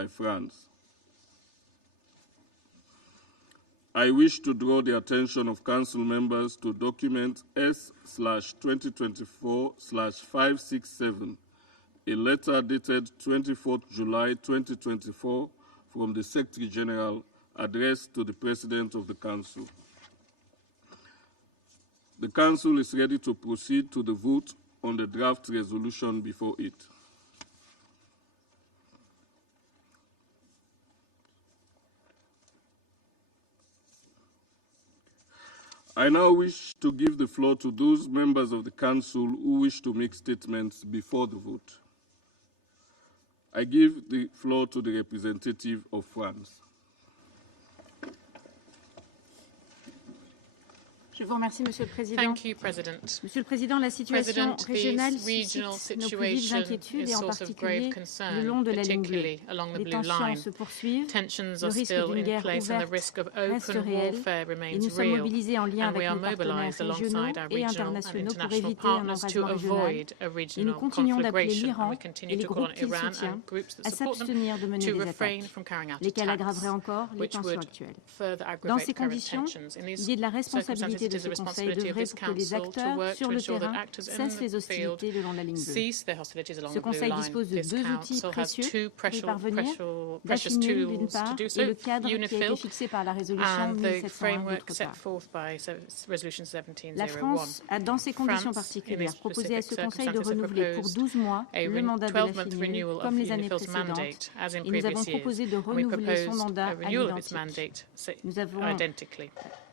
by France. I wish to draw the attention of Council members to document S/2024/567, a letter dated 24th July 2024 from the Secretary General addressed to the President of the Council. The Council is ready to proceed to the vote on the draft resolution before it. I now wish to give the floor to those members of the Council who wish to make statements before the vote. I give the floor to the representative of France. Je vous remercie, Monsieur le Président. Thank you, President. Monsieur le Président, la situation régionale suscite nos plus vives situation inquiétudes is et en source of particulier grave concern, le long de la ligne bleue. particularly along the Les blue tensions line. se poursuivent, Tensions le are risque still d'une in guerre place and the ouverte risk of reste open réel warfare et remains nous sommes real. mobilisés en lien And avec we are nos partenaires mobilised régionaux alongside our et regional and internationaux pour international éviter un partners to embrasement régional avoid a et nous regional continuons d'appeler conflagration. And l'Iran we et continue les to call groupes on qu'il Iran soutient and groups that à support them s'abstenir de mener to des refrain attaques, from carrying out lesquelles attacks, aggraveraient encore les which tensions would actuelles. further Dans aggravate ces current conditions, tensions. In these il est de la responsabilité de circumstances, it is ce the Conseil responsibility of d'œuvrer this pour que les Council to acteurs work sur to le ensure that terrain actors in cessent the les field hostilités le long de la ligne bleue. cease their hostilities along Ce the blue Conseil line. dispose de This deux outils Council has précieux two pour y parvenir, precious d'affiner d'une tools to part do et so, le cadre qui a été UNIFIL, fixé par la résolution and the 1701 framework d'autre set part. forth by Resolution La 1701. France a, dans ces conditions France, in particulières, these proposé à ce specific Conseil de circumstances, renouveler pour 12 mois a le mandat de 12-month l'AFINUL, renewal of comme les années UNIFIL's précédentes, mandate, as in et nous avons previous years. proposé de And we renouveler son proposed mandat a à renewal of its l'identique. mandate Nous avons, identically.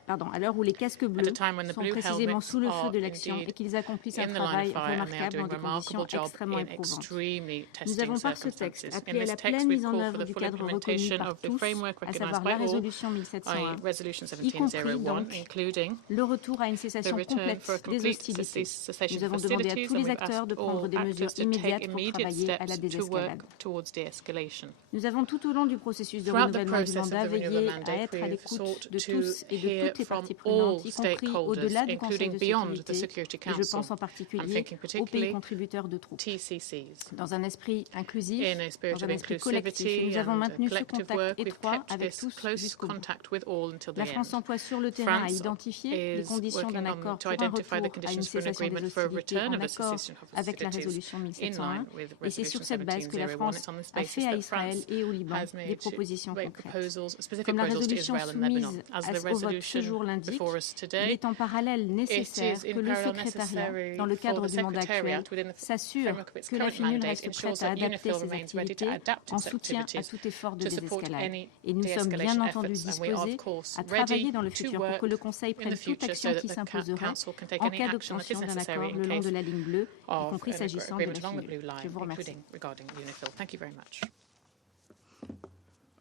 à l'heure où les casques At bleus a time when the sont blue précisément helmets sous le feu are de l'action indeed et qu'ils accomplissent un in the line travail of fire and they are remarquable doing dans des a remarkable conditions job extrêmement in éprouvantes. extremely Nous testing avons par ce texte circumstances. appelé In à this la text, pleine we've mise en called œuvre for the du full cadre reconnu implementation par of the tous, framework à recognised savoir by la all, résolution 1701, Resolution y compris 1701, donc including le retour à une the cessation return complète for a des complete hostilités. cessation Nous avons of demandé à hostilities, tous and les we've acteurs de asked prendre all des mesures actors to take immédiates pour immediate travailler à la steps to désescalade. work towards de-escalation. Nous avons tout au long du processus de Throughout the renouvellement du process of mandat the renewal veillé à mandate, être à we've l'écoute sought de to tous et de hear toutes les from parties all prenantes, y compris stakeholders, au-delà du Conseil including de beyond the sécurité, Security et je Council. pense en I'm particulier thinking aux pays particularly contributeurs de troupes. TCCs. Dans un esprit inclusif, In a spirit dans un of esprit collectif, et inclusivity nous avons and maintenu ce collective contact work, we've étroit kept avec this tous close jusqu'au bout. contact with all until the La France end. s'emploie sur le terrain à France identifier les is conditions d'un working accord to pour un identify the retour à une conditions for an cessation des agreement for a hostilités return en of a accord cessation of avec la hostilities résolution in 1701. line with Et c'est Resolution sur cette base que la 1701. France It's on this a basis fait à that Israël France et au Liban has des made propositions concrètes. specific Comme la proposals to résolution Israel and Lebanon. soumise As the au vote ce resolution jour l'indique, before us il today, est en parallèle nécessaire it is que in le parallel secrétariat, necessary dans le for cadre the du mandat actuel, Secretariat within the s'assure framework of its que la current FINUL mandate reste ensures prête à that adapter UNIFIL ses remains ready to activités adapt en its soutien à activities tout effort de to support désescalade. any Et nous sommes bien de-escalation entendu efforts, and we are of disposés course à travailler ready dans le to futur pour work que le Conseil in the prenne toute future action so that qui the s'imposerait Council can take en any cas action that is d'obtention d'un necessary accord in le long de case la ligne bleue, y of compris an s'agissant de la agreement along the FINUL. blue line, Je vous remercie. including regarding UNIFIL. Thank you very much.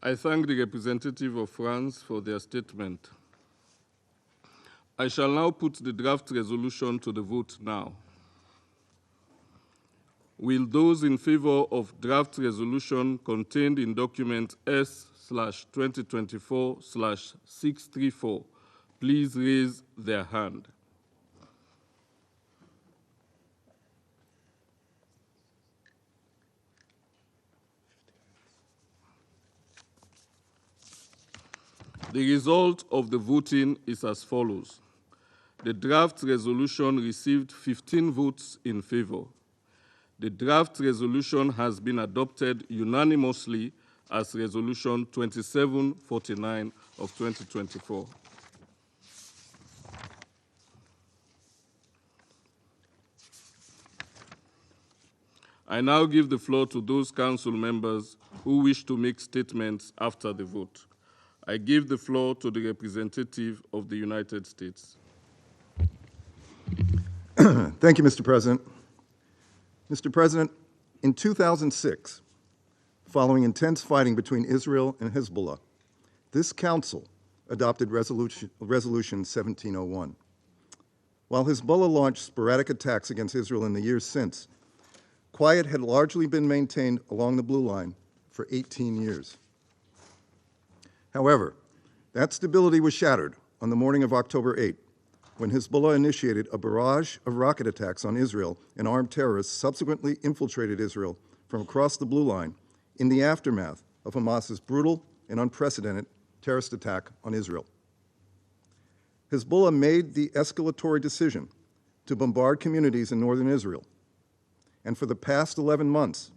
I thank the representative of France for their statement. I shall now put the draft resolution to the vote now. Will those in favor of draft resolution contained in document S/2024/634 please raise their hand? The result of the voting is as follows. The draft resolution received 15 votes in favor. The draft resolution has been adopted unanimously as Resolution 2749 of 2024. I now give the floor to those council members who wish to make statements after the vote. I give the floor to the representative of the United States. Thank you, Mr. President. Mr. President, in 2006, following intense fighting between Israel and Hezbollah, this Council adopted Resolution 1701. While Hezbollah launched sporadic attacks against Israel in the years since, quiet had largely been maintained along the Blue Line for 18 years. However, that stability was shattered on the morning of October 8, when Hezbollah initiated a barrage of rocket attacks on Israel and armed terrorists subsequently infiltrated Israel from across the Blue Line in the aftermath of Hamas's brutal and unprecedented terrorist attack on Israel. Hezbollah made the escalatory decision to bombard communities in northern Israel, and for the past 11 months,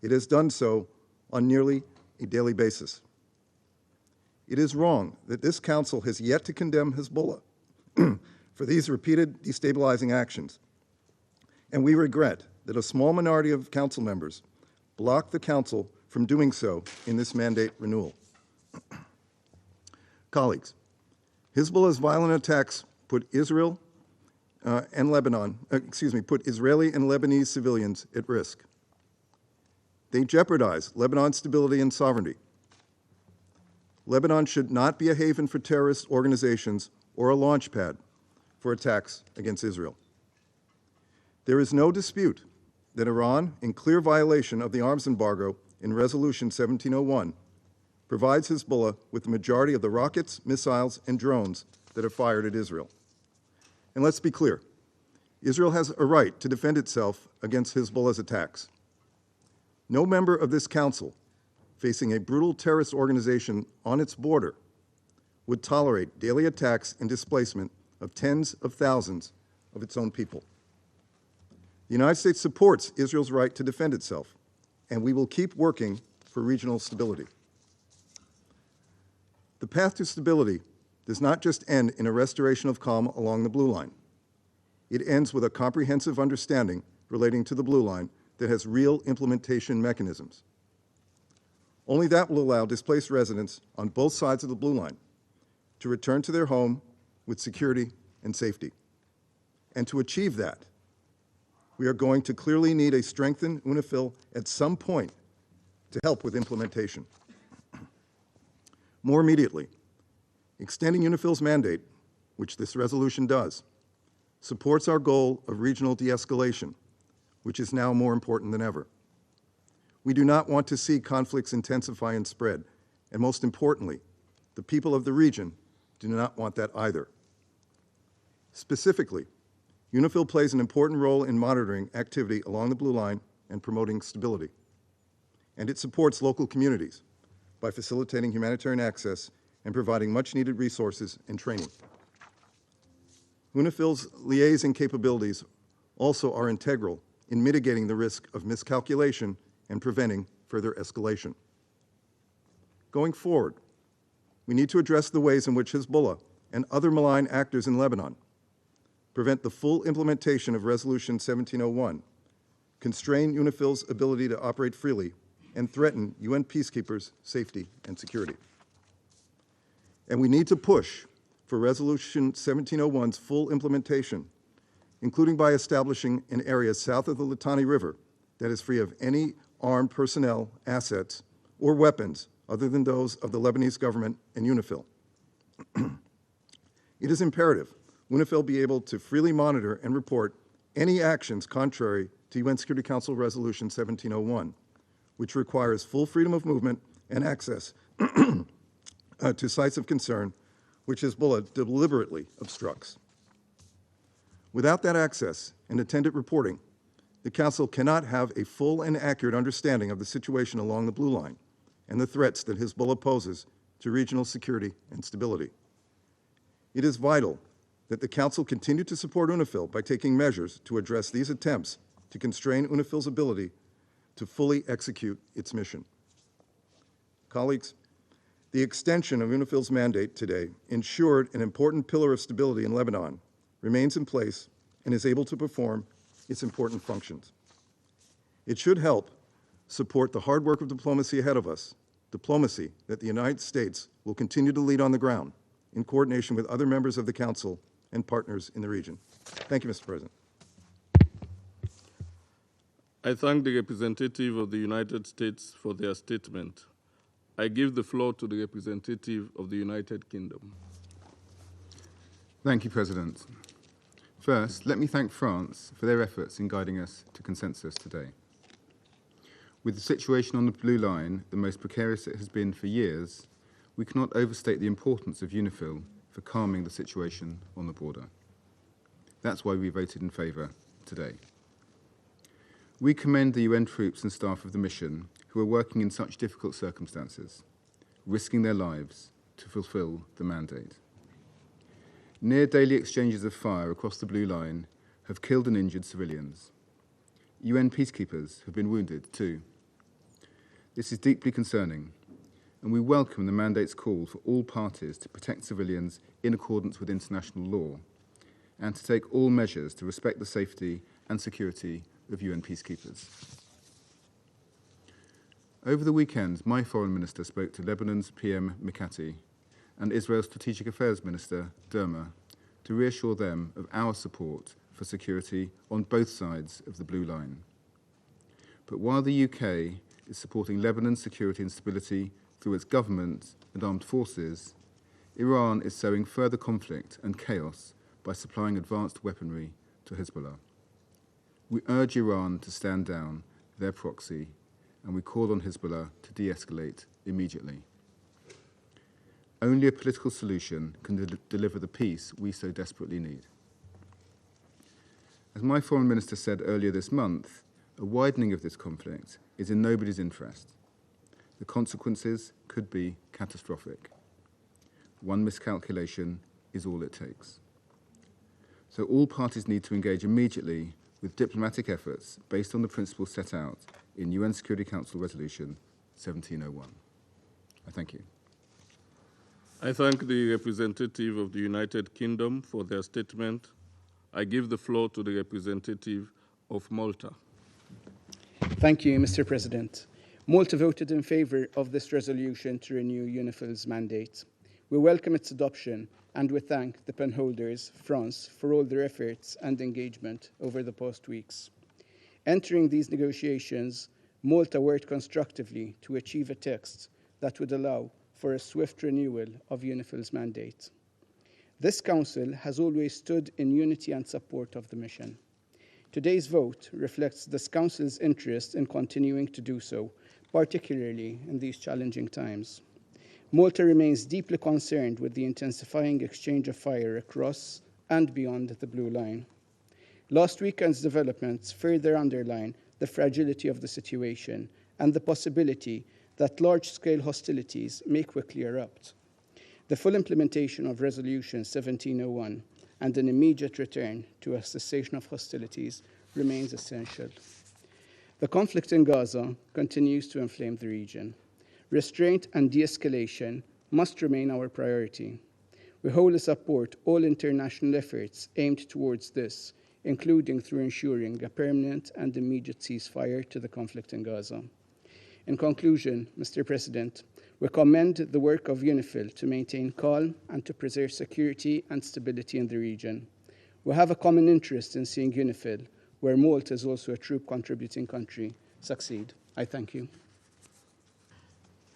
it has done so on nearly a daily basis. It is wrong that this Council has yet to condemn Hezbollah for these repeated destabilizing actions, and we regret that a small minority of Council members blocked the Council from doing so in this mandate renewal. Colleagues, Hezbollah's violent attacks put put Israeli and Lebanese civilians at risk. They jeopardize Lebanon's stability and sovereignty. Lebanon should not be a haven for terrorist organizations or a launch pad for attacks against Israel. There is no dispute that Iran, in clear violation of the arms embargo in Resolution 1701, provides Hezbollah with the majority of the rockets, missiles, and drones that are fired at Israel. And let's be clear, Israel has a right to defend itself against Hezbollah's attacks. No member of this Council facing a brutal terrorist organization on its border would tolerate daily attacks and displacement of tens of thousands of its own people. The United States supports Israel's right to defend itself, and we will keep working for regional stability. The path to stability does not just end in a restoration of calm along the Blue Line. It ends with a comprehensive understanding relating to the Blue Line that has real implementation mechanisms. Only that will allow displaced residents on both sides of the Blue Line to return to their home with security and safety. And to achieve that, we are going to clearly need a strengthened UNIFIL at some point to help with implementation. More immediately, extending UNIFIL's mandate, which this resolution does, supports our goal of regional de-escalation, which is now more important than ever. We do not want to see conflicts intensify and spread, and most importantly, the people of the region do not want that either. Specifically, UNIFIL plays an important role in monitoring activity along the Blue Line and promoting stability. And it supports local communities by facilitating humanitarian access and providing much-needed resources and training. UNIFIL's liaison capabilities also are integral in mitigating the risk of miscalculation and preventing further escalation. Going forward, we need to address the ways in which Hezbollah and other malign actors in Lebanon prevent the full implementation of Resolution 1701, constrain UNIFIL's ability to operate freely, and threaten UN peacekeepers' safety and security. And we need to push for Resolution 1701's full implementation, including by establishing an area south of the Litani River that is free of any armed personnel, assets, or weapons other than those of the Lebanese government and UNIFIL. It is imperative UNIFIL be able to freely monitor and report any actions contrary to UN Security Council Resolution 1701, which requires full freedom of movement and access to sites of concern, which Hezbollah deliberately obstructs. Without that access and attendant reporting, the Council cannot have a full and accurate understanding of the situation along the Blue Line and the threats that Hezbollah poses to regional security and stability. It is vital that the Council continue to support UNIFIL by taking measures to address these attempts to constrain UNIFIL's ability to fully execute its mission. Colleagues, the extension of UNIFIL's mandate today ensured an important pillar of stability in Lebanon remains in place and is able to perform its important functions. It should help support the hard work of diplomacy ahead of us, diplomacy that the United States will continue to lead on the ground in coordination with other members of the Council and partners in the region. Thank you, Mr. President. I thank the representative of the United States for their statement. I give the floor to the representative of the United Kingdom. Thank you, President. First, let me thank France for their efforts in guiding us to consensus today. With the situation on the Blue Line the most precarious it has been for years, we cannot overstate the importance of UNIFIL for calming the situation on the border. That's why we voted in favour today. We commend the UN troops and staff of the mission who are working in such difficult circumstances, risking their lives to fulfill the mandate. Near daily exchanges of fire across the Blue Line have killed and injured civilians. UN peacekeepers have been wounded too. This is deeply concerning, and we welcome the mandate's call for all parties to protect civilians in accordance with international law and to take all measures to respect the safety and security of UN peacekeepers. Over the weekend, my foreign minister spoke to Lebanon's PM Mikati and Israel's Strategic Affairs Minister Derma to reassure them of our support for security on both sides of the Blue Line. But while the UK is supporting Lebanon's security and stability through its government and armed forces, Iran is sowing further conflict and chaos by supplying advanced weaponry to Hezbollah. We urge Iran to stand down their proxy, and we call on Hezbollah to de-escalate immediately. Only a political solution can deliver the peace we so desperately need. As my foreign minister said earlier this month, a widening of this conflict is in nobody's interest. The consequences could be catastrophic. One miscalculation is all it takes. So all parties need to engage immediately with diplomatic efforts based on the principles set out in UN Security Council Resolution 1701. I thank you. I thank the representative of the United Kingdom for their statement. I give the floor to the representative of Malta. Thank you, Mr. President. Malta voted in favour of this resolution to renew UNIFIL's mandate. We welcome its adoption, and we thank the penholders, France, for all their efforts and engagement over the past weeks. Entering these negotiations, Malta worked constructively to achieve a text that would allow for a swift renewal of UNIFIL's mandate. This Council has always stood in unity and support of the mission. Today's vote reflects this Council's interest in continuing to do so, particularly in these challenging times. Malta remains deeply concerned with the intensifying exchange of fire across and beyond the Blue Line. Last weekend's developments further underline the fragility of the situation and the possibility that large-scale hostilities may quickly erupt. The full implementation of Resolution 1701 and an immediate return to a cessation of hostilities remains essential. The conflict in Gaza continues to inflame the region. Restraint and de-escalation must remain our priority. We wholly support all international efforts aimed towards this, including through ensuring a permanent and immediate ceasefire to the conflict in Gaza. In conclusion, Mr. President, we commend the work of UNIFIL to maintain calm and to preserve security and stability in the region. We have a common interest in seeing UNIFIL, where Malta is also a troop contributing country, succeed. I thank you.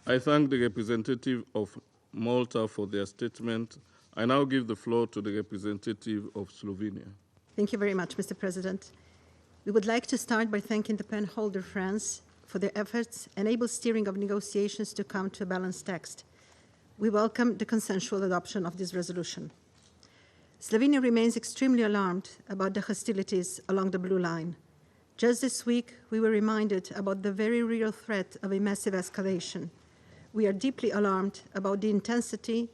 I thank the representative of Malta for their statement. I now give the floor to the representative of Slovenia. Thank you very much, Mr. President. We would like to start by thanking the penholder France for their efforts and able steering of negotiations to come to a balanced text. We welcome the consensual adoption of this resolution. Slovenia remains extremely alarmed about the hostilities along the Blue Line. Just this week, we were reminded about the very real threat of a massive escalation. We are deeply alarmed about the intensity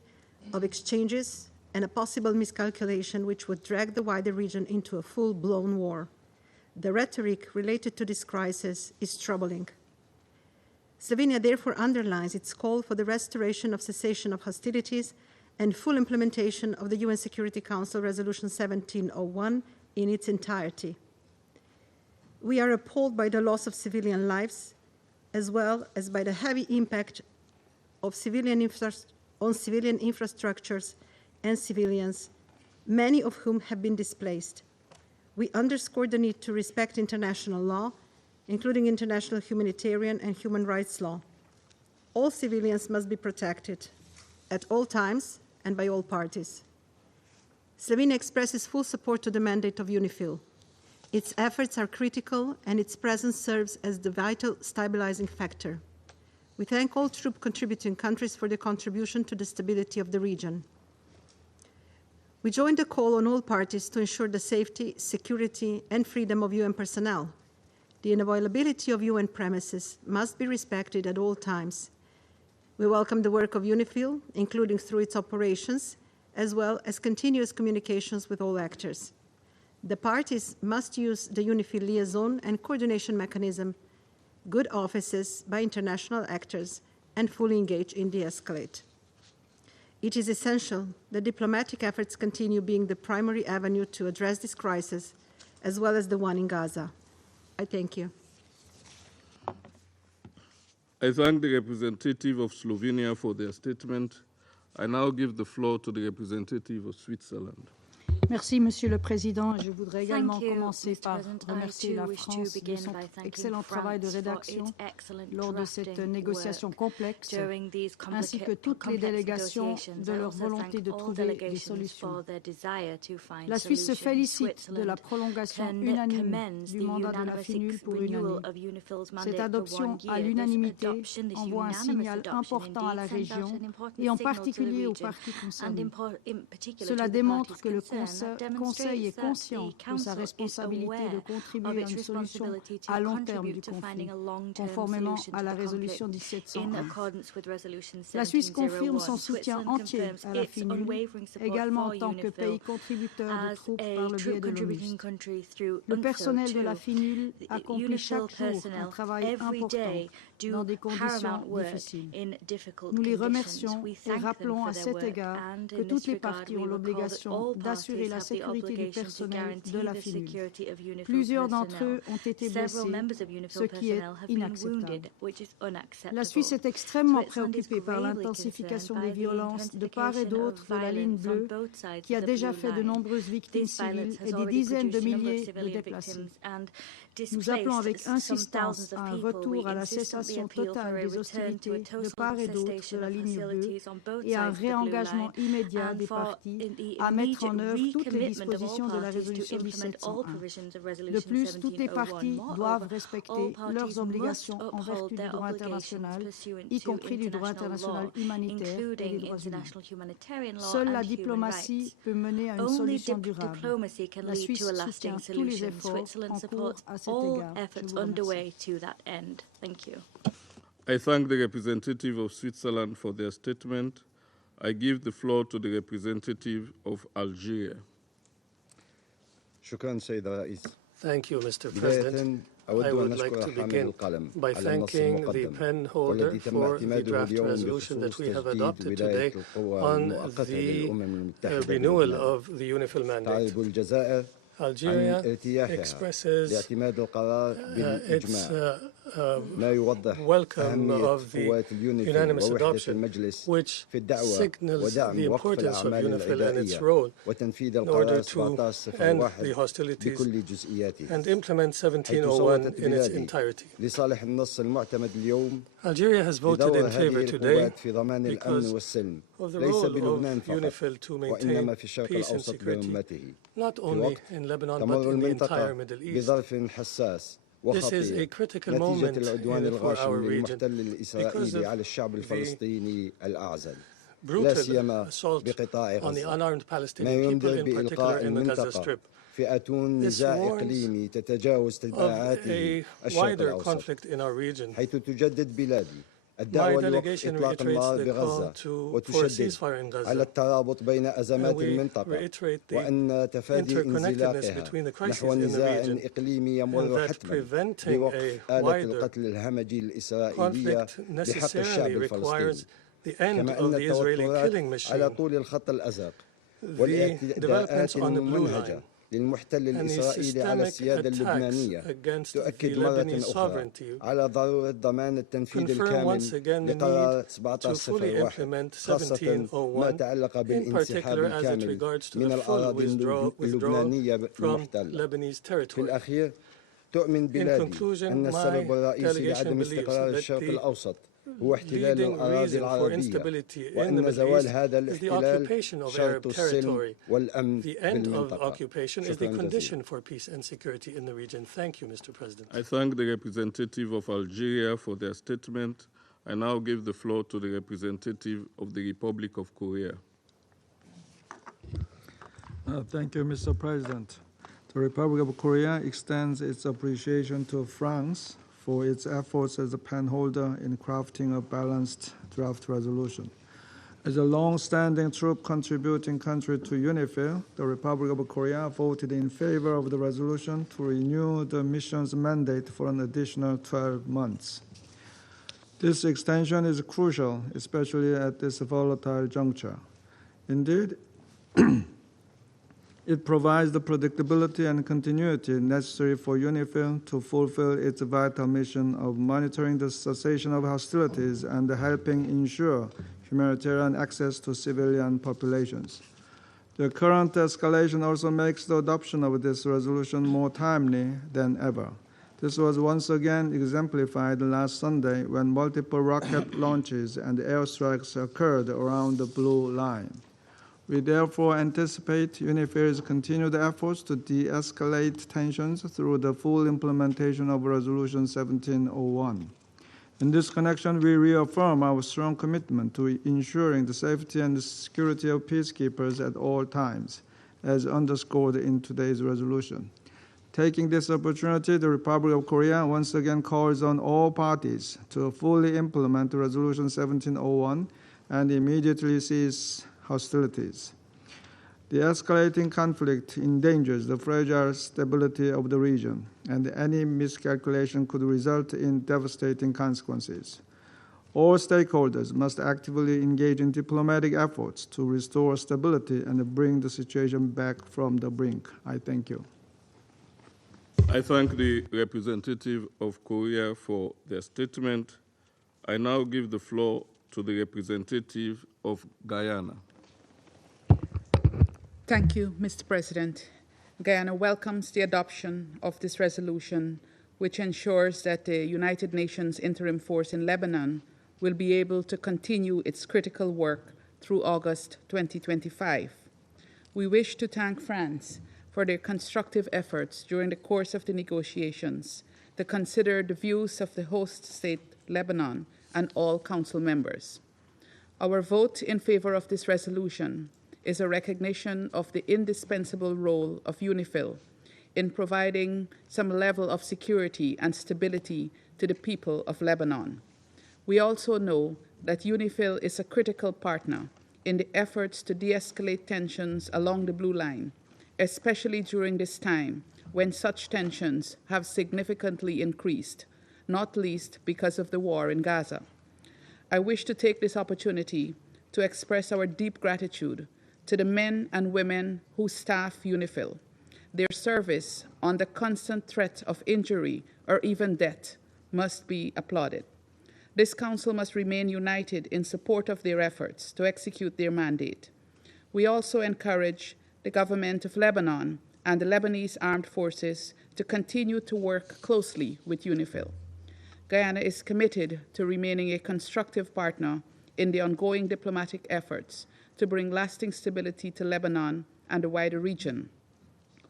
of exchanges and a possible miscalculation which would drag the wider region into a full-blown war. The rhetoric related to this crisis is troubling. Slovenia therefore underlines its call for the restoration of cessation of hostilities and full implementation of the UN Security Council Resolution 1701 in its entirety. We are appalled by the loss of civilian lives, as well as by the heavy impact of civilian infrastructures and civilians, many of whom have been displaced. We underscore the need to respect international law, including international humanitarian and human rights law. All civilians must be protected at all times and by all parties. Slovenia expresses full support to the mandate of UNIFIL. Its efforts are critical and its presence serves as the vital stabilizing factor. We thank all troop contributing countries for their contribution to the stability of the region. We join the call on all parties to ensure the safety, security, and freedom of UN personnel. The inviolability of UN premises must be respected at all times. We welcome the work of UNIFIL, including through its operations, as well as continuous communications with all actors. The parties must use the UNIFIL liaison and coordination mechanism, good offices by international actors, and fully engage in de-escalate. It is essential that diplomatic efforts continue being the primary avenue to address this crisis, as well as the one in Gaza. I thank you. I thank the representative of Slovenia for their statement. I now give the floor to the representative of Switzerland. Merci, Monsieur le Président. Je voudrais également commencer par remercier la France de son excellent travail de rédaction lors de cette négociation complexe, ainsi que toutes les délégations de leur volonté de trouver des solutions. La Suisse se félicite de la prolongation unanime du mandat de la FINUL pour une année. Cette adoption à l'unanimité envoie un signal important à la région et en particulier aux parties concernées. Cela démontre que le Conseil est conscient de sa responsabilité de contribuer à une solution à long terme du conflit, conformément à la résolution 1701. La Suisse confirme son soutien entier à la FINUL, également en tant que pays contributeur de troupes par le biais de l'ONUST. Le personnel de la FINUL accomplit chaque jour un travail important dans des conditions difficiles. Nous les remercions et rappelons à cet égard que toutes les parties ont l'obligation d'assurer la sécurité du personnel de la FINUL. Plusieurs d'entre eux ont été blessés, ce qui est inacceptable. La Suisse est extrêmement préoccupée par l'intensification des violences de part et d'autre de la ligne bleue, qui a déjà fait de nombreuses victimes civiles et des dizaines de milliers de déplacés. Nous appelons avec insistance à un retour à la cessation totale des hostilités de part et d'autre de la ligne bleue et à un réengagement immédiat des parties à mettre en œuvre toutes les dispositions de la résolution 1701. De plus, toutes les parties doivent respecter leurs obligations en vertu du droit international, y compris du droit international humanitaire et des droits humains. Seule la diplomatie peut mener à une solution durable. La Suisse soutient tous les efforts en cours à all efforts underway to that end. Thank you. I thank the representative of Switzerland for their statement. I give the floor to the representative of Algeria. Thank you, Mr. President. I would like to begin by thanking the pen holder for the draft resolution that we have adopted today on the renewal of the UNIFIL mandate. Algeria expresses its welcome of the unanimous adoption, which signals the importance of UNIFIL and its role in order to end the hostilities and implement 1701 in its entirety. Algeria has voted in favor today because of the role of UNIFIL to maintain peace and security, not only in Lebanon but in the entire Middle East. This is a critical moment for our region because of the brutal assault on the unarmed Palestinian people, in particular in the Gaza Strip. This warns of a wider conflict in our region. My delegation reiterates the call for a ceasefire in Gaza, and we reiterate the interconnectedness between the crises in the region, and that preventing a wider conflict necessarily requires the end of the Israeli killing machine. The developments on the Blue Line للمحتل الإسرائيلي على السيادة اللبنانية تؤكد مرة أخرى على ضرورة ضمان التنفيذ الكامل لقرار 1701 خاصة ما تعلق بالانسحاب الكامل من الأراضي اللبنانية المحتلة. في الأخير تؤمن بلادي أن السبب الرئيسي لعدم استقرار الشرق الأوسط هو احتلال الأراضي العربية وأن زوال هذا الاحتلال شرط السلم والأمن بالمنطقة. I thank the representative of Algeria for their statement. I now give the floor to the representative of the Republic of Korea. Thank you, Mr. President. The Republic of Korea extends its appreciation to France for its efforts as a penholder in crafting a balanced draft resolution. As a long-standing troop contributing country to UNIFIL, the Republic of Korea voted in favor of the resolution to renew the mission's mandate for an additional 12 months. This extension is crucial, especially at this volatile juncture. Indeed, it provides the predictability and continuity necessary for UNIFIL to fulfill its vital mission of monitoring the cessation of hostilities and helping ensure humanitarian access to civilian populations. The current escalation also makes the adoption of this resolution more timely than ever. This was once again exemplified last Sunday when multiple rocket launches and airstrikes occurred around the Blue Line. We therefore anticipate UNIFIL's continued efforts to de-escalate tensions through the full implementation of Resolution 1701. In this connection, we reaffirm our strong commitment to ensuring the safety and the security of peacekeepers at all times, as underscored in today's resolution. Taking this opportunity, the Republic of Korea once again calls on all parties to fully implement Resolution 1701 and immediately cease hostilities. The escalating conflict endangers the fragile stability of the region, and any miscalculation could result in devastating consequences. All stakeholders must actively engage in diplomatic efforts to restore stability and bring the situation back from the brink. I thank you. I thank the representative of Korea for their statement. I now give the floor to the representative of Guyana. Thank you, Mr. President. Guyana welcomes the adoption of this resolution, which ensures that the United Nations Interim Force in Lebanon will be able to continue its critical work through August 2025. We wish to thank France for their constructive efforts during the course of the negotiations to consider the views of the host state, Lebanon, and all Council members. Our vote in favor of this resolution is a recognition of the indispensable role of UNIFIL in providing some level of security and stability to the people of Lebanon. We also know that UNIFIL is a critical partner in the efforts to de-escalate tensions along the Blue Line, especially during this time when such tensions have significantly increased, not least because of the war in Gaza. I wish to take this opportunity to express our deep gratitude to the men and women who staff UNIFIL. Their service under constant threat of injury or even death must be applauded. This Council must remain united in support of their efforts to execute their mandate. We also encourage the government of Lebanon and the Lebanese armed forces to continue to work closely with UNIFIL. Guyana is committed to remaining a constructive partner in the ongoing diplomatic efforts to bring lasting stability to Lebanon and the wider region.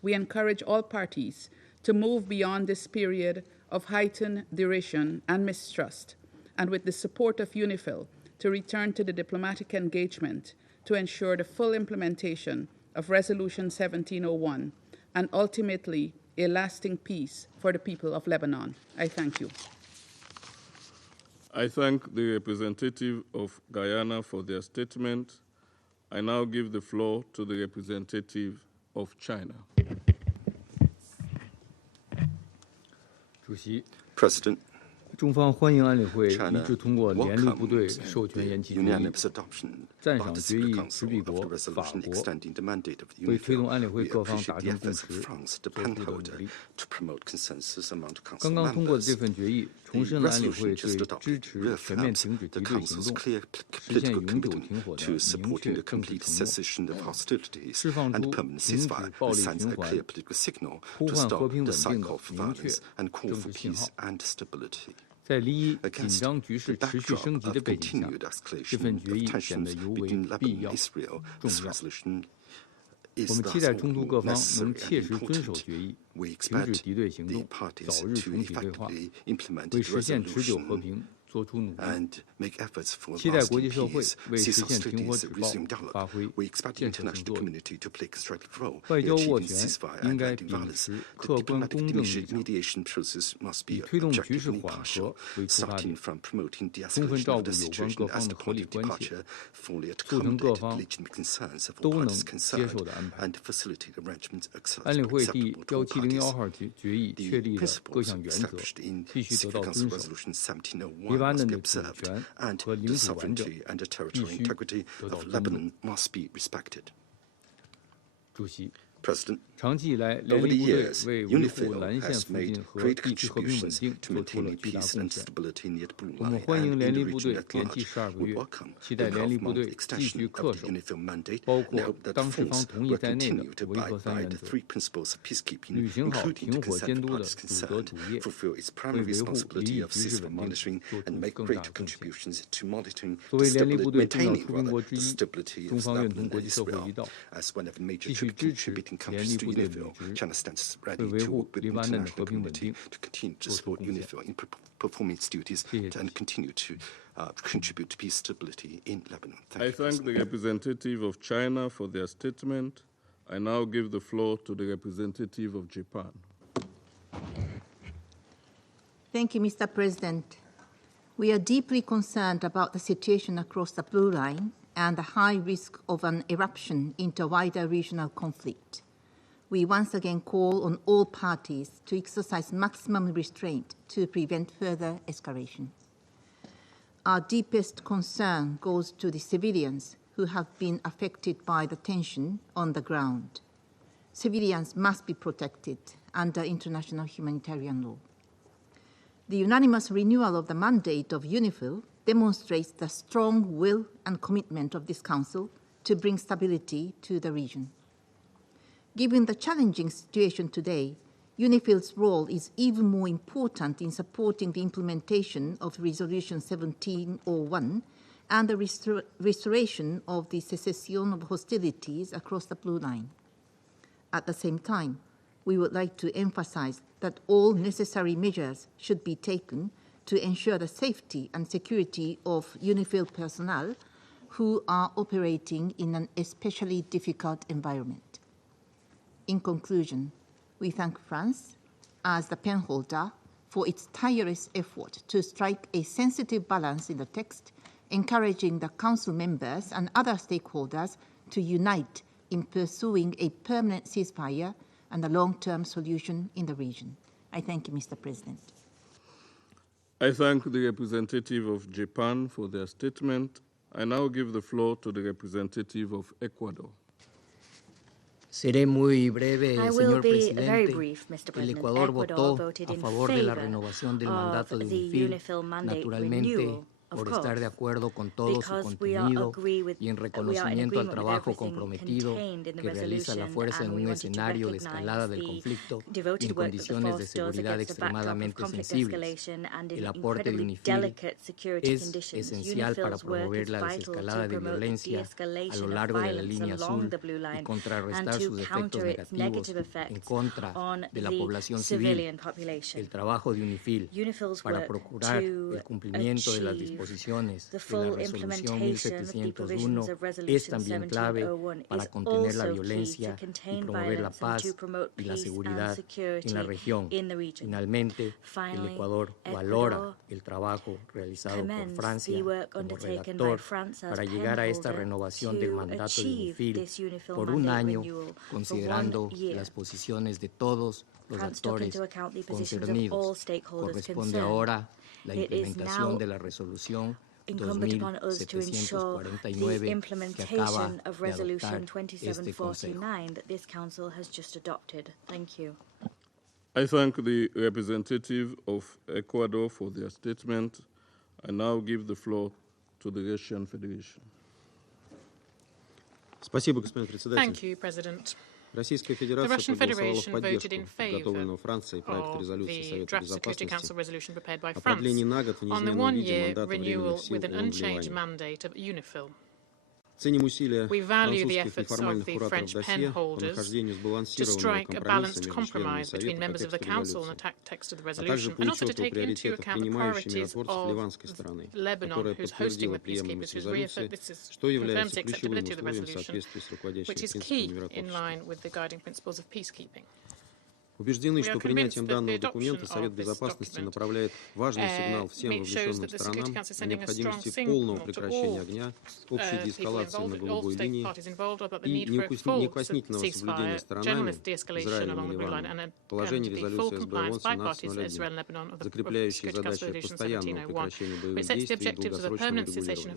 We encourage all parties to move beyond this period of heightened derision and mistrust, and with the support of UNIFIL, to return to the diplomatic engagement to ensure the full implementation of Resolution 1701 and ultimately a lasting peace for the people of Lebanon. I thank you. I thank the representative of Guyana for their statement. I now give the floor to the representative of China. President, 中方欢迎安理会一 China 致通过联立部队 welcomes 授权延期决议， unanimous adoption 赞 by 赏 the 决议 Secret 持笔 Council of 国 the 法 resolution 国 extending the mandate of the 为推动 UNIFIL. 安理会 We 各方 appreciate 达 the 成共 efforts 识 of France, the 做出的努 penholder, 力。 to promote consensus among the 刚 Council 刚通过的这 members. 份决议， The 重申了安理会 resolution just 对 adopted 支持全面 reaffirms 停止 the 敌对行 Council's 动、 clear 实现 political 永久停 commitment 火的 to 明 supporting 确 the 政治 complete 承诺， cessation of hostilities 释放 and 出 permanent 停止 ceasefire 暴 that 力 sends 循 a 环 clear political signal 呼 to 唤和 stop 平 the 稳定的 cycle of 明确 violence and call 政 for 治信 peace 号。 and stability. 在利益紧 Against 张局 the 势持续 backdrop 升级 of 的背景下， continued 这 escalation 份 of 决议显得 tensions 尤为 between 必 Lebanon 要 and Israel, 重 this 要。 resolution 我 is 们期 thus 待 all 中 the 途 more 各方 necessary 能 and 切实遵守 important. 决议， We 停止 expect 敌对行 the 动， parties 早日 to 重启对话， effectively implement 为 the 实现持久和 resolution 平 and make efforts for lasting peace, cease hostilities, resume dialogue. We expect the international community to play a constructive role in achieving ceasefire and ending violence. The diplomatic mediation process must be objective and impartial, starting from promoting de-escalation of the situation as the point of departure, fully accommodate the legitimate concerns of all parties concerned, and facilitate arrangements acceptable to all parties. The principles established in Security Council Resolution 1701 must be observed, and the sovereignty and the territorial integrity of Lebanon must be respected. President, over the years, UNIFIL has made great contributions to maintaining peace and stability near the Blue Line and in the region at large. We welcome the 12-month extension of the UNIFIL mandate and hope that the force will continue to abide by the three principles of peacekeeping, including to consent of parties concerned, fulfill its primary responsibility of ceasefire monitoring, and make great contributions to monitoring maintaining the stability of Lebanon and Israel. As one of the major contributing countries to UNIFIL, China stands ready to work with the international community to continue to support UNIFIL in performing its duties and continue to contribute to peace stability in Lebanon. I thank the representative of China for their statement. I now give the floor to the representative of Japan. Thank you, Mr. President. We are deeply concerned about the situation across the Blue Line and the high risk of an eruption into a wider regional conflict. We once again call on all parties to exercise maximum restraint to prevent further escalation. Our deepest concern goes to the civilians who have been affected by the tension on the ground. Civilians must be protected under international humanitarian law. The unanimous renewal of the mandate of UNIFIL demonstrates the strong will and commitment of this Council to bring stability to the region. Given the challenging situation today, UNIFIL's role is even more important in supporting the implementation of Resolution 1701 and the restoration of the cessation of hostilities across the Blue Line. At the same time, we would like to emphasize that all necessary measures should be taken to ensure the safety and security of UNIFIL personnel who are operating in an especially difficult environment. In conclusion, we thank France as the penholder for its tireless effort to strike a sensitive balance in the text, encouraging the Council members and other stakeholders to unite in pursuing a permanent ceasefire and a long-term solution in the region. I thank you, Mr. President. I thank the representative of Japan for their statement. I now give the floor to the representative of Ecuador. Seré muy breve, señor presidente. El Ecuador votó a favor de la renovación del mandato de UNIFIL, naturalmente por estar de acuerdo con todo su contenido y en reconocimiento al trabajo comprometido que realiza la fuerza en un escenario de escalada del conflicto y en condiciones de seguridad extremadamente sensibles. El aporte de UNIFIL es esencial para promover la desescalada de violencia a lo largo de la línea azul y contrarrestar sus efectos negativos en contra de la población civil. El trabajo de UNIFIL para procurar el cumplimiento de las disposiciones de la Resolución 1701 es también clave para contener la violencia y promover la paz y la seguridad en la región. Finalmente, el Ecuador valora el trabajo realizado por Francia como redactor para llegar a esta renovación del mandato de UNIFIL por un año, considerando las posiciones de todos los actores concernidos. Corresponde ahora la implementación de la resolución 2749 que acaba de adoptar este Consejo. I thank the representative of Ecuador for their statement. I now give the floor to the Russian Federation. Thank you, President. The Russian Federation voted in favor of the draft Security Council resolution prepared by France on the one-year renewal with an unchanged mandate of UNIFIL. We value the efforts of the French pen holders to strike a balanced compromise between members of the Council and the text of the resolution, and also to take into account the priorities of Lebanon, who's hosting the peacekeepers, this confirms the acceptability of the resolution, which is key in line with the guiding principles of peacekeeping. Убеждены, что принятием данного документа Совет Безопасности направляет важный сигнал всем вовлеченным сторонам о необходимости полного прекращения огня, общей деэскалации на голубой линии и неукоснительного соблюдения сторонами, Израилем и Ливаном, положений резолюции СБ ООН 1701, закрепляющей задачи постоянного прекращения боевых действий и долгосрочного регулирования.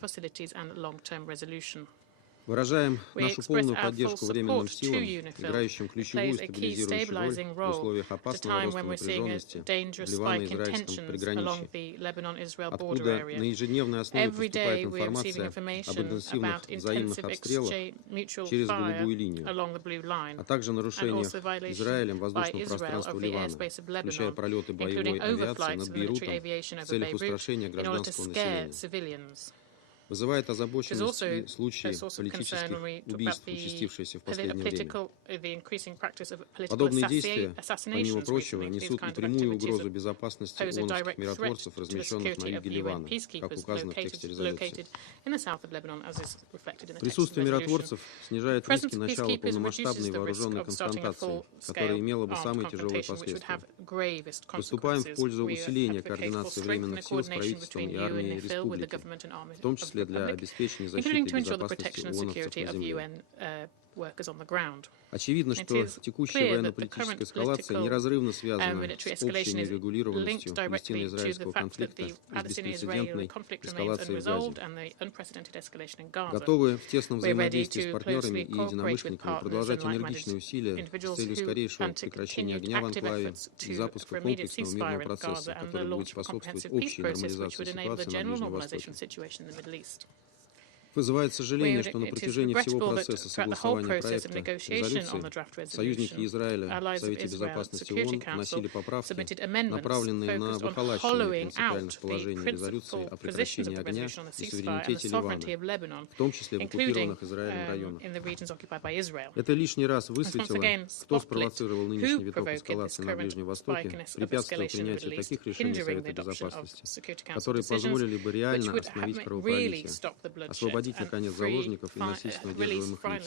Выражаем нашу полную поддержку временным силам, играющим ключевую стабилизирующую роль в условиях опасного роста напряженности в ливано-израильском приграничье, откуда на ежедневной основе поступает информация об интенсивных взаимных обстрелах через голубую линию, а также нарушениях Израилем воздушного пространства Ливана, включая пролеты боевой авиации над Бейрутом в целях устрашения гражданского населения. Вызывает озабоченность и случаи политических убийств, участившиеся в последнее время. Подобные действия, помимо прочего, несут и прямую угрозу безопасности ООНовских миротворцев, размещенных на юге Ливана, как указано в тексте резолюции. Присутствие миротворцев снижает риски начала полномасштабной вооруженной конфронтации, которая имела бы самые тяжелые последствия. Выступаем в пользу усиления координации временных сил с правительством и армией республики, в том числе для обеспечения защиты и безопасности ООНовцев на земле. Очевидно, что текущая военно-политическая эскалация неразрывно связана с общей нерегулированностью палестино-израильского конфликта и с беспрецедентной эскалацией в Газе. Готовы в тесном взаимодействии с партнерами и единомышленниками продолжать энергичные усилия с целью скорейшего прекращения огня в анклаве и запуска комплексного мирного процесса, который будет способствовать общей нормализации ситуации на Ближнем Востоке. Вызывает сожаление, что на протяжении всего процесса согласования проекта резолюции союзники Израиля в Совете Безопасности ООН вносили поправки, направленные на выхолащивание принципиальных положений резолюции о прекращении огня и суверенитете Ливана, в том числе в оккупированных Израилем районах. Это лишний раз высветило, кто спровоцировал нынешний виток эскалации на Ближнем Востоке, препятствуя принятию таких решений Совета Безопасности, которые позволили бы реально остановить кровопролитие, освободить, наконец, заложников и насильственно удерживаемых лиц,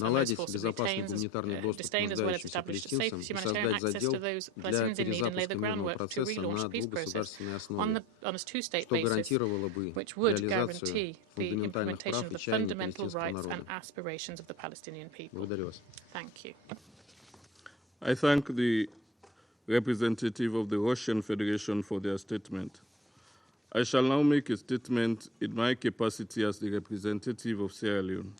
наладить безопасный гуманитарный доступ к нуждающимся палестинцам и создать задел для перезапуска мирного процесса на двухгосударственной основе, что гарантировало бы реализацию фундаментальных прав и чаяний палестинского народа. Благодарю вас. I thank the representative of the Russian Federation for their statement. I shall now make a statement in my capacity as the representative of Sierra Leone.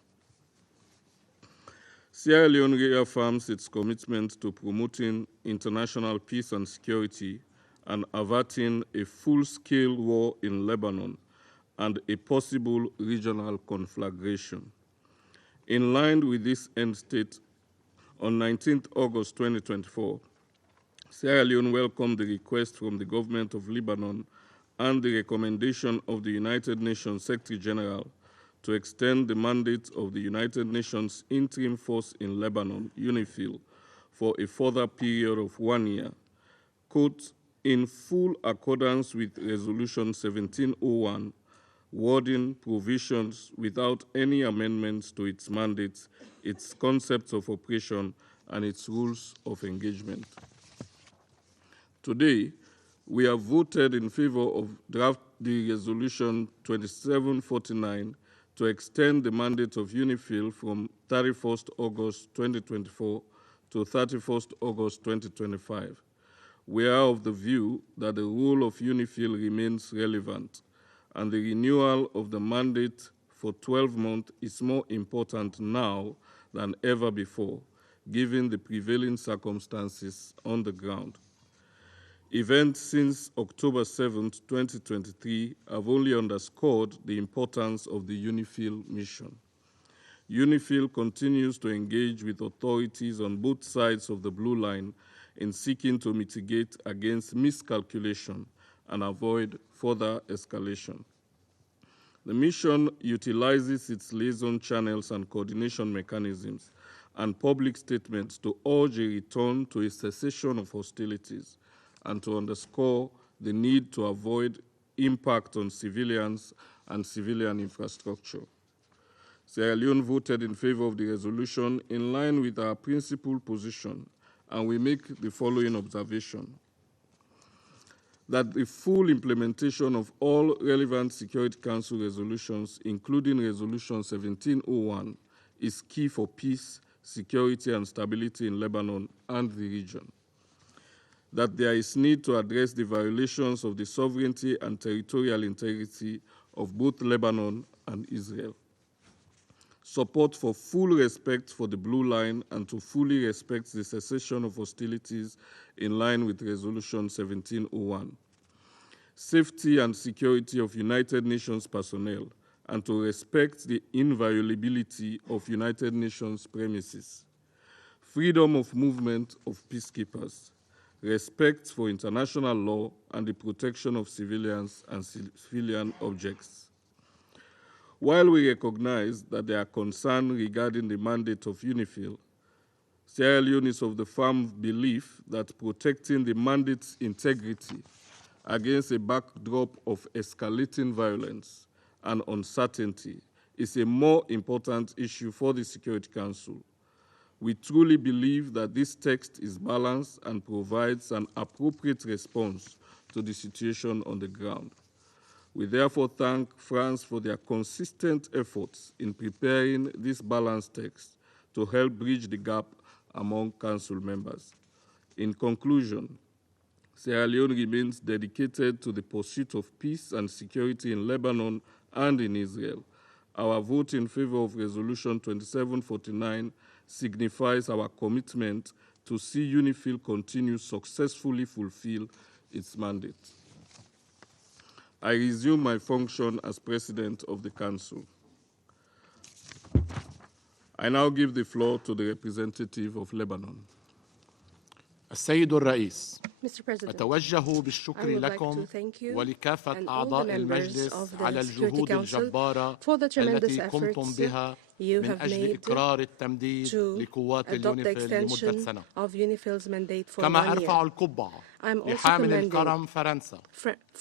Sierra Leone reaffirms its commitment to promoting international peace and security and averting a full-scale war in Lebanon and a possible regional conflagration. In line with this end state, on 19 August 2024, Sierra Leone welcomed the request from the government of Lebanon and the recommendation of the United Nations Secretary General to extend the mandate of the United Nations Interim Force in Lebanon, UNIFIL, for a further period of 1 year, quote, in full accordance with Resolution 1701, wording provisions without any amendments to its mandates, its concepts of operation, and its rules of engagement. Today, we have voted in favor of the Resolution 2749 to extend the mandate of UNIFIL from 31st August 2024 to 31st August 2025. We are of the view that the role of UNIFIL remains relevant, and the renewal of the mandate for 12 months is more important now than ever before, given the prevailing circumstances on the ground. Events since October 7, 2023 have only underscored the importance of the UNIFIL mission. UNIFIL continues to engage with authorities on both sides of the Blue Line in seeking to mitigate against miscalculation and avoid further escalation. The mission utilizes its liaison channels and coordination mechanisms and public statements to urge a return to a cessation of hostilities and to underscore the need to avoid impact on civilians and civilian infrastructure. Sierra Leone voted in favor of the resolution in line with our principal position, and we make the following observation: that the full implementation of all relevant Security Council resolutions, including Resolution 1701, is key for peace, security, and stability in Lebanon and the region. That there is need to address the violations of the sovereignty and territorial integrity of both Lebanon and Israel. Support for full respect for the Blue Line and to fully respect the cessation of hostilities in line with Resolution 1701. Safety and security of United Nations personnel and to respect the inviolability of United Nations premises. Freedom of movement of peacekeepers. Respect for international law and the protection of civilians and civilian objects. While we recognize that there are concerns regarding the mandate of UNIFIL, Sierra Leone is of the firm belief that protecting the mandate's integrity against a backdrop of escalating violence and uncertainty is a more important issue for the Security Council. We truly believe that this text is balanced and provides an appropriate response to the situation on the ground. We therefore thank France for their consistent efforts in preparing this balanced text to help bridge the gap among Council members. In conclusion, Sierra Leone remains dedicated to the pursuit of peace and security in Lebanon and in Israel. Our vote in favor of Resolution 2749 signifies our commitment to see UNIFIL continue successfully fulfill its mandate. I resume my function as President of the Council. I now give the floor to the representative of Lebanon. السيد الرئيس، أتوجه بالشكر لكم ولكافة أعضاء المجلس على الجهود الجبارة التي قمتم بها من أجل إقرار التمديد لقوات اليونيفيل لمدة سنة. كما أرفع القبعة لحامل الكرم فرنسا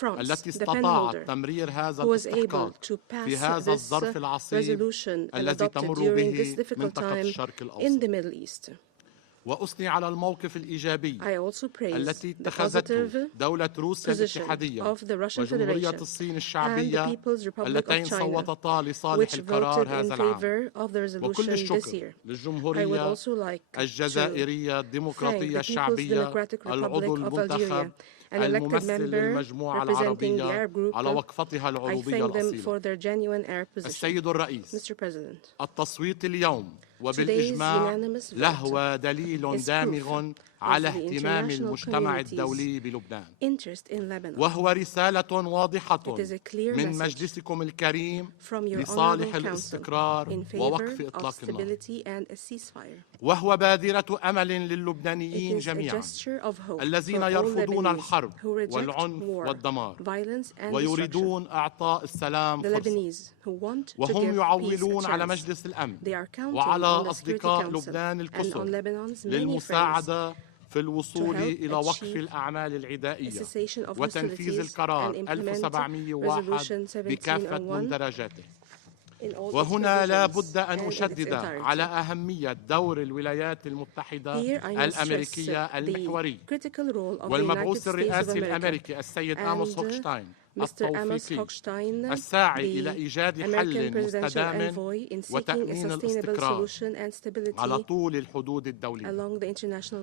التي استطاعت تمرير هذا الاستحقاق في هذا الظرف العصيب الذي تمر به منطقة الشرق الأوسط. وأثني على الموقف الإيجابي التي اتخذته دولة روسيا الاتحادية وجمهورية الصين الشعبية اللتين صوتتا لصالح القرار هذا العام. وكل الشكر للجمهورية الجزائرية الديمقراطية الشعبية العضو المنتخب الممثل للمجموعة العربية على وقفتها العروبية الأصيلة. السيد الرئيس، التصويت اليوم وبالإجماع له دليل دامغ على اهتمام المجتمع الدولي بلبنان، وهو رسالة واضحة من مجلسكم الكريم لصالح الاستقرار ووقف إطلاق النار، وهو بادرة أمل للبنانيين جميعا الذين يرفضون الحرب والعنف والدمار ويريدون إعطاء السلام فرصة، وهم يعولون على مجلس الأمن وعلى أصدقاء لبنان الكثر للمساعدة في الوصول إلى وقف الأعمال العدائية وتنفيذ القرار 1701 بكافة مندرجاته. وهنا لا بد أن أشدد على أهمية دور الولايات المتحدة الأمريكية المحوري والمبعوث الرئاسي الأمريكي السيد آموس هوكشتاين التوفيقي الساعي إلى إيجاد حل مستدام وتأمين الاستقرار على طول الحدود الدولية.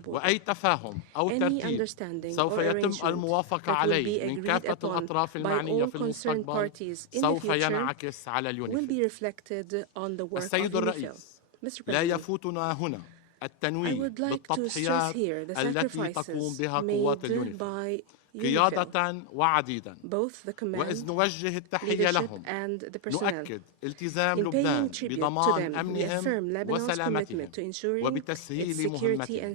وأي تفاهم أو ترتيب سوف يتم الموافقة عليه من كافة الأطراف المعنية في المستقبل سوف ينعكس على اليونيفيل. السيد الرئيس، لا يفوتنا هنا التنويه بالتضحيات التي تقوم بها قوات اليونيفيل قيادة وعديدة، وإذ نوجه التحية لهم نؤكد التزام لبنان بضمان أمنهم وسلامتهم وبتسهيل مهمتهم.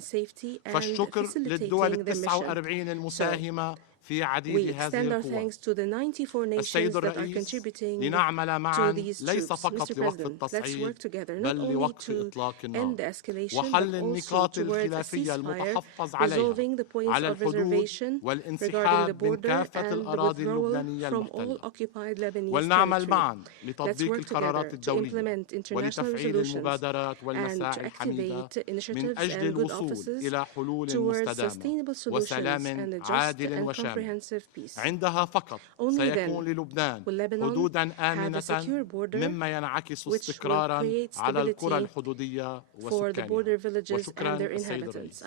فالشكر للدول 49 المساهمة في عديد هذه القوى. السيد الرئيس لنعمل معا ليس فقط لوقف التصعيد بل لوقف إطلاق النار وحل النقاط الخلافية المتحفظ عليها على الحدود والانسحاب من كافة الأراضي اللبنانية المحتلة، ولنعمل معا لتطبيق القرارات الدولية ولتفعيل المبادرات والمساعي الحميدة من أجل الوصول إلى حلول مستدامة وسلام عادل وشامل. عندها فقط سيكون للبنان حدوداً آمنة مما ينعكس استقراراً على القرى الحدودية وسكانها. وشكراً السيد الرئيس.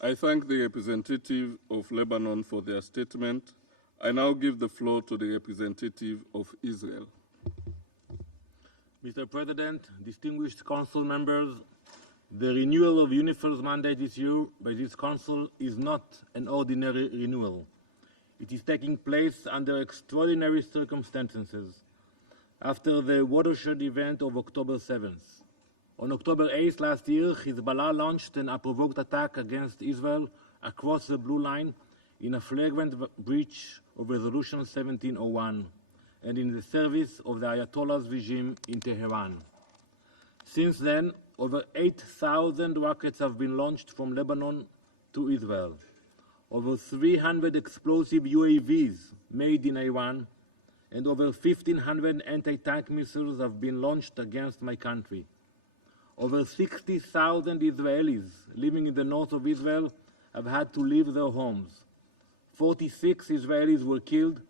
I thank the representative of Lebanon for their statement. I now give the floor to the representative of Israel. Mr. President, distinguished council members, the renewal of UNIFIL's mandate this year by this council is not an ordinary renewal. It is taking place under extraordinary circumstances after the watershed event of October 7th. On October 8th last year, Hezbollah launched an unprovoked attack against Israel across the Blue Line in a flagrant breach of Resolution 1701 and in the service of the Ayatollah's regime in Tehran. Since then, over 8,000 rockets have been launched from Lebanon to Israel. Over 300 explosive UAVs made in Iran and over 1,500 anti-tank missiles have been launched against my country. Over 60,000 Israelis living in the north of Israel have had to leave their homes. 46 Israelis were killed,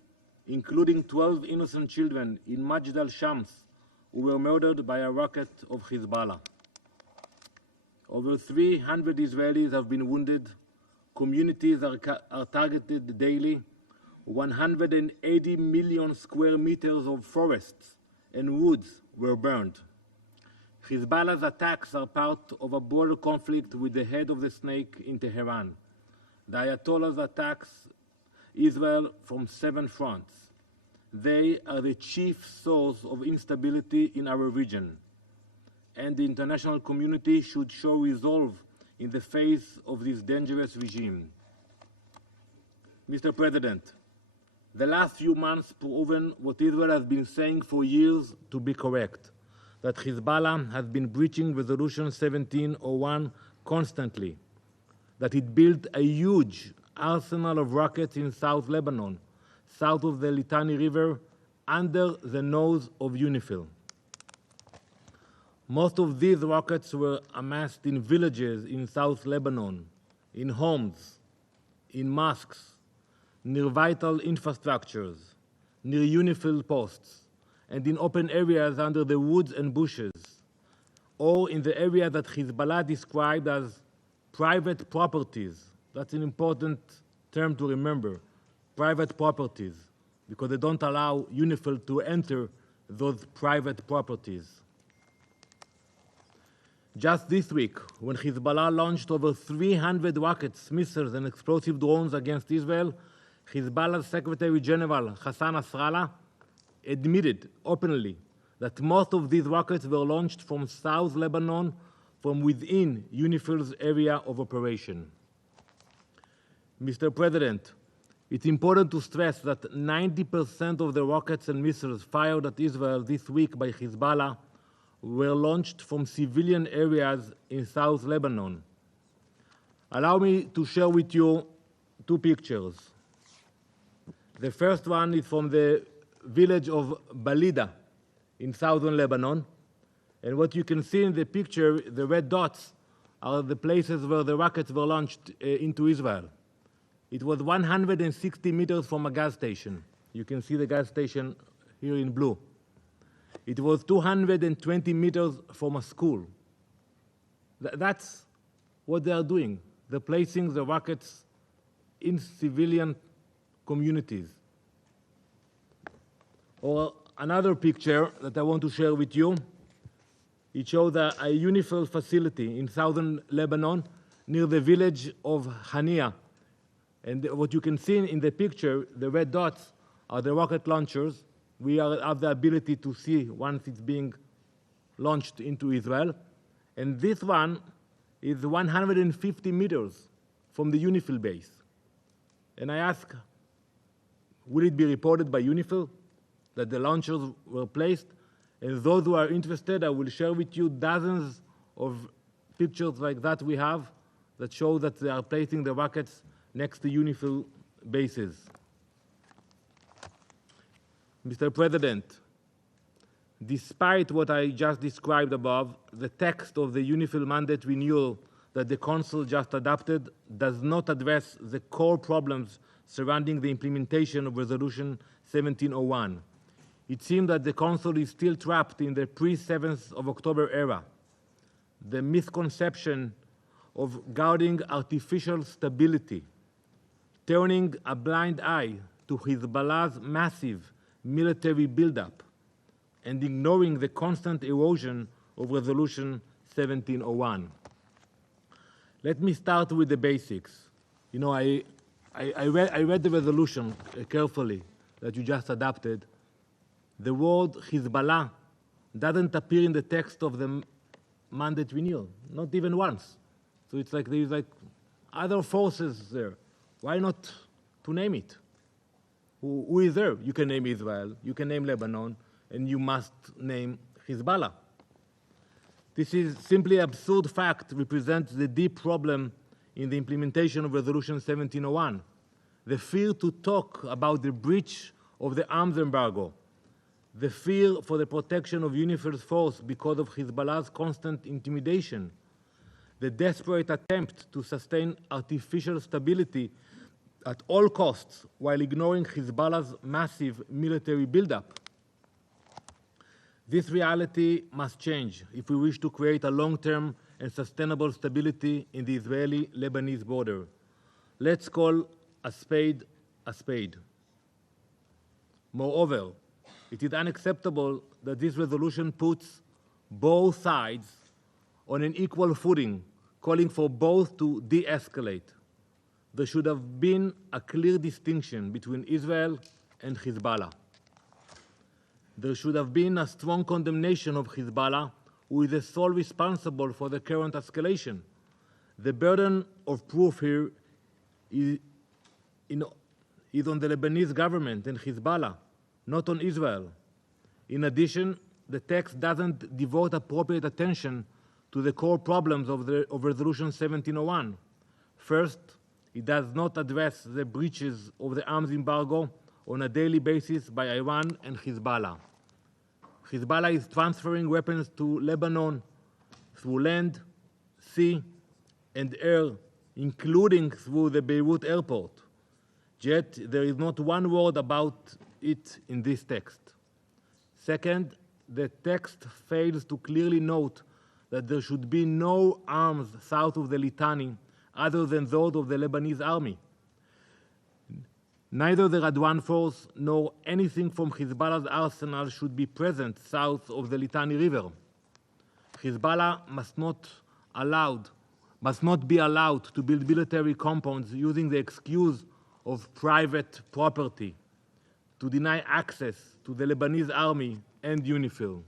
including 12 innocent children in Majd al-Shams, who were murdered by a rocket of Hezbollah. Over 300 Israelis have been wounded. Communities are targeted daily. 180 million square meters of forests and woods were burned. Hezbollah's attacks are part of a border conflict with the head of the snake in Tehran. The Ayatollahs attacks Israel from 7 fronts. They are the chief source of instability in our region, and the international community should show resolve in the face of this dangerous regime. Mr. President, the last few months proven what Israel has been saying for years to be correct, that Hezbollah has been breaching Resolution 1701 constantly, that it built a huge arsenal of rockets in South Lebanon, south of the Litani River, under the nose of UNIFIL. Most of these rockets were amassed in villages in South Lebanon, in homes, in mosques, near vital infrastructures, near UNIFIL posts, and in open areas under the woods and bushes, or in the area that Hezbollah described as private properties. That's an important term to remember, private properties, because they don't allow UNIFIL to enter those private properties. Just this week, when Hezbollah launched over 300 rockets, missiles, and explosive drones against Israel, Hezbollah's Secretary General Hassan Nasrallah admitted openly that most of these rockets were launched from South Lebanon, from within UNIFIL's area of operation. Mr. President, it's important to stress that 90% of the rockets and missiles fired at Israel this week by Hezbollah were launched from civilian areas in South Lebanon. Allow me to share with you 2 pictures. The first one is from the village of Balida in southern Lebanon. And what you can see in the picture, the red dots, are the places where the rockets were launched into Israel. It was 160 meters from a gas station. You can see the gas station here in blue. It was 220 meters from a school. That's what they are doing. They're placing the rockets in civilian communities. Or another picture that I want to share with you, it shows a UNIFIL facility in southern Lebanon near the village of Hania. And what you can see in the picture, the red dots are the rocket launchers. We have the ability to see once it's being launched into Israel. And this one is 150 meters from the UNIFIL base. And I ask, will it be reported by UNIFIL that the launchers were placed? And those who are interested, I will share with you dozens of pictures like that we have that show that they are placing the rockets next to UNIFIL bases. Mr. President, despite what I just described above, the text of the UNIFIL mandate renewal that the Council just adopted does not address the core problems surrounding the implementation of Resolution 1701. It seems that the Council is still trapped in the pre-7th of October era. The misconception of guarding artificial stability, turning a blind eye to Hezbollah's massive military buildup, and ignoring the constant erosion of Resolution 1701. Let me start with the basics. You know, I read the resolution carefully that you just adopted. The word Hezbollah doesn't appear in the text of the mandate renewal, not even once. So it's like there's like other forces there. Why not to name it? Who is there? You can name Israel, you can name Lebanon, and you must name Hezbollah. This is simply absurd fact represents the deep problem in the implementation of Resolution 1701. The fear to talk about the breach of the arms embargo, the fear for the protection of UNIFIL's force because of Hezbollah's constant intimidation, the desperate attempt to sustain artificial stability at all costs while ignoring Hezbollah's massive military buildup. This reality must change if we wish to create a long-term and sustainable stability in the Israeli-Lebanese border. Let's call a spade a spade. Moreover, it is unacceptable that this resolution puts both sides on an equal footing, calling for both to de-escalate. There should have been a clear distinction between Israel and Hezbollah. There should have been a strong condemnation of Hezbollah, who is the sole responsible for the current escalation. The burden of proof here is on the Lebanese government and Hezbollah, not on Israel. In addition, the text doesn't devote appropriate attention to the core problems of Resolution 1701. First, it does not address the breaches of the arms embargo on a daily basis by Iran and Hezbollah. Hezbollah is transferring weapons to Lebanon through land, sea, and air, including through the Beirut airport. Yet, there is not one word about it in this text. Second, the text fails to clearly note that there should be no arms south of the Litani other than those of the Lebanese army. Neither the Radwan force nor anything from Hezbollah's arsenal should be present south of the Litani River. Hezbollah must not be allowed to build military compounds using the excuse of private property to deny access to the Lebanese army and UNIFIL.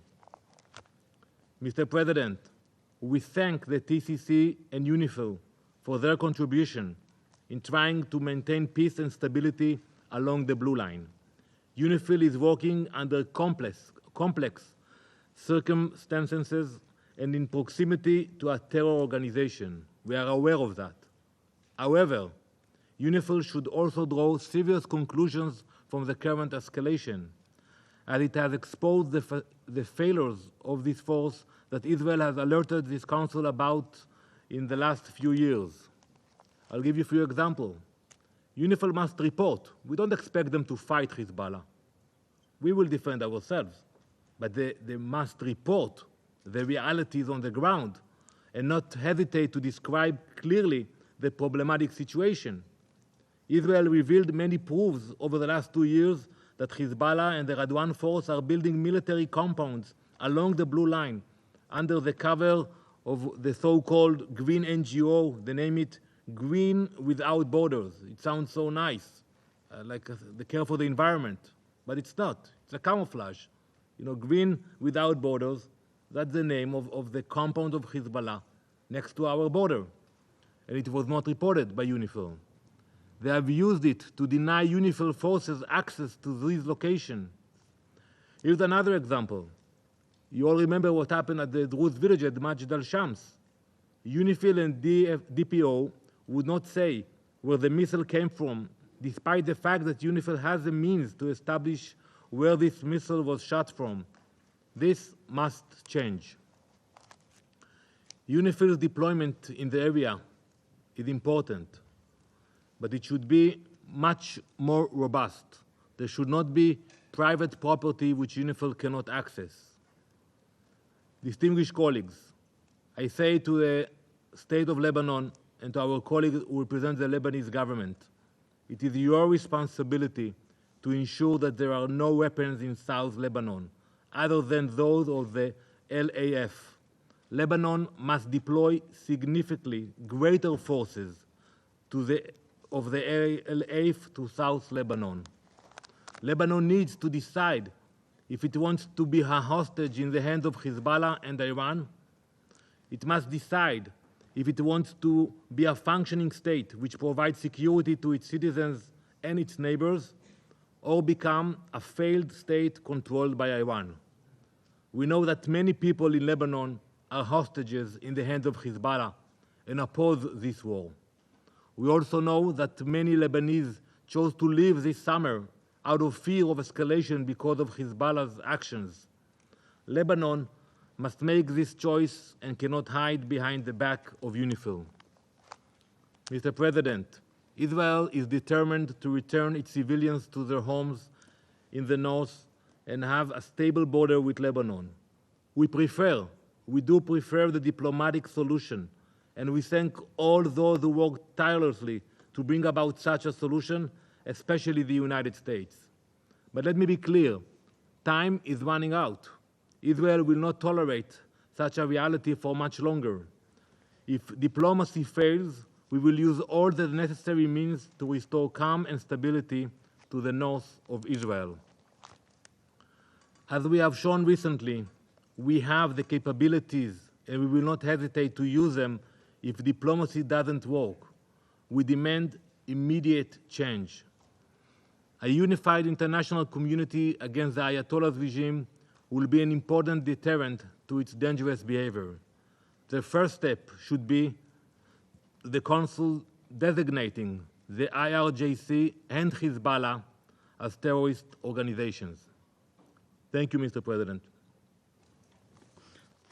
Mr. President, we thank the TCC and UNIFIL for their contribution in trying to maintain peace and stability along the Blue Line. UNIFIL is working under complex circumstances and in proximity to a terror organization. We are aware of that. However, UNIFIL should also draw serious conclusions from the current escalation, as it has exposed the failures of this force that Israel has alerted this Council about in the last few years. I'll give you a few examples. UNIFIL must report. We don't expect them to fight Hezbollah. We will defend ourselves. But they must report the realities on the ground and not hesitate to describe clearly the problematic situation. Israel revealed many proofs over the last 2 years that Hezbollah and the Radwan force are building military compounds along the Blue Line under the cover of the so-called green NGO, they name it Green Without Borders. It sounds so nice, like the care for the environment, but it's not. It's a camouflage. You know, Green Without Borders, that's the name of the compound of Hezbollah next to our border. and it was not reported by UNIFIL. They have used it to deny UNIFIL forces access to these locations. Here's another example. You all remember what happened at the Druze village at Majd al-Shams. UNIFIL and DPO would not say where the missile came from, despite the fact that UNIFIL has the means to establish where this missile was shot from. This must change. UNIFIL's deployment in the area is important, but it should be much more robust. There should not be private property which UNIFIL cannot access. Distinguished colleagues, I say to the State of Lebanon and to our colleagues who represent the Lebanese government, it is your responsibility to ensure that there are no weapons in South Lebanon, other than those of the LAF. Lebanon must deploy significantly greater forces of the LAF to South Lebanon. Lebanon needs to decide if it wants to be a hostage in the hands of Hezbollah and Iran. It must decide if it wants to be a functioning state which provides security to its citizens and its neighbors, or become a failed state controlled by Iran. We know that many people in Lebanon are hostages in the hands of Hezbollah and oppose this war. We also know that many Lebanese chose to leave this summer out of fear of escalation because of Hezbollah's actions. Lebanon must make this choice and cannot hide behind the back of UNIFIL. Mr. President, Israel is determined to return its civilians to their homes in the north and have a stable border with Lebanon. We do prefer the diplomatic solution, and we thank all those who worked tirelessly to bring about such a solution, especially the United States. But let me be clear, time is running out. Israel will not tolerate such a reality for much longer. If diplomacy fails, we will use all the necessary means to restore calm and stability to the north of Israel. As we have shown recently, we have the capabilities and we will not hesitate to use them if diplomacy doesn't work. We demand immediate change. A unified international community against the Ayatollah's regime will be an important deterrent to its dangerous behavior. The first step should be the Council designating the IRGC and Hezbollah as terrorist organizations. Thank you, Mr. President.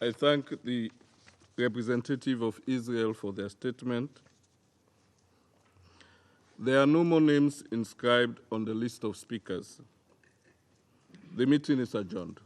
I thank the representative of Israel for their statement. There are no more names inscribed on the list of speakers. The meeting is adjourned.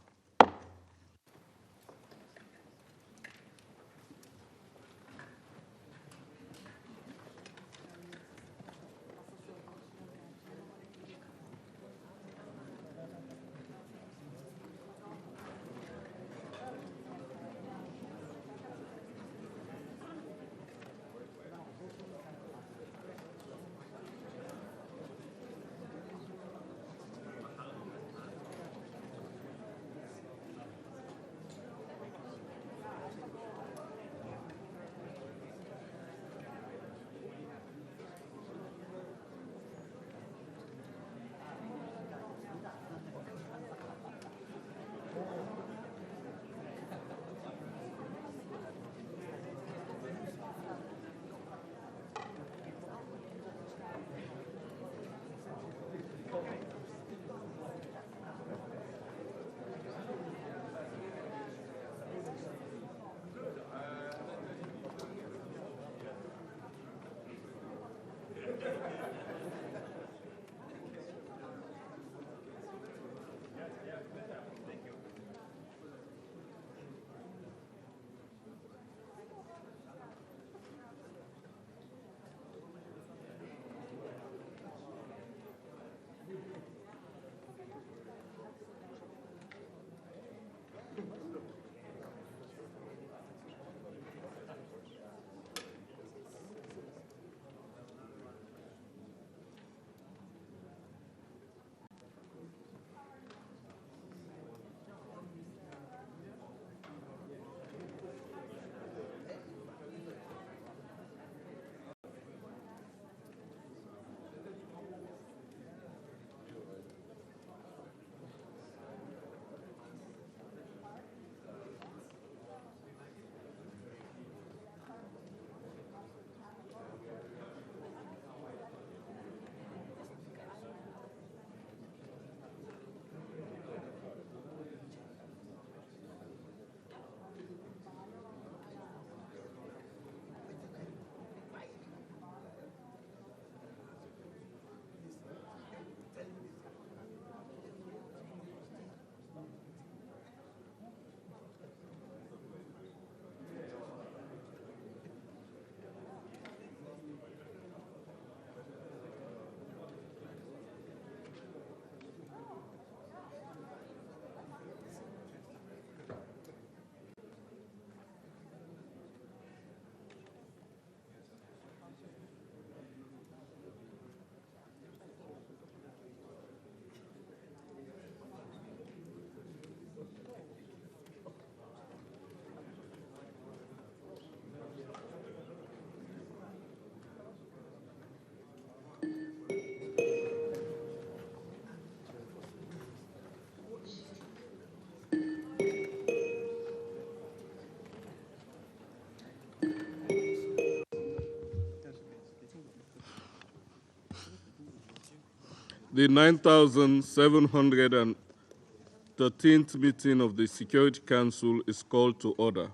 The 9,713th meeting of the Security Council is called to order.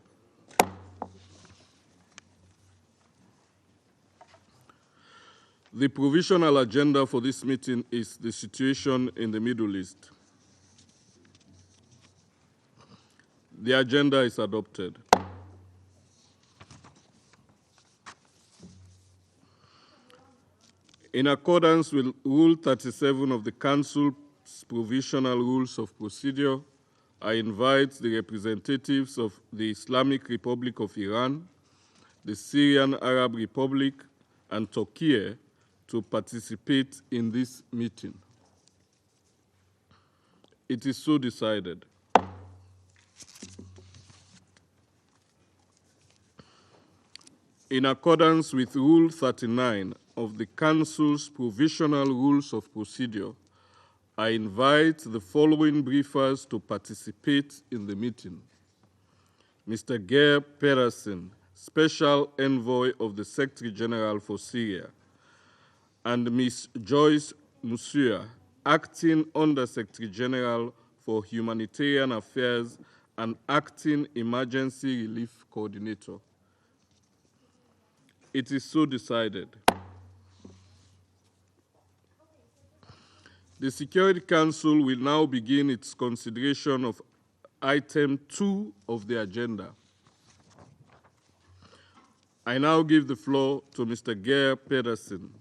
The provisional agenda for this meeting is the situation in the Middle East. The agenda is adopted. In accordance with Rule 37 of the Council's Provisional Rules of Procedure, I invite the representatives of the Islamic Republic of Iran, the Syrian Arab Republic, and Turkey to participate in this meeting. It is so decided. In accordance with Rule 39 of the Council's Provisional Rules of Procedure, I invite the following briefers to participate in the meeting. Mr. Geir Pedersen, Special Envoy of the Secretary General for Syria, and Ms. Joyce Musua, Acting Under-Secretary General for Humanitarian Affairs and Acting Emergency Relief Coordinator. It is so decided. The Security Council will now begin its consideration of item 2 of the agenda. I now give the floor to Mr. Geir Pedersen.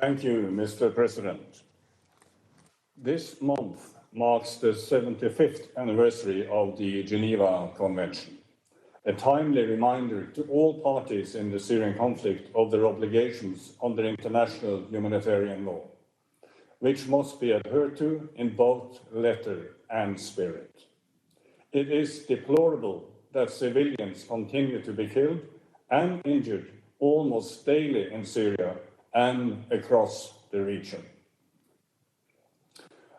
Thank you, Mr. President. This month marks the 75th anniversary of the Geneva Convention, a timely reminder to all parties in the Syrian conflict of their obligations under international humanitarian law, which must be adhered to in both letter and spirit. It is deplorable that civilians continue to be killed and injured almost daily in Syria and across the region.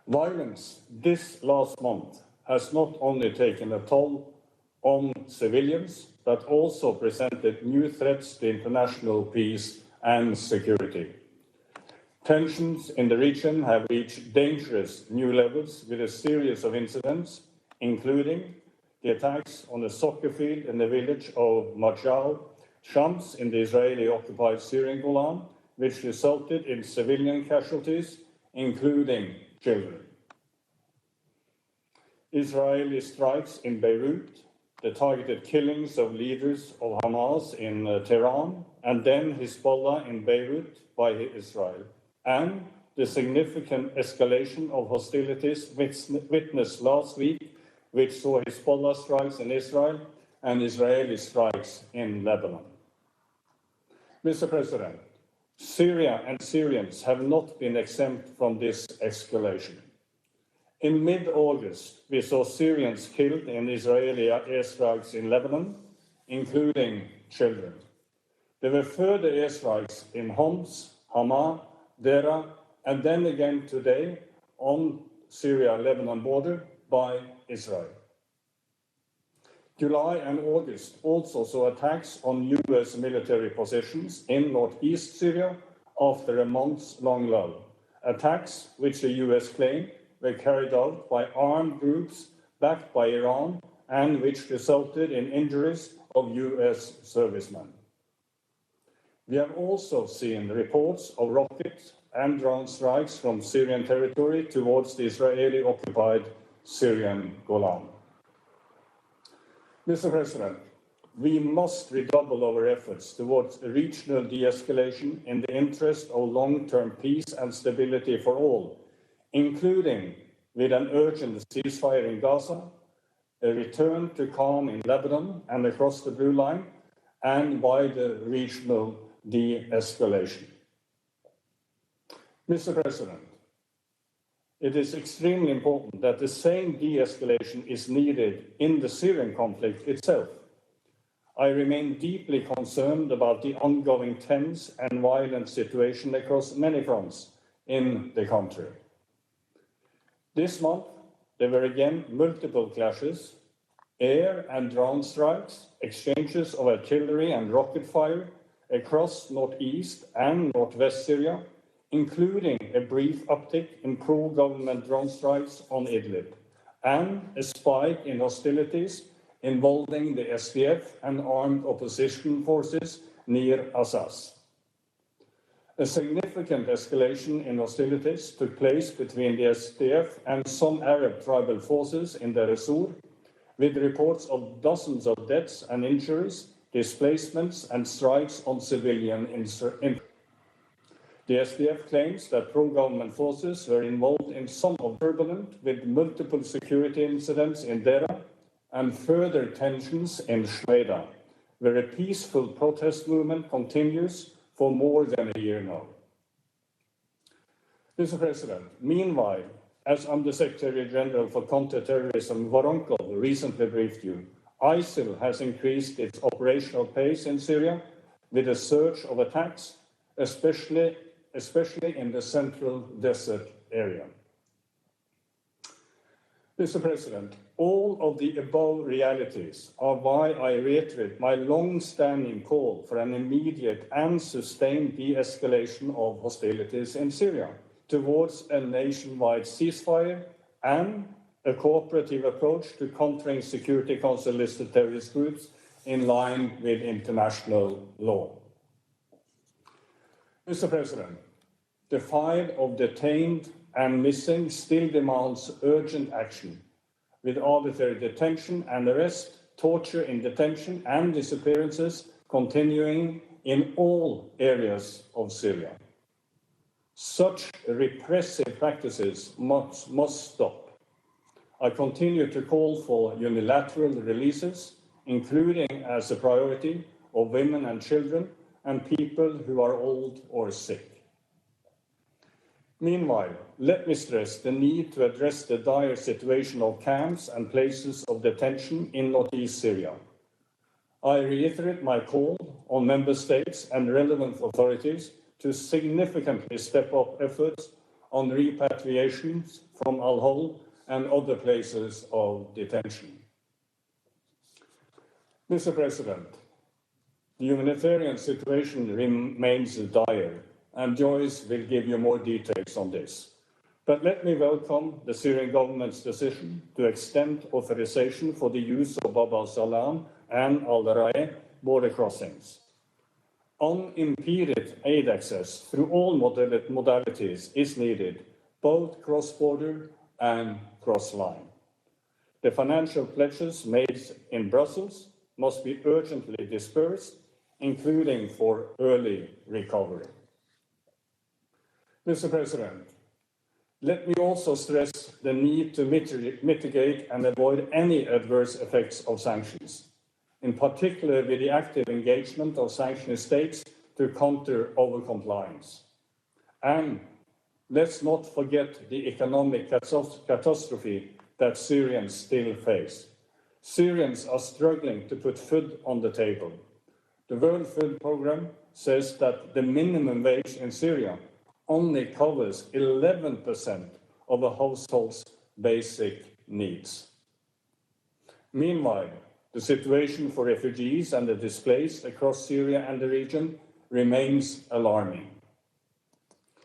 Violence this last month has not only taken a toll on civilians, but also presented new threats to international peace and security. Tensions in the region have reached dangerous new levels with a series of incidents, including the attacks on a soccer field in the village of Majal Shams in the Israeli-occupied Syrian Golan, which resulted in civilian casualties, including children. Israeli strikes in Beirut, the targeted killings of leaders of Hamas in Tehran, and then Hezbollah in Beirut by Israel, and the significant escalation of hostilities witnessed last week, which saw Hezbollah strikes in Israel and Israeli strikes in Lebanon. Mr. President, Syria and Syrians have not been exempt from this escalation. In mid-August, we saw Syrians killed in Israeli airstrikes in Lebanon, including children. There were further airstrikes in Homs, Hama, Dera, and then again today on Syria-Lebanon border by Israel. July and August also saw attacks on US military positions in northeast Syria after a months-long lull, attacks which the US claimed were carried out by armed groups backed by Iran and which resulted in injuries of US servicemen. We have also seen reports of rocket and drone strikes from Syrian territory towards the Israeli-occupied Syrian Golan. Mr. President, we must redouble our efforts towards a regional de-escalation in the interest of long-term peace and stability for all, including with an urgent ceasefire in Gaza, a return to calm in Lebanon and across the Blue Line, and wider regional de-escalation. Mr. President, it is extremely important that the same de-escalation is needed in the Syrian conflict itself. I remain deeply concerned about the ongoing tense and violent situation across many fronts in the country. This month, there were again multiple clashes, air and drone strikes, exchanges of artillery and rocket fire, across northeast and northwest Syria, including a brief uptick in pro-government drone strikes on Idlib, and a spike in hostilities involving the SDF and armed opposition forces near Assas. A significant escalation in hostilities took place between the SDF and some Arab tribal forces in Deir ez-Zor, with reports of dozens of deaths and injuries, displacements, and strikes on civilian infrastructure. The SDF claims that pro-government forces were involved in some of turbulent, with multiple security incidents in Deira and further tensions in Shweda, where a peaceful protest movement continues for more than a year now. Mr. President, meanwhile, as Undersecretary General for Counter-Terrorism Voronko recently briefed you, ISIL has increased its operational pace in Syria with a surge of attacks, especially in the central desert area. Mr. President, all of the above realities are why I reiterate my long-standing call for an immediate and sustained de-escalation of hostilities in Syria towards a nationwide ceasefire and a cooperative approach to countering Security Council-listed terrorist groups in line with international law. Mr. President, the file of detained and missing still demands urgent action, with arbitrary detention and arrest, torture in detention, and disappearances continuing in all areas of Syria. Such repressive practices must stop. I continue to call for unilateral releases, including as a priority of women and children and people who are old or sick. Meanwhile, let me stress the need to address the dire situation of camps and places of detention in northeast Syria. I reiterate my call on member states and relevant authorities to significantly step up efforts on repatriations from Al-Hol and other places of detention. Mr. President, the humanitarian situation remains dire, and Joyce will give you more details on this. But let me welcome the Syrian government's decision to extend authorization for the use of Bab al-Salam and Al-Rai border crossings. Unimpeded aid access through all modalities is needed, both cross-border and cross-line. The financial pledges made in Brussels must be urgently dispersed, including for early recovery. Mr. President, let me also stress the need to mitigate and avoid any adverse effects of sanctions, in particular with the active engagement of sanctioned states to counter overcompliance. And let's not forget the economic catastrophe that Syrians still face. Syrians are struggling to put food on the table. The World Food Programme says that the minimum wage in Syria only covers 11% of a household's basic needs. Meanwhile, the situation for refugees and the displaced across Syria and the region remains alarming.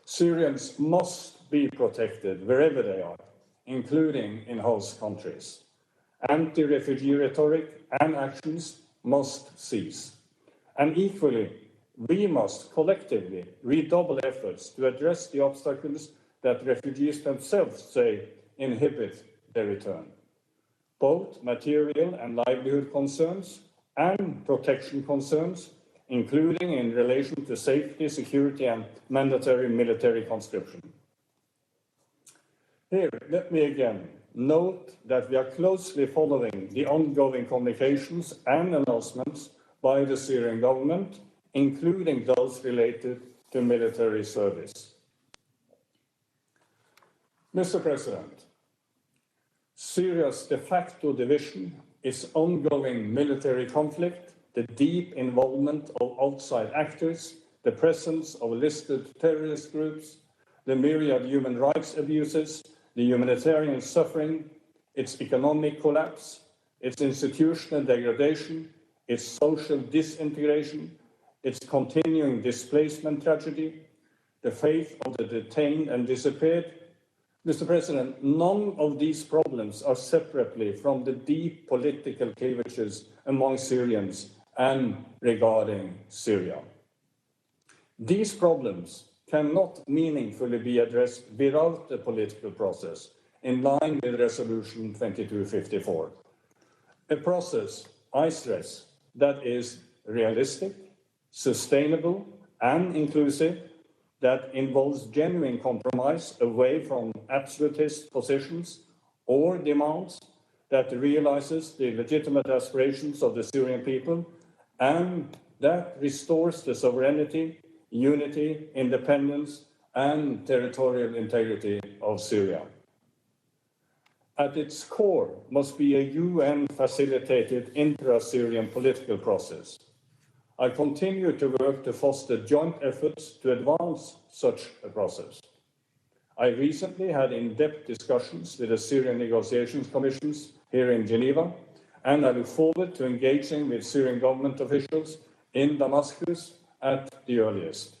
Syrians must be protected wherever they are, including in host countries. Anti-refugee rhetoric and actions must cease. And equally, we must collectively redouble efforts to address the obstacles that refugees themselves say inhibit their return. Both material and livelihood concerns and protection concerns, including in relation to safety, security, and mandatory military conscription. Here, let me again note that we are closely following the ongoing communications and announcements by the Syrian government, including those related to military service. Mr. President, Syria's de facto division, its ongoing military conflict, the deep involvement of outside actors, the presence of listed terrorist groups, the myriad human rights abuses, the humanitarian suffering, its economic collapse, its institutional degradation, its social disintegration, its continuing displacement tragedy, the fate of the detained and disappeared. Mr. President, none of these problems are separately from the deep political cleavages among Syrians and regarding Syria. These problems cannot meaningfully be addressed without a political process in line with Resolution 2254. A process, I stress, that is realistic, sustainable, and inclusive, that involves genuine compromise away from absolutist positions or demands, that realizes the legitimate aspirations of the Syrian people, and that restores the sovereignty, unity, independence, and territorial integrity of Syria. At its core must be a UN-facilitated intra-Syrian political process. I continue to work to foster joint efforts to advance such a process. I recently had in-depth discussions with the Syrian Negotiations Commissions here in Geneva, and I look forward to engaging with Syrian government officials in Damascus at the earliest.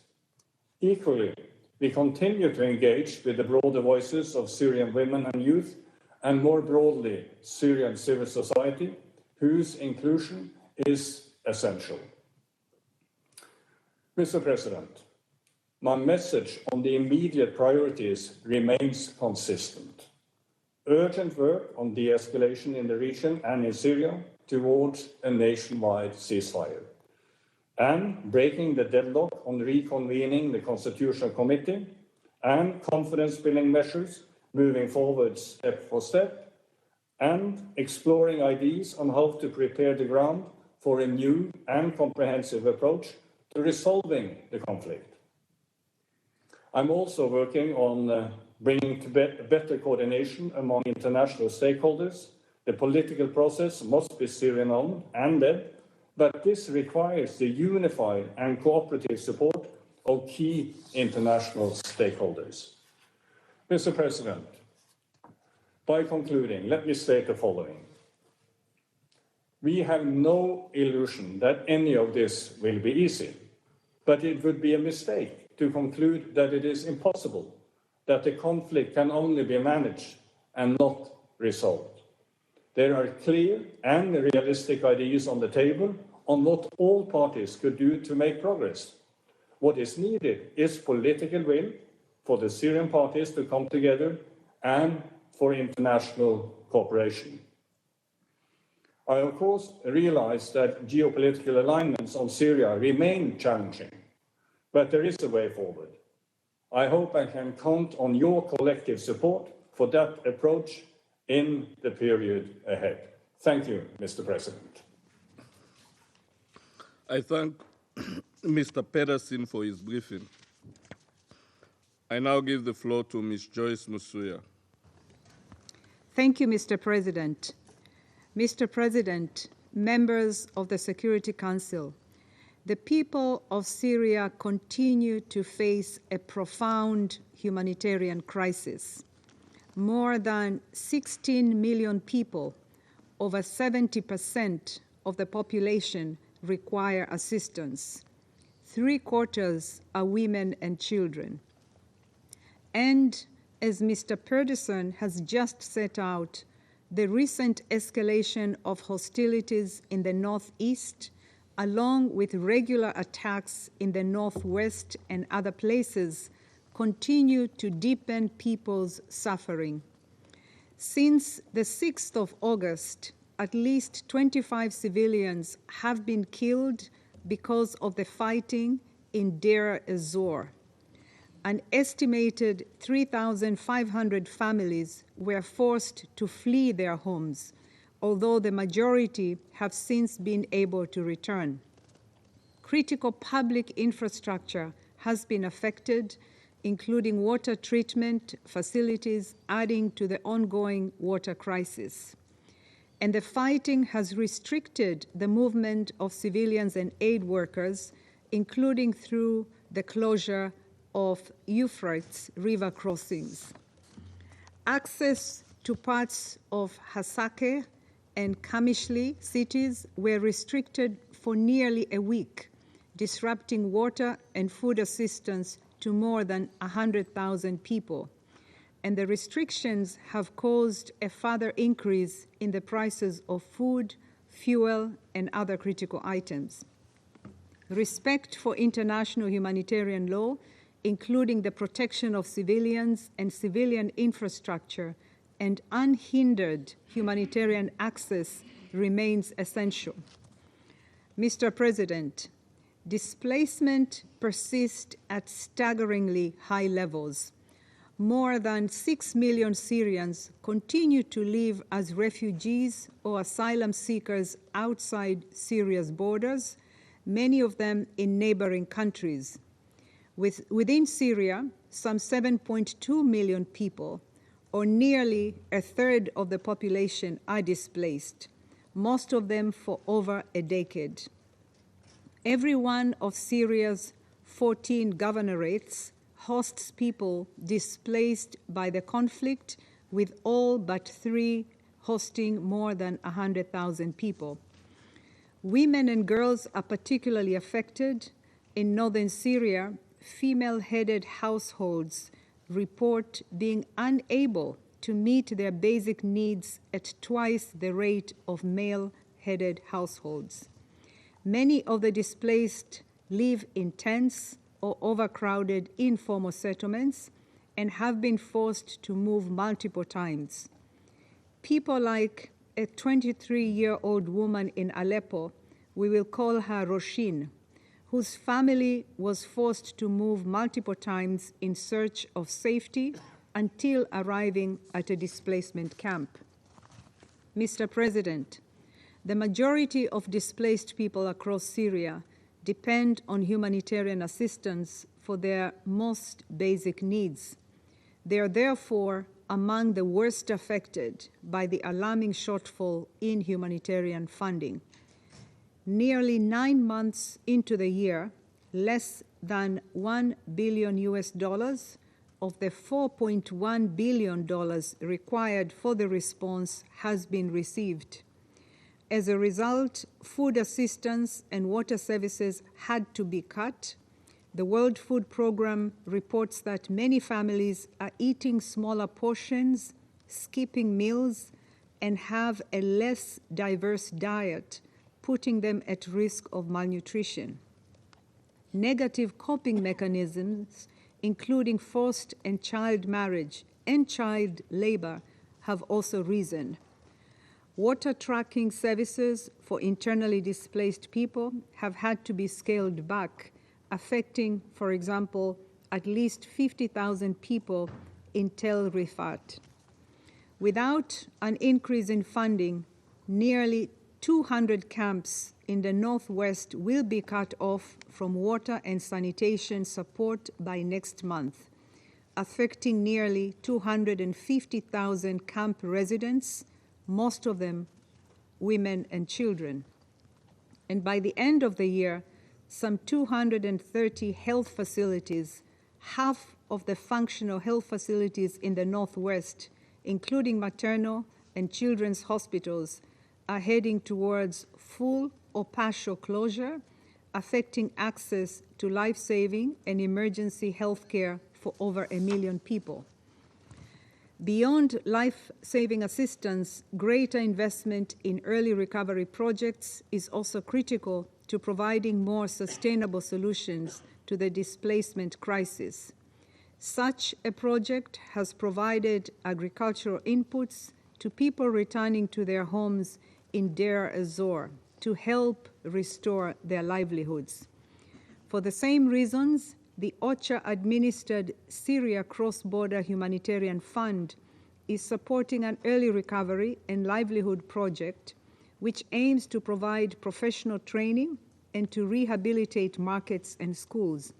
Equally, we continue to engage with the broader voices of Syrian women and youth, and more broadly, Syrian civil society, whose inclusion is essential. Mr. President, my message on the immediate priorities remains consistent. Urgent work on de-escalation in the region and in Syria towards a nationwide ceasefire, and breaking the deadlock on reconvening the Constitutional Committee, and confidence-building measures moving forward step for step, and exploring ideas on how to prepare the ground for a new and comprehensive approach to resolving the conflict. I'm also working on bringing to better coordination among international stakeholders. The political process must be Syrian-owned and led, but this requires the unified and cooperative support of key international stakeholders. Mr. President, by concluding, let me state the following. We have no illusion that any of this will be easy, but it would be a mistake to conclude that it is impossible, that the conflict can only be managed and not resolved. There are clear and realistic ideas on the table on what all parties could do to make progress. What is needed is political will for the Syrian parties to come together and for international cooperation. I, of course, realize that geopolitical alignments on Syria remain challenging, but there is a way forward. I hope I can count on your collective support for that approach in the period ahead. Thank you, Mr. President. I thank Mr. Pedersen for his briefing. I now give the floor to Ms. Joyce Musuya. Thank you, Mr. President. Mr. President, members of the Security Council, the people of Syria continue to face a profound humanitarian crisis. More than 16 million people, over 70% of the population, require assistance. 3/4 are women and children. And as Mr. Pedersen has just set out, the recent escalation of hostilities in the northeast, along with regular attacks in the northwest and other places, continue to deepen people's suffering. Since the 6th of August, at least 25 civilians have been killed because of the fighting in Deir ez-Zor. An estimated 3,500 families were forced to flee their homes, although the majority have since been able to return. Critical public infrastructure has been affected, including water treatment facilities, adding to the ongoing water crisis. And the fighting has restricted the movement of civilians and aid workers, including through the closure of Euphrates river crossings. Access to parts of Hasakeh and Kamishli cities were restricted for nearly a week disrupting water and food assistance to more than 100,000 people. And the restrictions have caused a further increase in the prices of food, fuel, and other critical items. Respect for international humanitarian law, including the protection of civilians and civilian infrastructure, and unhindered humanitarian access remains essential. Mr. President, displacement persists at staggeringly high levels. More than 6 million Syrians continue to live as refugees or asylum seekers outside Syria's borders, many of them in neighboring countries. Within Syria, some 7.2 million people, or nearly a third of the population, are displaced, most of them for over a decade. Every one of Syria's 14 governorates hosts people displaced by the conflict, with all but 3 hosting more than 100,000 people. Women and girls are particularly affected. In northern Syria, female-headed households report being unable to meet their basic needs at twice the rate of male-headed households. Many of the displaced live in tents or overcrowded informal settlements and have been forced to move multiple times. People like a 23-year-old woman in Aleppo, we will call her Roshin, whose family was forced to move multiple times in search of safety until arriving at a displacement camp. Mr. President, the majority of displaced people across Syria depend on humanitarian assistance for their most basic needs. They are therefore among the worst affected by the alarming shortfall in humanitarian funding. Nearly 9 months into the year, less than $1 billion of the $4.1 billion required for the response has been received. As a result, food assistance and water services had to be cut. The World Food Programme reports that many families are eating smaller portions, skipping meals, and have a less diverse diet, putting them at risk of malnutrition. Negative coping mechanisms, including forced and child marriage and child labor, have also risen. Water tracking services for internally displaced people have had to be scaled back, affecting, for example, at least 50,000 people in Tel Rifat. Without an increase in funding, nearly 200 camps in the northwest will be cut off from water and sanitation support by next month, affecting nearly 250,000 camp residents, most of them women and children. And by the end of the year, some 230 health facilities, half of the functional health facilities in the Northwest, including maternal and children's hospitals, are heading towards full or partial closure, affecting access to life-saving and emergency health care for over 1 million people. Beyond life-saving assistance, greater investment in early recovery projects is also critical to providing more sustainable solutions to the displacement crisis. Such a project has provided agricultural inputs to people returning to their homes in Deir ez-Zor to help restore their livelihoods. For the same reasons, the OCHA-administered Syria Cross-Border Humanitarian Fund is supporting an early recovery and livelihood project which aims to provide professional training and to rehabilitate markets and schools.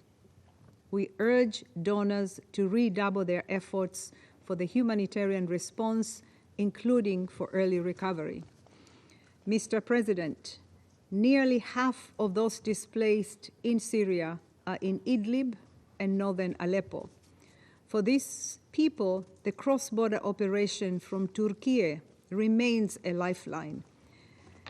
We urge donors to redouble their efforts for the humanitarian response, including for early recovery. Mr. President, nearly half of those displaced in Syria are in Idlib and northern Aleppo. For these people, the cross-border operation from Turkey remains a lifeline.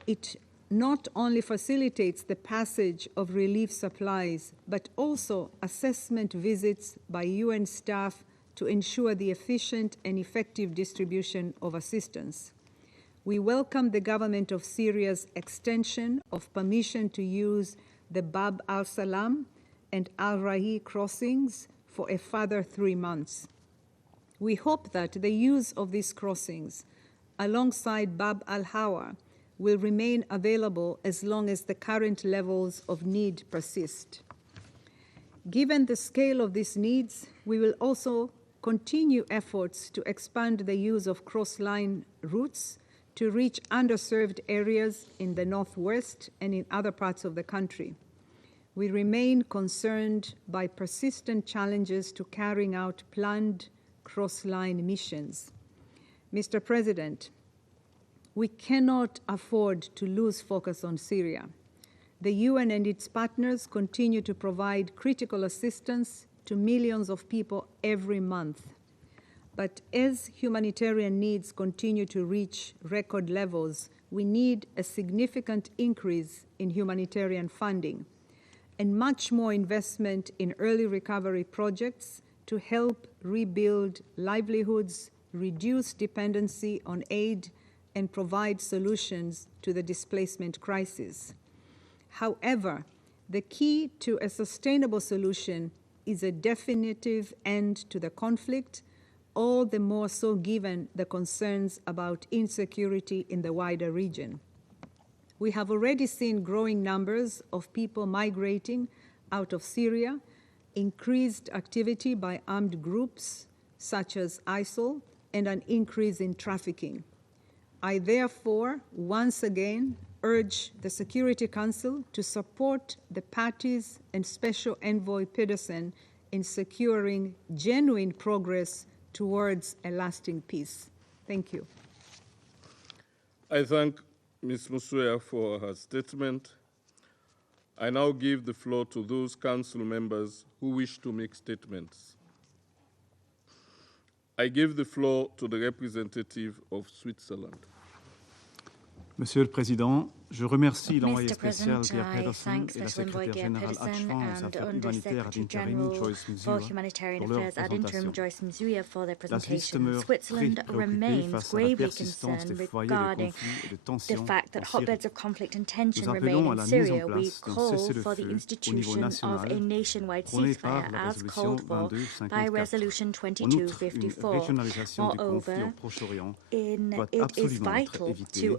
It not only facilitates the passage of relief supplies, but also assessment visits by UN staff to ensure the efficient and effective distribution of assistance. We welcome the government of Syria's extension of permission to use the Bab al-Salam and al-Rahi crossings for a further 3 months. We hope that the use of these crossings alongside Bab al-Hawa will remain available as long as the current levels of need persist. Given the scale of these needs, we will also continue efforts to expand the use of cross-line routes to reach underserved areas in the Northwest and in other parts of the country. We remain concerned by persistent challenges to carrying out planned cross-line missions. Mr. President, we cannot afford to lose focus on Syria. The UN and its partners continue to provide critical assistance to millions of people every month. But as humanitarian needs continue to reach record levels, we need a significant increase in humanitarian funding and much more investment in early recovery projects to help rebuild livelihoods, reduce dependency on aid, and provide solutions to the displacement crisis. However, the key to a sustainable solution is a definitive end to the conflict, all the more so given the concerns about insecurity in the wider region. We have already seen growing numbers of people migrating out of Syria, increased activity by armed groups such as ISIL, and an increase in trafficking. I therefore, once again, urge the Security Council to support the parties and Special Envoy Pedersen in securing genuine progress towards a lasting peace. Thank you. I thank Ms. Musuya for her statement. I now give the floor to those council members who wish to make statements. I give the floor to the representative of Switzerland. Monsieur le Président, je remercie l'envoyé spécial Geir Pedersen et la secrétaire générale adjointe aux affaires humanitaires ad interim Joyce Msuya pour leur présentation. La Suisse demeure très préoccupée face à la persistance des foyers de conflit et de tensions en Syrie. Nous appelons à la mise en place d'un cessez-le-feu au niveau national prôné par la résolution 2254. En outre, une régionalisation du conflit au Proche-Orient doit absolument être évitée.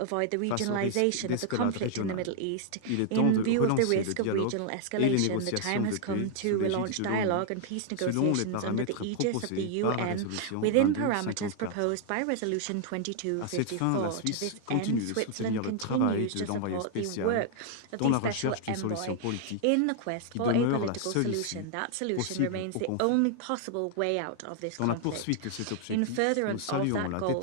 Regionalization of the conflict in the Middle East, in view of the risk of regional escalation, the time has come to relaunch dialogue and peace negotiations under the aegis of the UN within parameters proposed by Resolution 2254. To this end, Switzerland continues to support the work of the Special Envoy in the quest for a political solution. That solution remains the only possible way out of this conflict. In furtherance of that goal,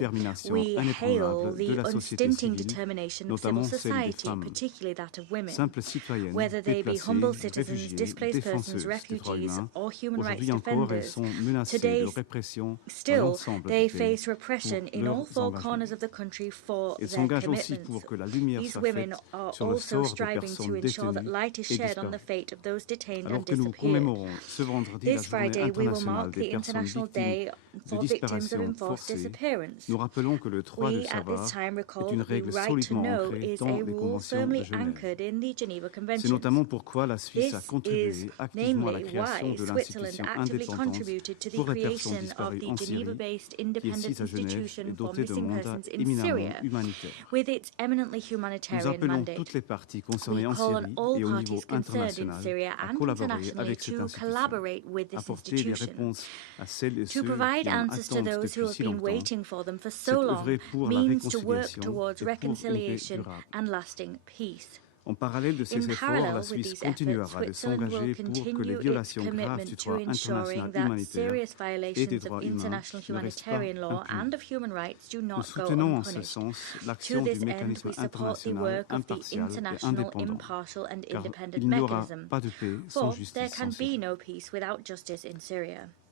we hail the unstinting determination of civil society, particularly that of women, whether they be humble citizens, displaced persons, refugees, or human rights defenders. Today, still, they face repression in all four corners of the country for their commitments. These women are also striving to ensure that light is shed on the fate of those detained and disappeared. This Friday, we will mark the International Day for Victims of Enforced Disappearance. We at this time recall that the right to know is a rule firmly anchored in the Geneva Convention. This is namely why Switzerland actively contributed to the creation of the Geneva-based independent institution for missing persons in Syria. With its eminently humanitarian mandate, we call on all parties concerned in Syria and internationally to collaborate with this institution. To provide answers to those who have been waiting for them for so long means to work towards reconciliation and lasting peace. En parallèle de ces efforts, la Suisse continuera de s'engager pour que les violations graves du droit international humanitaire et des droits humains ne restent pas impunis. Nous soutenons en ce sens l'action du mécanisme international impartial et indépendant, car il n'y aura pas de paix sans justice en Syrie.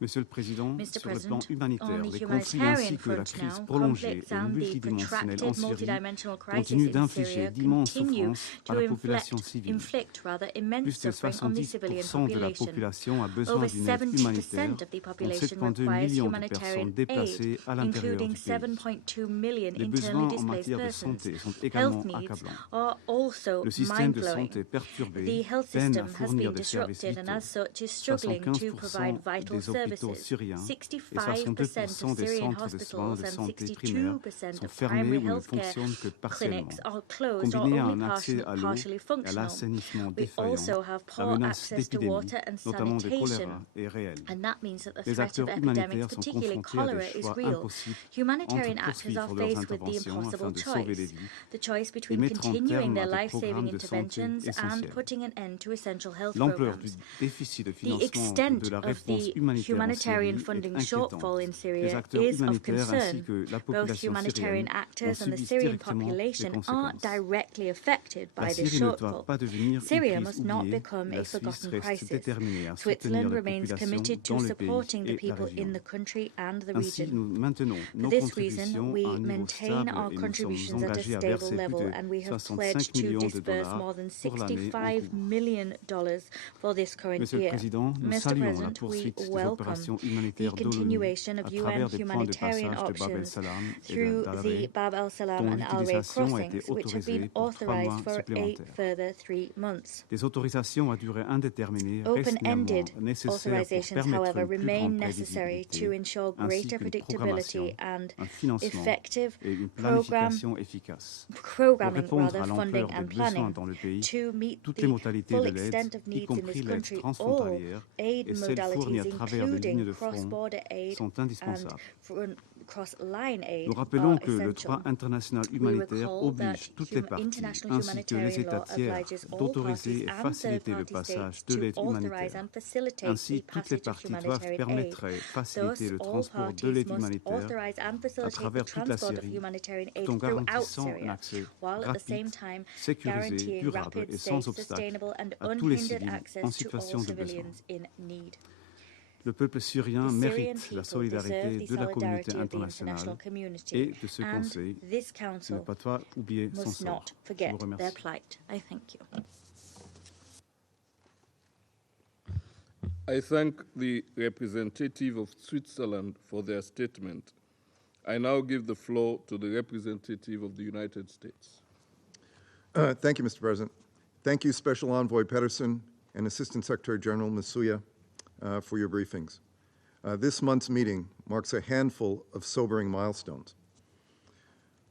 Monsieur le Président, Mr. sur le plan President, humanitaire, on the les conflits humanitarian ainsi que la front crise now, prolongée conflicts et and the multidimensionnelle en protracted Syrie multidimensional crisis continuent in d'infliger Syria d'immenses continue souffrances à to la population civile. inflict immense Plus de suffering on the civilian 70% de la population. population a besoin Over d'une aide 70% humanitaire, of the dont population 7,2 requires millions de humanitarian personnes aid, déplacées à l'intérieur including du pays. 7.2 million Les internally besoins en displaced matière de persons. santé sont Health également needs accablants. are also Le système de mind-blowing. santé perturbé The health peine à system has fournir been des services disrupted and vitaux. as such is struggling to provide 75% vital des hôpitaux services. syriens et 65% 62% of des Syrian centres de soins hospitals de and santé primaires 62% sont of fermés primary ou ne healthcare fonctionnent que partiellement. clinics are closed or Combiné à only un accès à l'eau partially et à functional. l'assainissement We défaillant, also have la poor menace access to d'épidémie, water and notamment de sanitation. choléra, est réelle. And that means that the Les threat of acteurs epidemics, humanitaires sont particularly confrontés à cholera, des is choix real. impossibles Humanitarian entre actors are poursuivre leurs faced with the interventions afin impossible de sauver des choice, vies the choice et between mettre en continuing terme their à des life-saving programmes de santé interventions and essentiels. putting an end to essential health L'ampleur du programs. déficit de The financement extent de la of réponse the humanitaire en humanitarian Syrie funding est inquiétante. shortfall in Les Syria acteurs is of humanitaires ainsi concern. que la Both population humanitarian syrienne en actors and the subissent Syrian directement les population are conséquences. directly affected La by this Syrie ne doit shortfall. pas devenir une Syria crise must not oubliée. become La a Suisse forgotten reste crisis. déterminée à soutenir Switzerland les remains populations committed to dans le supporting pays the et la people région. in the country and the Ainsi, region. nous maintenons For nos this reason, contributions we à un niveau maintain stable our et nous sommes contributions at a engagés à stable verser plus level, de and we have 65 pledged to millions de disperse dollars more than pour l'année en $65 cours. million for this current Monsieur le year. Président, nous Mr. saluons la President, we poursuite des welcome opérations the humanitaires de l'ONU continuation à of travers UN des points de humanitarian passage de Bab options el-Salam et through d'Al-Ray, the Bab el-Salam dont and Al-Ray l'utilisation a été crossings, which have been autorisée pour 3 authorized mois for a supplémentaires. further 3 months. Des autorisations à durée indéterminée restent Open-ended néanmoins nécessaires pour authorizations, permettre however, une plus remain grande necessary to prévisibilité, ensure ainsi greater qu'une predictability programmation, and un financement effective et une planification efficace. Pour programming, répondre à funding l'ampleur des and besoins planning dans le pays, to meet toutes the les modalités full de l'aide, extent of y needs in compris this l'aide country, all transfrontalière aid et celle fournie à modalities, travers les lignes including de front, cross-border aid sont indispensables. and cross-line aid, Nous rappelons are que le essential. droit international We humanitaire recall oblige that toutes les parties, international ainsi que les humanitarian États law tiers, obliges all d'autoriser et parties and faciliter le third-party passage states de to l'aide authorize humanitaire. and facilitate Ainsi, the toutes les passage of parties doivent humanitarian aid. permettre et faciliter Thus, le all transport de parties l'aide must humanitaire authorize and à facilitate the travers toute la transport of Syrie, humanitarian aid tout en throughout garantissant un Syria, accès while at the same rapide, time sécurisé, guaranteeing durable rapid, et sans safe, obstacle sustainable and à tous les unhindered civils access en to situation all de besoin. civilians in need. Le peuple syrien The Syrian mérite people la solidarité deserve the de la communauté solidarity of the internationale international community, et de ce and Conseil this qui ne council peut pas oublier son must sort. not Je forget vous their remercie. plight. I thank you. I thank the representative of Switzerland for their statement. I now give the floor to the representative of the United States. Thank you, Mr. President. Thank you, Special Envoy Pedersen and Assistant Secretary General Masuya, for your briefings. This month's meeting marks a handful of sobering milestones.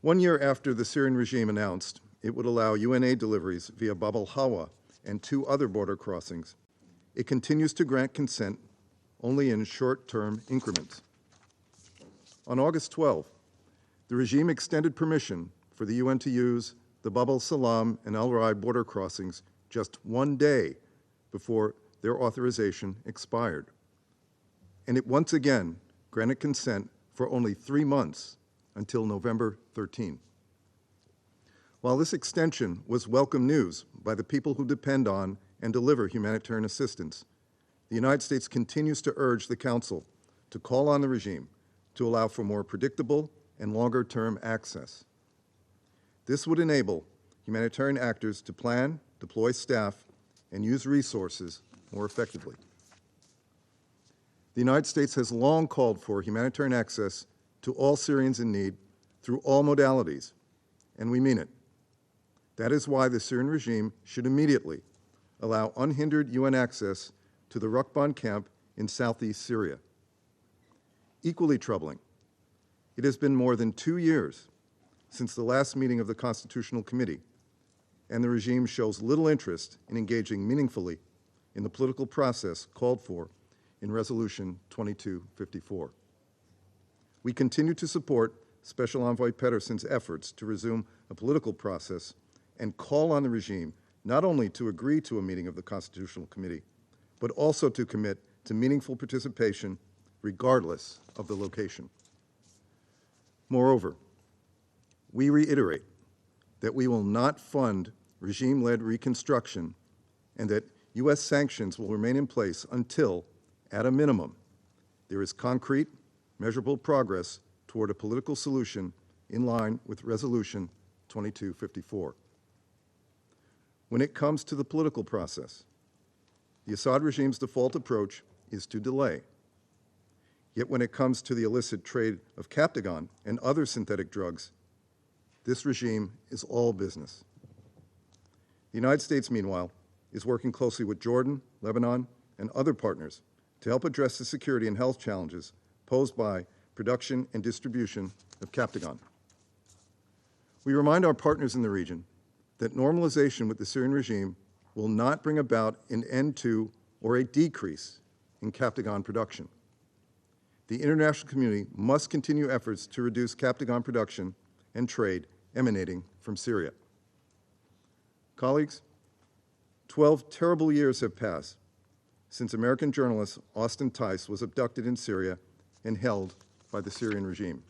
1 year after the Syrian regime announced it would allow UN aid deliveries via Bab al-Hawa and 2 other border crossings, it continues to grant consent only in short-term increments. On August 12, the regime extended permission for the UN to use the Bab al-Salam and Al-Rai border crossings just 1 day before their authorization expired. And it once again granted consent for only 3 months until November 13. While this extension was welcome news by the people who depend on and deliver humanitarian assistance, the United States continues to urge the Council to call on the regime to allow for more predictable and longer-term access. This would enable humanitarian actors to plan, deploy staff, and use resources more effectively. The United States has long called for humanitarian access to all Syrians in need through all modalities, and we mean it. That is why the Syrian regime should immediately allow unhindered UN access to the Rukban camp in southeast Syria. Equally troubling, it has been more than 2 years since the last meeting of the Constitutional Committee, and the regime shows little interest in engaging meaningfully in the political process called for in Resolution 2254. We continue to support Special Envoy Pedersen's efforts to resume a political process and call on the regime not only to agree to a meeting of the Constitutional Committee, but also to commit to meaningful participation regardless of the location. Moreover, we reiterate that we will not fund regime-led reconstruction and that U.S. sanctions will remain in place until, at a minimum, there is concrete, measurable progress toward a political solution in line with Resolution 2254. When it comes to the political process, the Assad regime's default approach is to delay. Yet when it comes to the illicit trade of Captagon and other synthetic drugs, this regime is all business. The United States, meanwhile, is working closely with Jordan, Lebanon, and other partners to help address the security and health challenges posed by production and distribution of Captagon. We remind our partners in the region that normalization with the Syrian regime will not bring about an end to or a decrease in Captagon production. The international community must continue efforts to reduce Captagon production and trade emanating from Syria. Colleagues, 12 terrible years have passed since American journalist Austin Tice was abducted in Syria and held by the Syrian regime.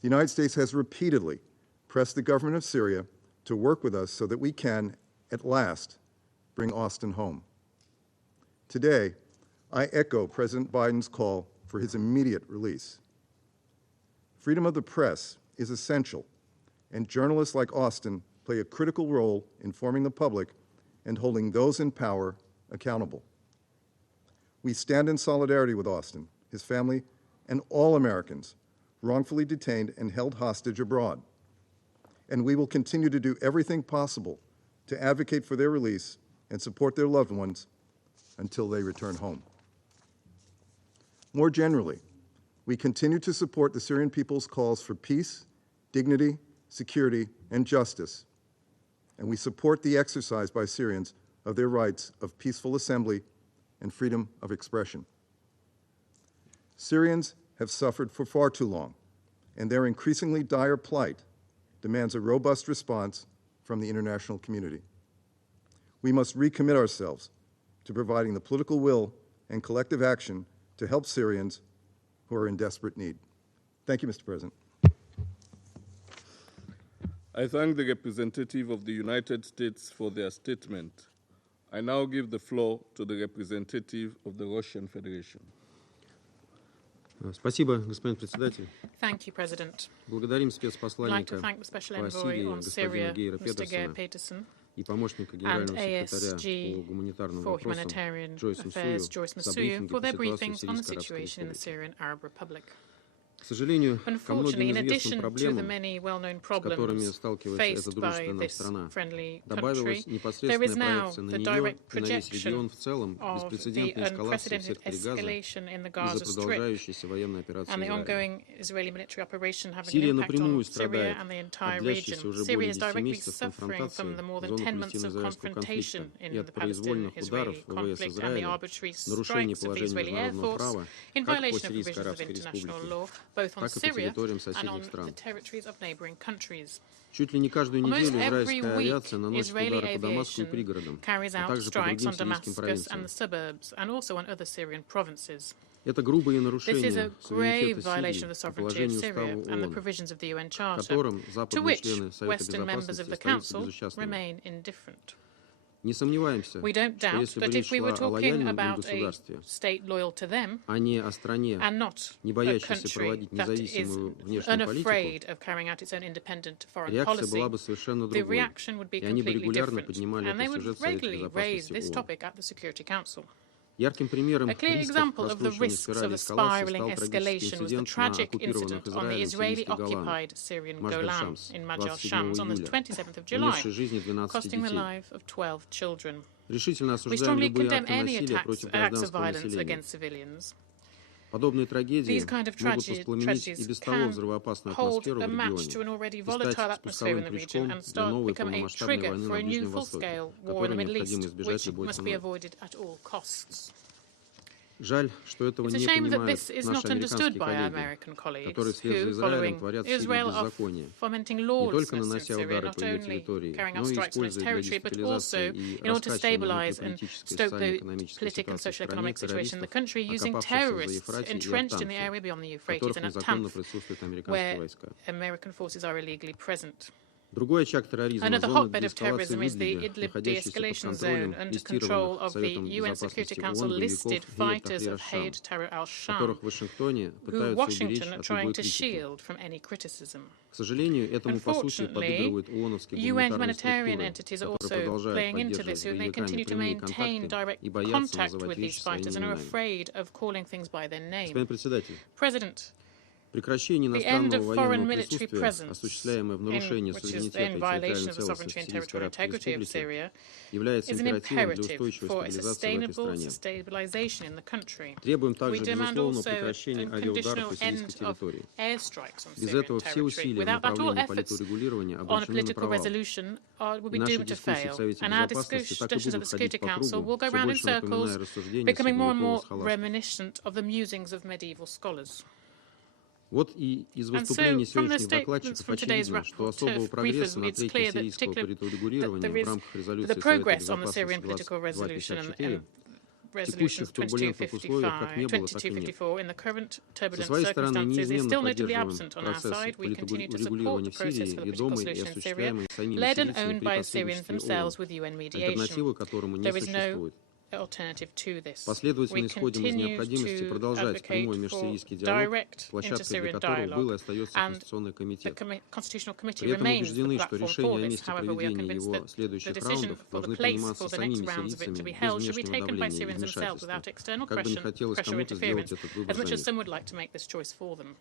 The United States has repeatedly pressed the government of Syria to work with us so that we can, at last, bring Austin home. Today, I echo President Biden's call for his immediate release. Freedom of the press is essential, and journalists like Austin play a critical role in informing the public and holding those in power accountable. We stand in solidarity with Austin, his family, and all Americans wrongfully detained and held hostage abroad. And we will continue to do everything possible to advocate for their release and support their loved ones until they return home. More generally, we continue to support the Syrian people's calls for peace, dignity, security, and justice, and we support the exercise by Syrians of their rights of peaceful assembly and freedom of expression. Syrians have suffered for far too long, and their increasingly dire plight demands a robust response from the international community. We must recommit ourselves to providing the political will and collective action to help Syrians who are in desperate need. Thank you, Mr. President. I thank the representative of the United States for their statement. I now give the floor to the representative of the Russian Federation. Спасибо, господин председатель. Thank you, President. Благодарим I'd like спецпосланника to thank the Special по Envoy Сирии on Syria, господина Гейра Mr. Geir Петерсона Peterson, и помощника and генерального секретаря ASG по гуманитарным for вопросам Humanitarian Джойс Affairs, Joyce Мсую за Masuya, брифинги for по their ситуации в briefings on the Сирийской Арабской situation in the Республике. Syrian Arab Republic. К сожалению, ко Unfortunately, многим in известным addition to the проблемам, many well-known с которыми problems сталкивается faced эта by дружественная this страна, friendly country, добавилась there is непосредственная now проекция на the нее direct и на весь регион projection в целом of the беспрецедентной эскалации в unprecedented секторе Газа escalation in the из-за Gaza Strip продолжающейся военной операции and the Израиля. ongoing Israeli military operation having an Сирия impact напрямую on Syria страдает and the от entire длящейся region. уже Syria более is 10 directly месяцев suffering конфронтации from the more than зоны 10 months of палестино-израильского confrontation конфликта in и the от произвольных ударов Palestinian-Israeli ВВС conflict and the Израиля, arbitrary нарушений strikes of the положений Israeli Air международного Force права in как по violation of Сирийской provisions of Арабской international Республике, law, both on так и по Syria территориям and on соседних the стран. territories of neighboring countries. Чуть ли не каждую Almost неделю every израильская week, авиация наносит Israeli удары по Дамаску и aviation пригородам, carries а out также по strikes другим on сирийским Damascus and провинциям. the suburbs, and also on other Syrian provinces. Это грубые This is нарушения a grave суверенитета violation of the Сирии и sovereignty of положений Syria Устава and the ООН, provisions of the UN к Charter, которым to западные which члены Совета Western members of Безопасности the остаются Council безучастными. remain indifferent. Не сомневаемся, We don't что doubt если бы that речь if we were шла о talking лояльном им about a государстве, state loyal to them, а не о стране, and not не a боящейся country проводить that is независимую внешнюю политику, unafraid of carrying out its own independent foreign реакция policy, была бы совершенно the другой, reaction would be и они бы completely регулярно different, поднимали and they этот would сюжет в Совете regularly raise Безопасности this ООН. topic at the Security Council. Ярким примером A clear рисков example of the прослушивания risks спирали of a эскалации spiraling стал трагический escalation was the инцидент на tragic оккупированных incident on the Израилем сирийских Голланд, Israeli-occupied Syrian Majdan Golan Shams, in Majdan 27 Shams on the июля, 27th of July, унесший жизни 12 costing the детей. life of 12 children. Решительно We осуждаем strongly любые condemn акты any насилия против acts of гражданского violence населения. against civilians. Подобные трагедии These kind of могут воспламенить и tragedies без того can взрывоопасную hold атмосферу a в match to регионе an already и volatile стать atmosphere in спусковым the region крючком and для новой become a полномасштабной trigger войны for a на new Ближнем Востоке, full-scale war in the которую Middle необходимо East, избежать which любой must be ценой. avoided at all costs. Жаль, что этого It's a не shame that понимают this is наши not understood американские by our коллеги, American colleagues которые вслед за who, Израилем following творят в Сирии Israel, are беззаконие, fomenting не только lawlessness in нанося Syria, удары not по ее only территории, carrying out но и strikes on its используя для territory, but also дестабилизации и in order to раскачивания stabilize and внутриполитической stoke the социально-экономической political and ситуации в social стране economic situation in the террористов, country using окопавшихся за terrorists Ефратией и entrenched in the Артанцей, area beyond the в Euphrates которых and at незаконно Tanf, присутствуют американские where войска. American forces are illegally present. Another hotbed of terrorism is the Idlib de-escalation zone under control of the UN Security Council listed fighters of Hayat Tahrir al-Sham, who Washington are trying to shield from any criticism. Unfortunately, UN humanitarian entities are also playing into this, and they continue to maintain direct contact with these fighters and are afraid of calling things by their name. President, the end of foreign military presence, which is in violation of the sovereignty and territorial integrity of Syria, is an imperative for a sustainable stabilization in the country. We demand also a conditional end of airstrikes on Syrian territory. Without that, all efforts on a political resolution will be doomed to fail, and our discussions at the Security Council will go round in circles, becoming more and more reminiscent of the musings of medieval scholars. And so, from the statements from today's briefers, it's clear that the progress on the Syrian political resolution and resolutions 2254 in the current turbulent circumstances is still notably absent on our side. We continue to support the process for the political solution in Syria, led and owned by Syrians themselves with UN mediation. There is no alternative to this. We continue to advocate for direct inter-Syrian dialogue, and the Constitutional Committee remains the platform for this. However, we are convinced that the decision for the place for the next rounds of it to be held should be taken by Syrians themselves without external pressure or interference, as much as some would like to make this choice for them.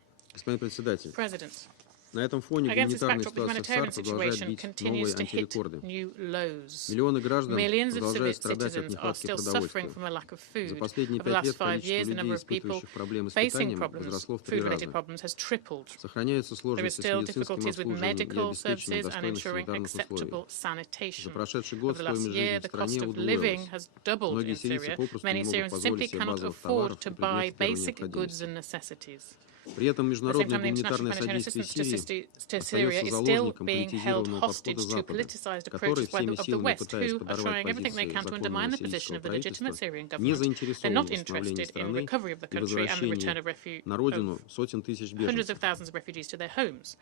President, against this backdrop, the humanitarian situation continues to hit new lows. Millions of citizens are still suffering from a lack of food. Over the last 5 years, the number of people facing problems, food-related problems, has tripled. There are still difficulties with medical services and ensuring acceptable sanitation. Over the last year, the cost of living has doubled in Syria. Many Syrians simply cannot afford to buy basic goods and necessities. At the same time, the international humanitarian assistance to Syria is still being held hostage to politicised approaches of the West, who are trying everything they can to undermine the position of the legitimate Syrian government. They're not interested in the recovery of the country and the return of hundreds of thousands of refugees to their homes.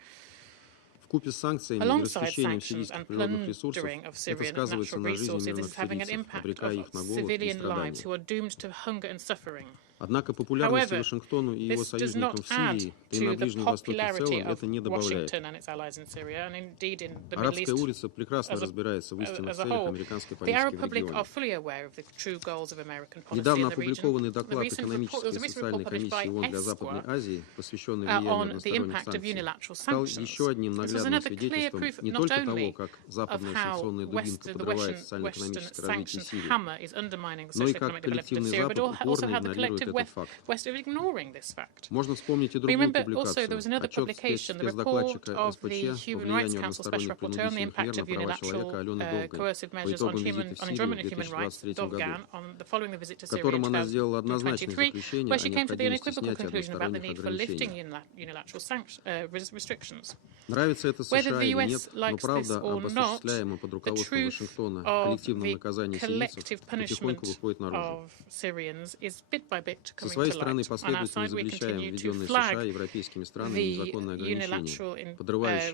Alongside sanctions and plundering of Syrian natural resources, this is having an impact on civilian lives who are doomed to hunger and suffering. However, this does not add to the popularity of Washington and its allies in Syria, and indeed in the Middle East as a whole. The Arab public are fully aware of the true goals of American policy in the region. There was a recent report published by Envoy on the impact of unilateral sanctions. This was another clear proof not only of how the Western sanctions hammer is undermining the socio-economic development of Syria, but also how the collective West is ignoring this fact. Remember also there was another publication, the report of the Human Rights Council Special Rapporteur on the impact of unilateral coercive measures on enjoyment of human rights, Dovgan, following the visit to Syria in 2023, where she came to the unequivocal conclusion about the need for lifting unilateral restrictions. Whether the US likes this or not, the truth of the collective punishment of Syrians is bit by bit coming to light. On our side, we continue to flag the unilateral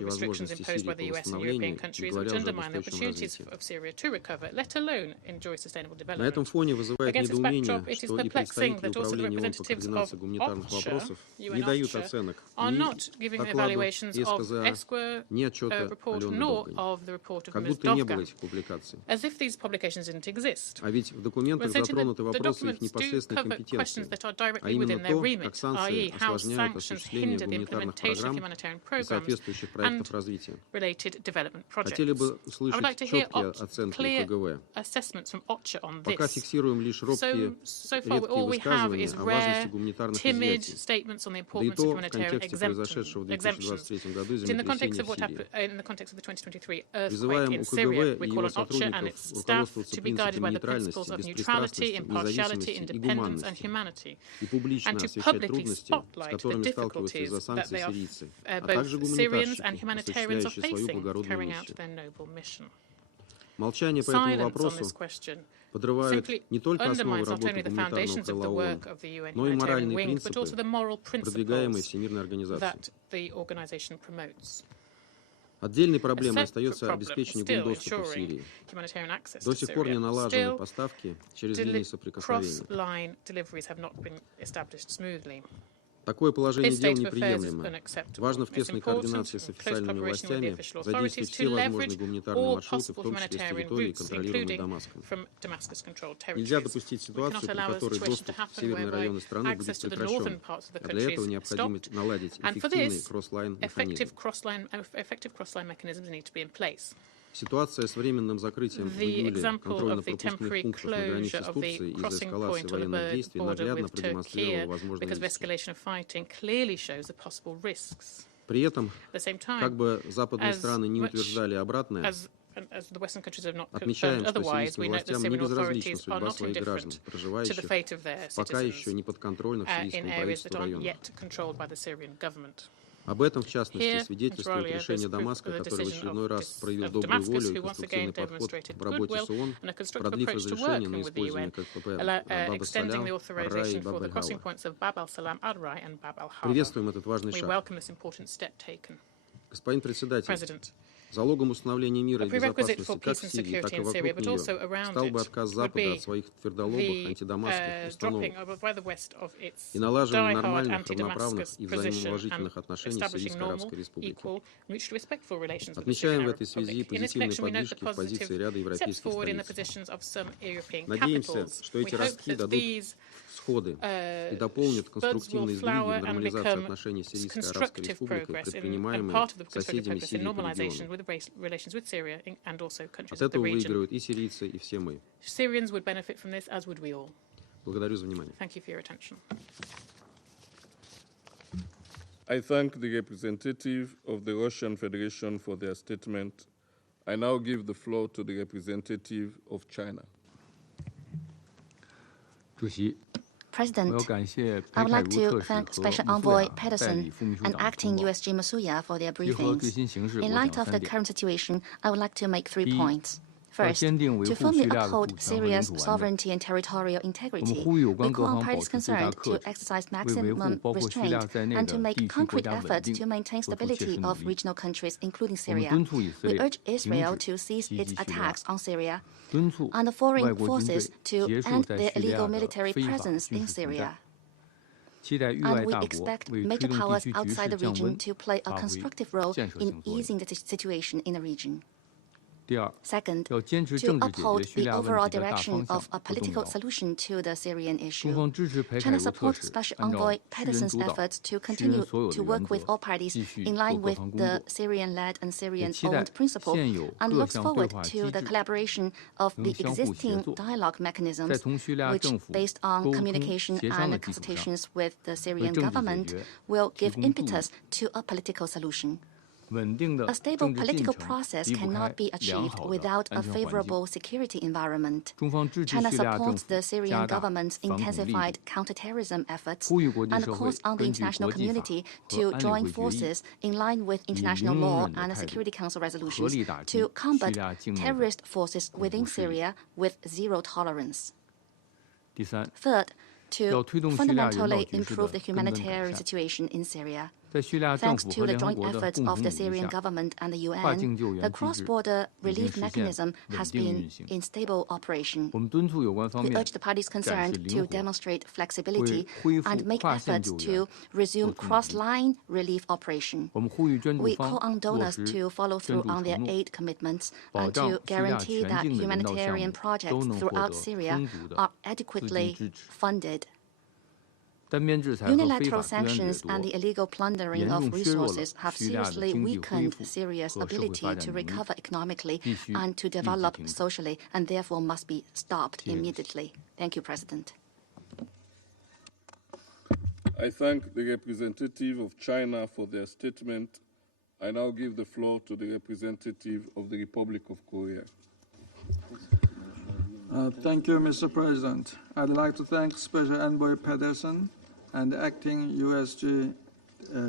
restrictions imposed by the US and European countries, which undermine the opportunities of Syria to recover, let alone enjoy sustainable development. Against this backdrop, it is perplexing that also the representatives of OCHA, UN OCHA, are not giving evaluations of ESQA report nor of the report of Ms. Dovgan, as if these publications didn't exist. The documents do cover questions that are directly within their remit, i.e. how sanctions hinder the implementation of humanitarian programs and related development projects. I would like to hear clear assessments from OCHA on this. So far, all we have is rare, timid statements on the importance of humanitarian exemptions. In the context of what happened in the context of the 2023 earthquake in Syria, we call on OCHA and its staff to be guided by the principles of neutrality, impartiality, independence, and humanity, and to publicly spotlight the difficulties that they are, both Syrians and humanitarians are facing carrying out their noble mission. Silence on this question simply undermines not only the foundations of the work of the UN humanitarian wing, but also the moral principles that the organization promotes. Отдельной проблемой остается обеспечение гумдоступа в Сирии. До сих пор не налажены поставки через линии соприкосновения. Такое положение дел неприемлемо. Важно в тесной координации с официальными властями задействовать все возможные гуманитарные маршруты, в том числе с территории, контролируемой Дамаском. Нельзя допустить ситуацию, при которой доступ в северные районы страны будет прекращен. А для этого необходимо наладить эффективный кросс-лайн механизм. Ситуация с временным закрытием в июле контрольно-пропускных пунктов на границе с Турцией из-за эскалации военных действий наглядно продемонстрировала возможные риски. При этом, как бы западные страны не утверждали обратное, отмечаем, что сирийским властям не безразлична судьба своих граждан, проживающих пока еще не подконтрольных сирийскому правительству районах. Об этом, в частности, свидетельствует решение Дамаска, который в очередной раз проявил добрую волю и конструктивный подход в работе с ООН, продлив разрешение на использование КПП Баб-ас-Салям, Ар-Ра и Баб-аль-Гауа. Приветствуем этот важный шаг. Господин председатель, залогом установления мира и безопасности как в Сирии, так и вокруг нее стал бы отказ Запада от своих твердолобых антидамасских установок и налаживание нормальных, равноправных и взаимоуважительных отношений с Сирийской Арабской Республикой. Отмечаем в этой связи позитивные подвижки в позиции ряда европейских столиц. Надеемся, что эти ростки дадут сходы и дополнят конструктивные сдвиги в нормализации отношений с Сирийской Арабской Республикой, предпринимаемые соседями Сирии по региону. От этого выигрывают и сирийцы, и все мы. Благодарю за внимание. I thank the representative of the Russian Federation for their statement. I now give the floor to the representative of China. President, I would like to thank Special Envoy Pedersen and Acting USG Masuya for their briefings. In light of the current situation, I would like to make 3 points. First, to firmly uphold Syria's sovereignty and territorial integrity, we call on parties concerned to exercise maximum restraint and to make concrete efforts to maintain stability of regional countries, including Syria. We urge Israel to cease its attacks on Syria and the foreign forces to end their illegal military presence in Syria. And we expect major powers outside the region to play a constructive role in easing the situation in the region. Second, to uphold the overall direction of a political solution to the Syrian issue. China supports Special Envoy Pedersen's efforts to continue to work with all parties in line with the Syrian-led and Syrian-owned principle and looks forward to the collaboration of the existing dialogue mechanisms, which, based on communication and consultations with the Syrian government, will give impetus to a political solution. A stable political process cannot be achieved without a favorable security environment. China supports the Syrian government's intensified counterterrorism efforts and calls on the international community to join forces in line with international law and Security Council resolutions to combat terrorist forces within Syria with zero tolerance. Third, to fundamentally improve the humanitarian situation in Syria. Thanks to the joint efforts of the Syrian government and the UN, the cross-border relief mechanism has been in stable operation. We urge the parties concerned to demonstrate flexibility and make efforts to resume cross-line relief operation. We call on donors to follow through on their aid commitments and to guarantee that humanitarian projects throughout Syria are adequately funded. Unilateral sanctions and the illegal plundering of resources have seriously weakened Syria's ability to recover economically and to develop socially, and therefore must be stopped immediately. Thank you, President. I thank the representative of China for their statement. I now give the floor to the representative of the Republic of Korea. Thank you, Mr. President. I'd like to thank Special Envoy Pedersen and Acting USG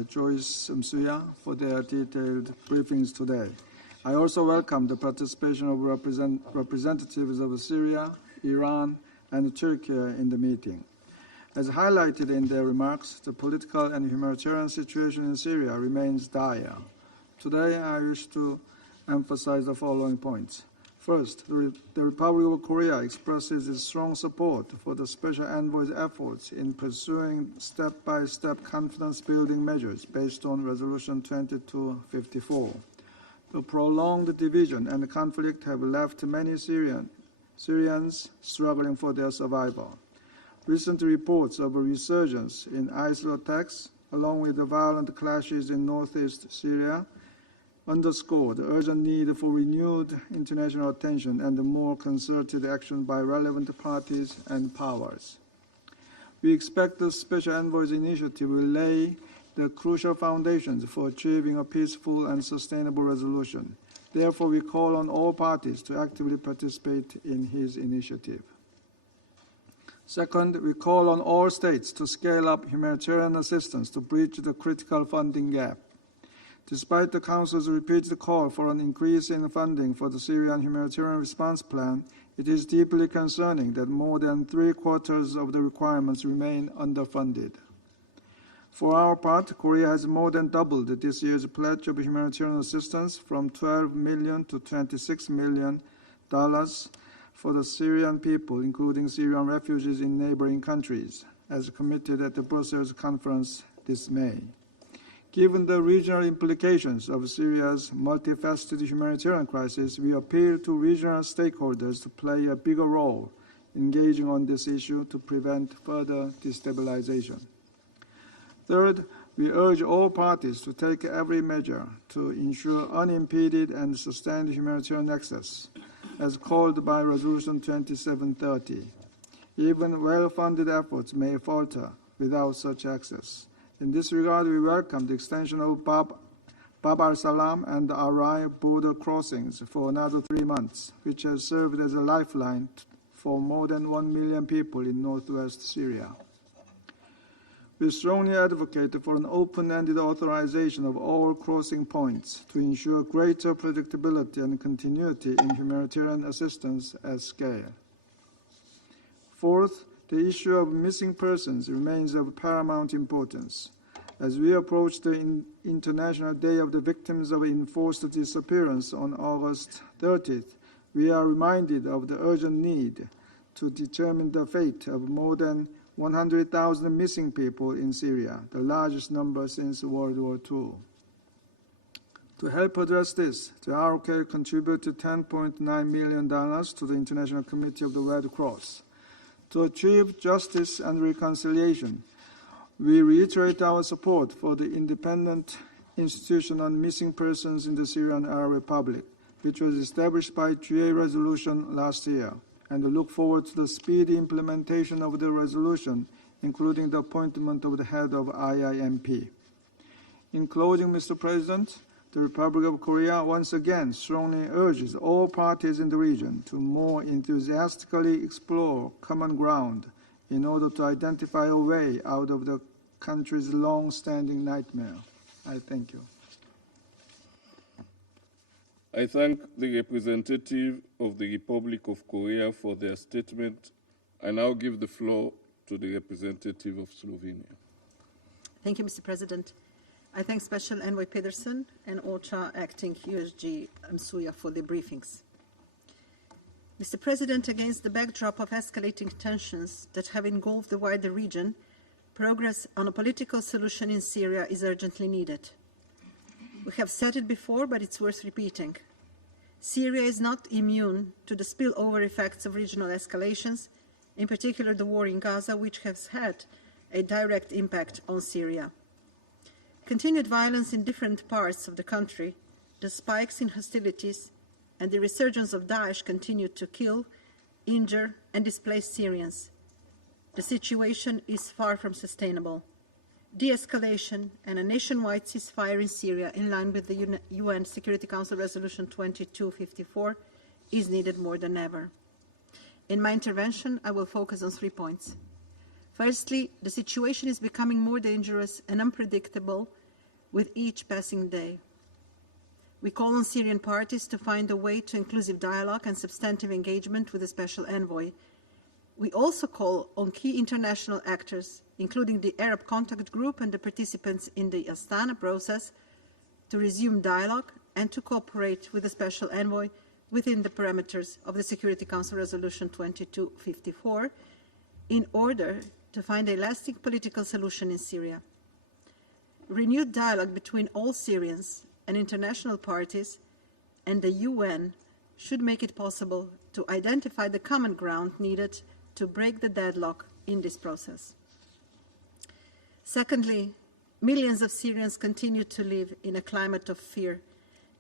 Joyce Msuya for their detailed briefings today. I also welcome the participation of representatives of Syria, Iran, and Turkey in the meeting. As highlighted in their remarks, the political and humanitarian situation in Syria remains dire. Today, I wish to emphasize the following points. First, the Republic of Korea expresses its strong support for the Special Envoy's efforts in pursuing step-by-step confidence-building measures based on Resolution 2254. The prolonged division and conflict have left many Syrians struggling for their survival. Recent reports of a resurgence in ISIL attacks, along with the violent clashes in northeast Syria, underscore the urgent need for renewed international attention and more concerted action by relevant parties and powers. We expect the Special Envoy's initiative will lay the crucial foundations for achieving a peaceful and sustainable resolution. Therefore, we call on all parties to actively participate in his initiative. Second, we call on all states to scale up humanitarian assistance to bridge the critical funding gap. Despite the Council's repeated call for an increase in funding for the Syrian Humanitarian Response Plan, it is deeply concerning that more than 3/4 of the requirements remain underfunded. For our part, Korea has more than doubled this year's pledge of humanitarian assistance from $12 million to $26 million for the Syrian people, including Syrian refugees in neighboring countries, as committed at the Brussels conference this May. Given the regional implications of Syria's multifaceted humanitarian crisis, we appeal to regional stakeholders to play a bigger role engaging on this issue to prevent further destabilization. Third, we urge all parties to take every measure to ensure unimpeded and sustained humanitarian access, as called by Resolution 2730. Even well-funded efforts may falter without such access. In this regard, we welcome the extension of Bab al-Salam and Arai border crossings for another 3 months, which has served as a lifeline for more than 1 million people in northwest Syria. We strongly advocate for an open-ended authorization of all crossing points to ensure greater predictability and continuity in humanitarian assistance at scale. Fourth, the issue of missing persons remains of paramount importance. As we approach the International Day of the Victims of Enforced Disappearance on August 30th, we are reminded of the urgent need to determine the fate of more than 100,000 missing people in Syria, the largest number since World War II. To help address this, the ROK contributed $10.9 million to the International Committee of the Red Cross. To achieve justice and reconciliation, we reiterate our support for the Independent Institution on Missing Persons in the Syrian Arab Republic, which was established by GA resolution last year, and look forward to the speedy implementation of the resolution, including the appointment of the head of IIMP. In closing, Mr. President, the Republic of Korea once again strongly urges all parties in the region to more enthusiastically explore common ground in order to identify a way out of the country's long-standing nightmare. I thank you. I thank the representative of the Republic of Korea for their statement. I now give the floor to the representative of Slovenia. Thank you, Mr. President. I thank Special Envoy Pedersen and OCHA Acting USG Msuya for their briefings. Mr. President, against the backdrop of escalating tensions that have engulfed the wider region, progress on a political solution in Syria is urgently needed. We have said it before, but it's worth repeating. Syria is not immune to the spillover effects of regional escalations, in particular the war in Gaza, which has had a direct impact on Syria. Continued violence in different parts of the country, the spikes in hostilities, and the resurgence of Daesh continue to kill, injure, and displace Syrians. The situation is far from sustainable. De-escalation and a nationwide ceasefire in Syria, in line with the UN Security Council Resolution 2254, is needed more than ever. In my intervention, I will focus on 3 points. Firstly, the situation is becoming more dangerous and unpredictable with each passing day. We call on Syrian parties to find a way to inclusive dialogue and substantive engagement with the Special Envoy. We also call on key international actors, including the Arab Contact Group and the participants in the Astana process, to resume dialogue and to cooperate with the Special Envoy within the parameters of the Security Council Resolution 2254 in order to find a lasting political solution in Syria. Renewed dialogue between all Syrians and international parties and the UN should make it possible to identify the common ground needed to break the deadlock in this process. Secondly, millions of Syrians continue to live in a climate of fear.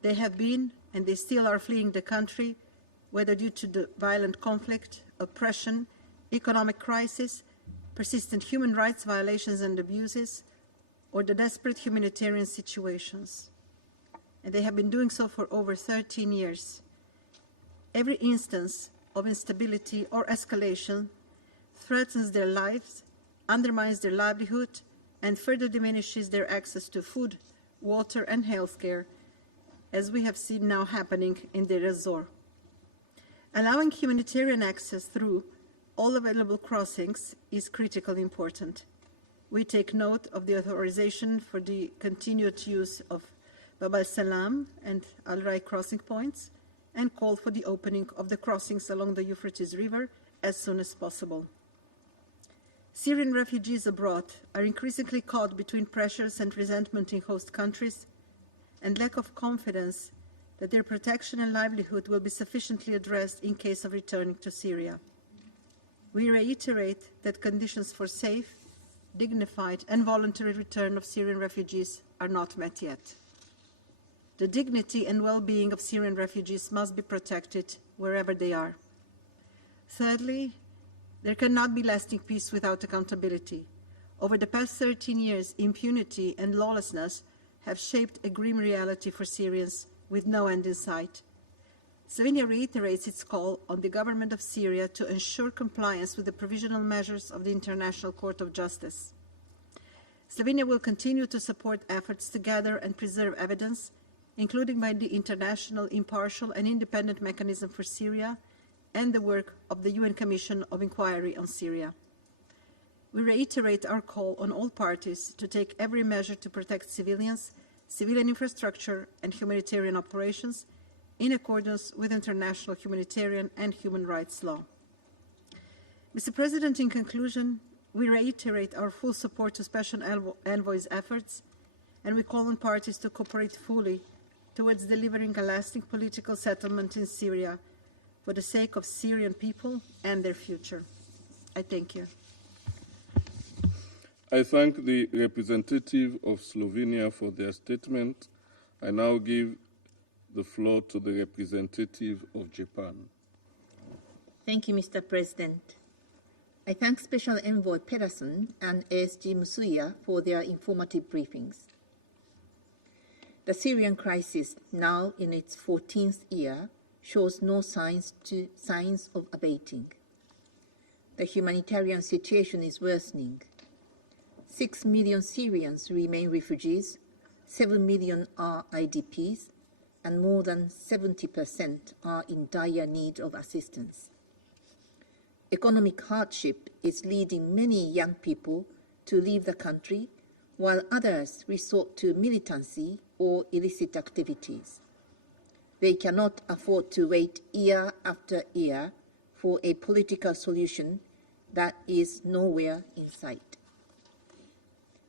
They have been and they still are fleeing the country, whether due to the violent conflict, oppression, economic crisis, persistent human rights violations and abuses, or the desperate humanitarian situations. And they have been doing so for over 13 years. Every instance of instability or escalation threatens their lives, undermines their livelihood, and further diminishes their access to food, water, and health care, as we have seen now happening in Deir ez-Zor. Allowing humanitarian access through all available crossings is critically important. We take note of the authorization for the continued use of Bab al-Salam and Al-Rai crossing points and call for the opening of the crossings along the Euphrates River as soon as possible. Syrian refugees abroad are increasingly caught between pressures and resentment in host countries and lack of confidence that their protection and livelihood will be sufficiently addressed in case of returning to Syria. We reiterate that conditions for safe, dignified, and voluntary return of Syrian refugees are not met yet. The dignity and well-being of Syrian refugees must be protected wherever they are. Thirdly, there cannot be lasting peace without accountability. Over the past 13 years, impunity and lawlessness have shaped a grim reality for Syrians with no end in sight. Slovenia reiterates its call on the government of Syria to ensure compliance with the provisional measures of the International Court of Justice. Slovenia will continue to support efforts to gather and preserve evidence, including by the International Impartial and Independent Mechanism for Syria and the work of the UN Commission of Inquiry on Syria. We reiterate our call on all parties to take every measure to protect civilians, civilian infrastructure, and humanitarian operations in accordance with international humanitarian and human rights law. Mr. President, in conclusion, we reiterate our full support to Special Envoy's efforts, and we call on parties to cooperate fully towards delivering a lasting political settlement in Syria for the sake of Syrian people and their future. I thank you. I thank the representative of Slovenia for their statement. I now give the floor to the representative of Japan. Thank you, Mr. President. I thank Special Envoy Pedersen and ASG Musuya for their informative briefings. The Syrian crisis, now in its 14th year, shows no signs of abating. The humanitarian situation is worsening. 6 million Syrians remain refugees, 7 million are IDPs, and more than 70% are in dire need of assistance. Economic hardship is leading many young people to leave the country, while others resort to militancy or illicit activities. They cannot afford to wait year after year for a political solution that is nowhere in sight.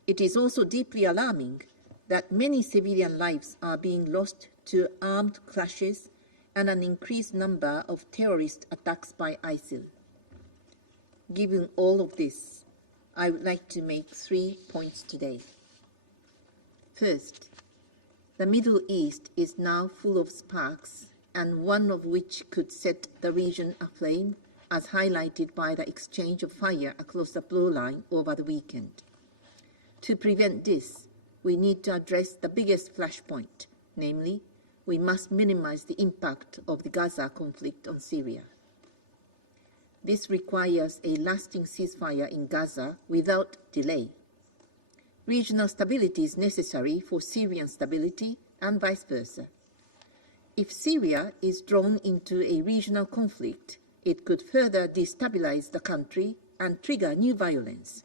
It is also deeply alarming that many civilian lives are being lost to armed clashes and an increased number of terrorist attacks by ISIL. Given all of this, I would like to make 3 points today. First, the Middle East is now full of sparks, and one of which could set the region aflame, as highlighted by the exchange of fire across the blue line over the weekend. To prevent this, we need to address the biggest flashpoint, namely, we must minimize the impact of the Gaza conflict on Syria. This requires a lasting ceasefire in Gaza without delay. Regional stability is necessary for Syrian stability and vice versa. If Syria is drawn into a regional conflict, it could further destabilize the country and trigger new violence.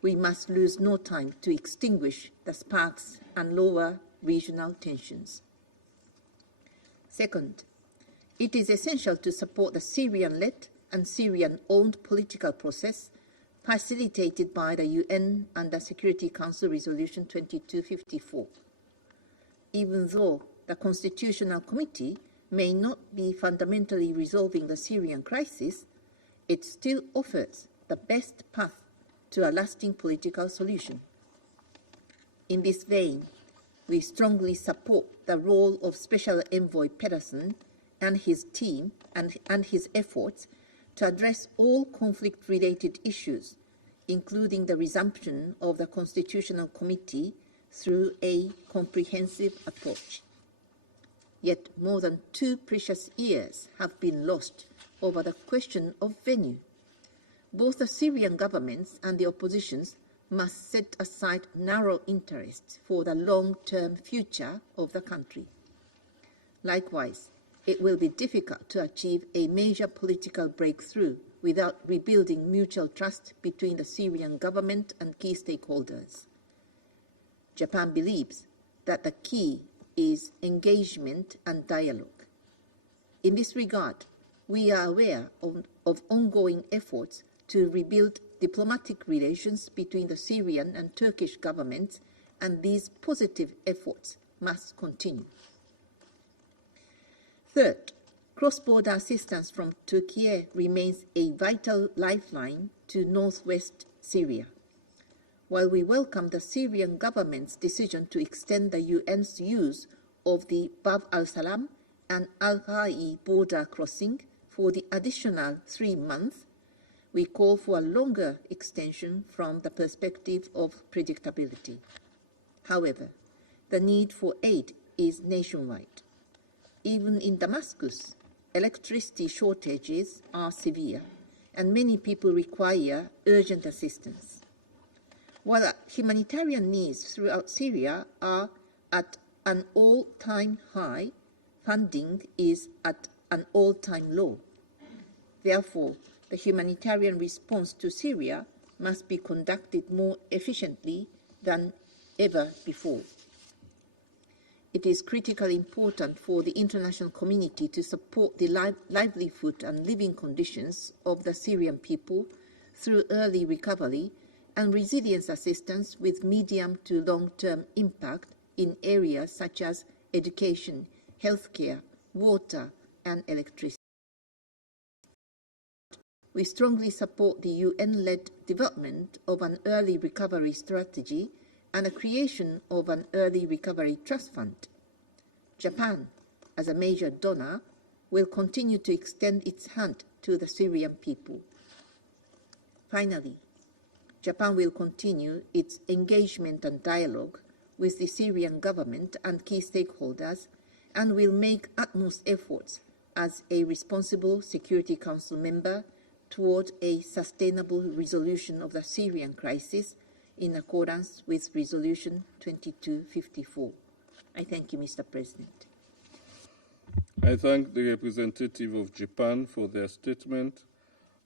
We must lose no time to extinguish the sparks and lower regional tensions. Second, it is essential to support the Syrian-led and Syrian-owned political process facilitated by the UN and the Security Council Resolution 2254. Even though the Constitutional Committee may not be fundamentally resolving the Syrian crisis, it still offers the best path to a lasting political solution. In this vein, we strongly support the role of Special Envoy Pedersen and his team and his efforts to address all conflict-related issues, including the resumption of the Constitutional Committee through a comprehensive approach. Yet more than 2 precious years have been lost over the question of venue. Both the Syrian governments and the oppositions must set aside narrow interests for the long-term future of the country. Likewise, it will be difficult to achieve a major political breakthrough without rebuilding mutual trust between the Syrian government and key stakeholders. Japan believes that the key is engagement and dialogue. In this regard, we are aware of ongoing efforts to rebuild diplomatic relations between the Syrian and Turkish governments, and these positive efforts must continue. Third, cross-border assistance from Turkey remains a vital lifeline to northwest Syria. While we welcome the Syrian government's decision to extend the UN's use of the Bab al-Salam and Al-Ghai border crossing for the additional 3 months, we call for a longer extension from the perspective of predictability. However, the need for aid is nationwide. Even in Damascus, electricity shortages are severe, and many people require urgent assistance. While humanitarian needs throughout Syria are at an all-time high, funding is at an all-time low. Therefore, the humanitarian response to Syria must be conducted more efficiently than ever before. It is critically important for the international community to support the livelihood and living conditions of the Syrian people through early recovery and resilience assistance with medium to long-term impact in areas such as education, healthcare, water, and electricity. We strongly support the UN-led development of an early recovery strategy and the creation of an early recovery trust fund. Japan, as a major donor, will continue to extend its hand to the Syrian people. Finally, Japan will continue its engagement and dialogue with the Syrian government and key stakeholders and will make utmost efforts as a responsible Security Council member toward a sustainable resolution of the Syrian crisis in accordance with Resolution 2254. I thank you, Mr. President. I thank the representative of Japan for their statement.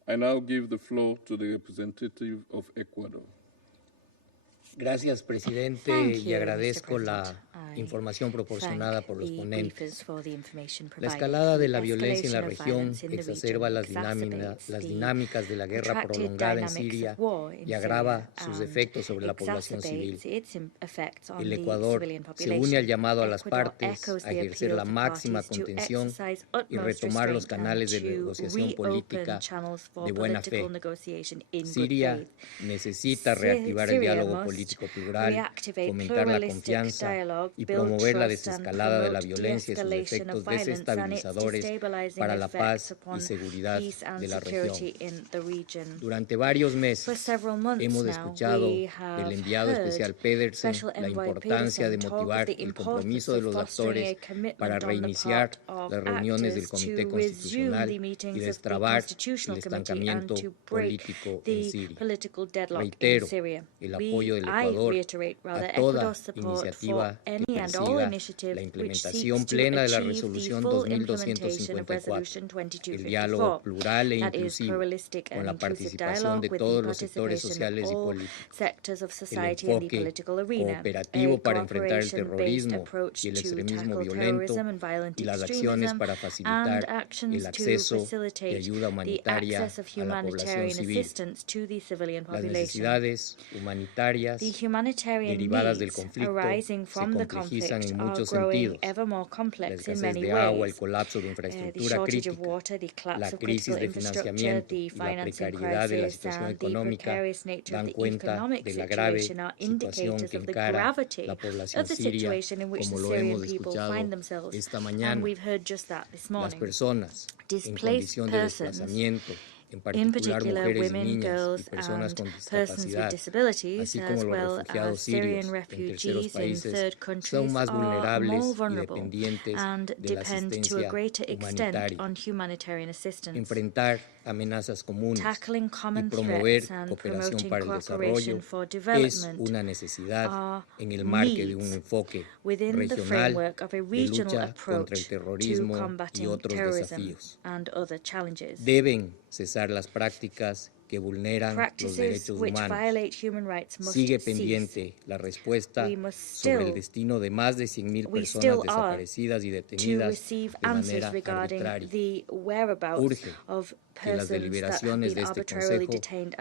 I now give the floor to the representative of Ecuador. Gracias, presidente, y agradezco la información proporcionada por los ponentes. La escalada de la violencia en la región exacerba las dinámicas de la guerra prolongada en Siria y agrava sus efectos sobre la población civil. El Ecuador se une al llamado a las partes a ejercer la máxima contención y retomar los canales de negociación política de buena fe. Siria necesita reactivar el diálogo político plural, fomentar la confianza y promover la desescalada de la violencia y sus efectos desestabilizadores para la paz y seguridad de la región. Durante varios meses hemos escuchado del enviado especial Pedersen la importancia de motivar el compromiso de los actores para reiniciar las reuniones del Comité Constitucional y destrabar el estancamiento político en Siria. Reitero el apoyo del Ecuador a toda iniciativa que persiga la implementación plena de la Resolución 2254, el diálogo plural e inclusivo, con la participación de todos los sectores sociales y políticos, el enfoque cooperativo para enfrentar el terrorismo y el extremismo violento y las acciones para facilitar el acceso de ayuda humanitaria a la población civil. Las necesidades humanitarias derivadas del conflicto se complejizan en muchos sentidos. La escasez de agua, el colapso de infraestructura crítica, la crisis de financiamiento y la precariedad de la situación económica dan cuenta de la grave situación que encara la población siria, como lo hemos escuchado esta mañana. Las personas en condición de desplazamiento, en particular mujeres y niñas y personas con discapacidad, así como los refugiados sirios en terceros países, son más vulnerables y dependientes de la asistencia humanitaria. Enfrentar amenazas comunes y promover cooperación para el desarrollo es una necesidad en el marco de un enfoque regional de lucha contra el terrorismo y otros desafíos. Deben cesar las prácticas que vulneran los derechos humanos. Sigue pendiente la respuesta sobre el destino de más de 100,000 personas desaparecidas y detenidas de manera arbitraria. Urge que las deliberaciones de este Consejo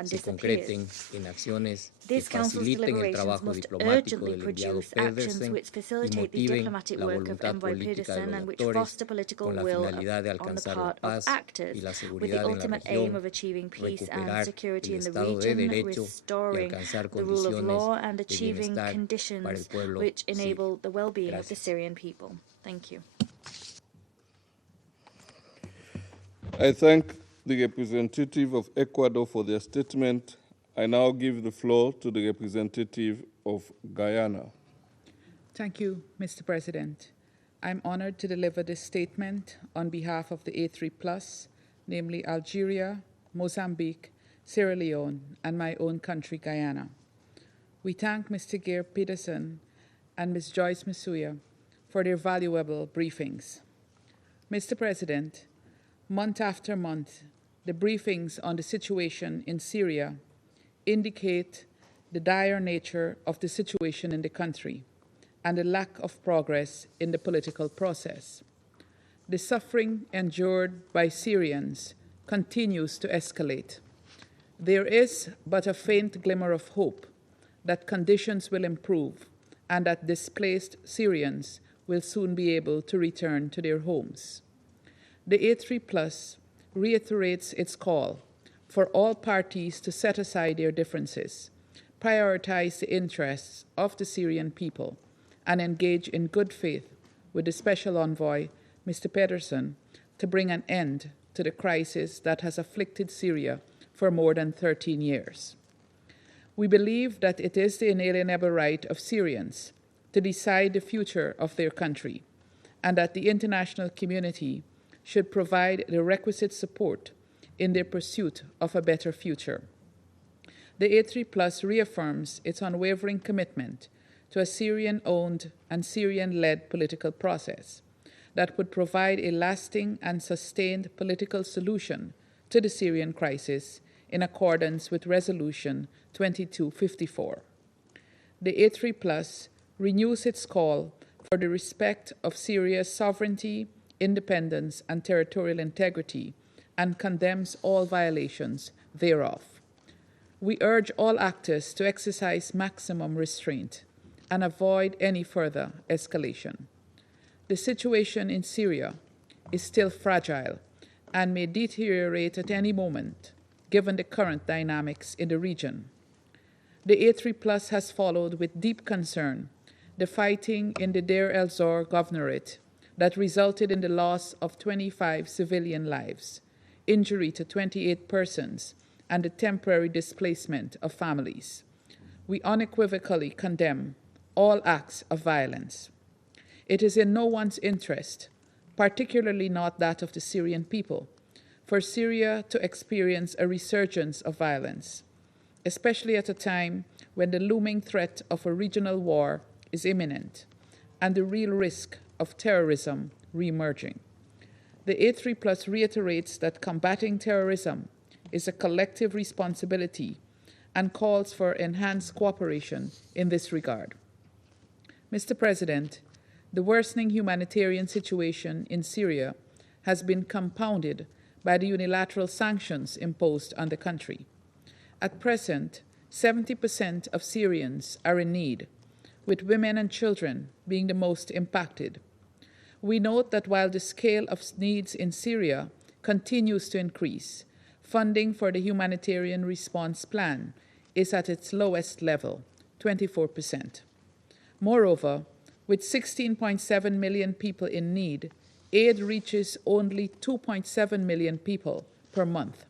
se concreten en acciones que faciliten el trabajo diplomático del enviado Pedersen y motiven la voluntad política de los actores con la finalidad de alcanzar la paz y la seguridad en la región, recuperar el Estado de Derecho y alcanzar condiciones de bienestar para el pueblo sirio. Gracias. I thank the representative of Ecuador for their statement. I now give the floor to the representative of Guyana. Thank you, Mr. President. I'm honored to deliver this statement on behalf of the A3+, namely Algeria, Mozambique, Sierra Leone, and my own country, Guyana. We thank Mr. Geir Pedersen and Ms. Joyce Msuya for their valuable briefings. Mr. President, month after month, the briefings on the situation in Syria indicate the dire nature of the situation in the country and the lack of progress in the political process. The suffering endured by Syrians continues to escalate. There is but a faint glimmer of hope that conditions will improve and that displaced Syrians will soon be able to return to their homes. The A3+ reiterates its call for all parties to set aside their differences, prioritize the interests of the Syrian people, and engage in good faith with the Special Envoy, Mr. Pedersen, to bring an end to the crisis that has afflicted Syria for more than 13 years. We believe that it is the inalienable right of Syrians to decide the future of their country, and that the international community should provide the requisite support in their pursuit of a better future. The A3+ reaffirms its unwavering commitment to a Syrian-owned and Syrian-led political process that would provide a lasting and sustained political solution to the Syrian crisis in accordance with Resolution 2254. The A3+ renews its call for the respect of Syria's sovereignty, independence, and territorial integrity, and condemns all violations thereof. We urge all actors to exercise maximum restraint and avoid any further escalation. The situation in Syria is still fragile and may deteriorate at any moment, given the current dynamics in the region. The A3+ has followed with deep concern the fighting in the Deir el-Zor governorate that resulted in the loss of 25 civilian lives, injury to 28 persons, and the temporary displacement of families. We unequivocally condemn all acts of violence. It is in no one's interest, particularly not that of the Syrian people, for Syria to experience a resurgence of violence, especially at a time when the looming threat of a regional war is imminent and the real risk of terrorism re-emerging. The A3+ reiterates that combating terrorism is a collective responsibility and calls for enhanced cooperation in this regard. Mr. President, the worsening humanitarian situation in Syria has been compounded by the unilateral sanctions imposed on the country. At present, 70% of Syrians are in need, with women and children being the most impacted. We note that while the scale of needs in Syria continues to increase, funding for the humanitarian response plan is at its lowest level, 24%. Moreover, with 16.7 million people in need, aid reaches only 2.7 million people per month.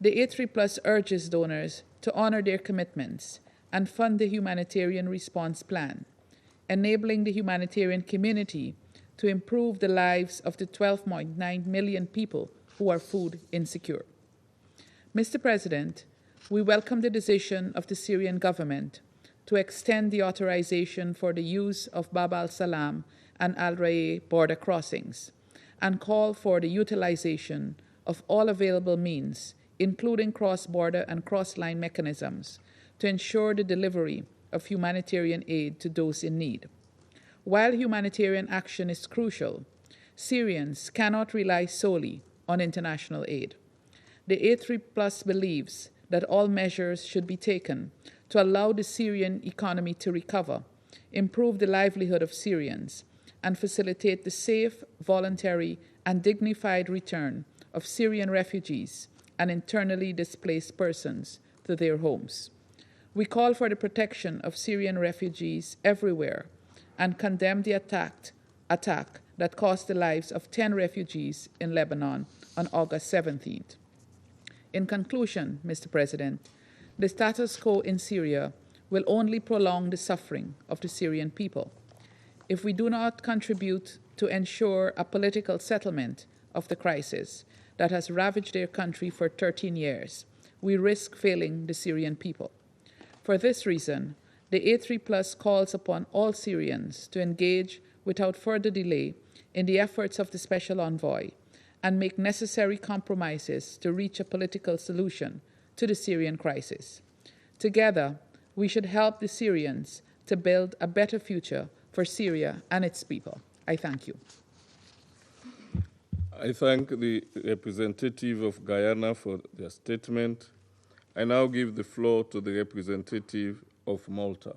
The A3+ urges donors to honor their commitments and fund the humanitarian response plan, enabling the humanitarian community to improve the lives of the 12.9 million people who are food insecure. Mr. President, we welcome the decision of the Syrian government to extend the authorization for the use of Bab al-Salam and al-Rayy border crossings and call for the utilization of all available means, including cross-border and cross-line mechanisms, to ensure the delivery of humanitarian aid to those in need. While humanitarian action is crucial, Syrians cannot rely solely on international aid. The A3+ believes that all measures should be taken to allow the Syrian economy to recover, improve the livelihood of Syrians, and facilitate the safe, voluntary, and dignified return of Syrian refugees and internally displaced persons to their homes. We call for the protection of Syrian refugees everywhere and condemn the attack that cost the lives of 10 refugees in Lebanon on August 17th. In conclusion, Mr. President, the status quo in Syria will only prolong the suffering of the Syrian people. If we do not contribute to ensure a political settlement of the crisis that has ravaged their country for 13 years, we risk failing the Syrian people. For this reason, the A3+ calls upon all Syrians to engage without further delay in the efforts of the Special Envoy and make necessary compromises to reach a political solution to the Syrian crisis. Together, we should help the Syrians to build a better future for Syria and its people. I thank you. I thank the representative of Guyana for their statement. I now give the floor to the representative of Malta.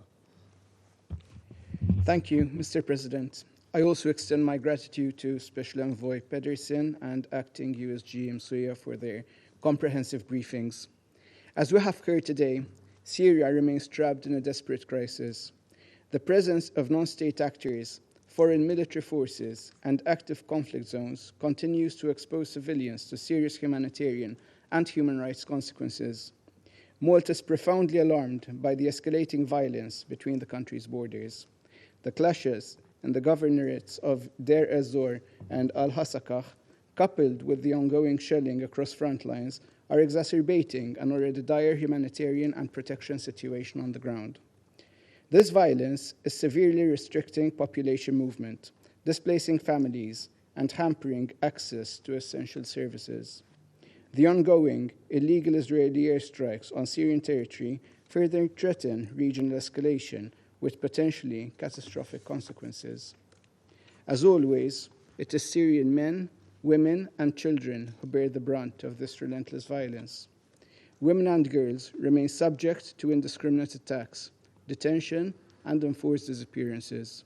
Thank you, Mr. President. I also extend my gratitude to Special Envoy Pedersen and Acting USG Msuya for their comprehensive briefings. As we have heard today, Syria remains trapped in a desperate crisis. The presence of non-state actors, foreign military forces, and active conflict zones continues to expose civilians to serious humanitarian and human rights consequences. Malta is profoundly alarmed by the escalating violence between the country's borders. The clashes in the governorates of Deir ez-Zor and Al-Hasakah, coupled with the ongoing shelling across front lines, are exacerbating an already dire humanitarian and protection situation on the ground. This violence is severely restricting population movement, displacing families, and hampering access to essential services. The ongoing illegal Israeli airstrikes on Syrian territory further threaten regional escalation with potentially catastrophic consequences. As always, it is Syrian men, women, and children who bear the brunt of this relentless violence. Women and girls remain subject to indiscriminate attacks, detention, and enforced disappearances.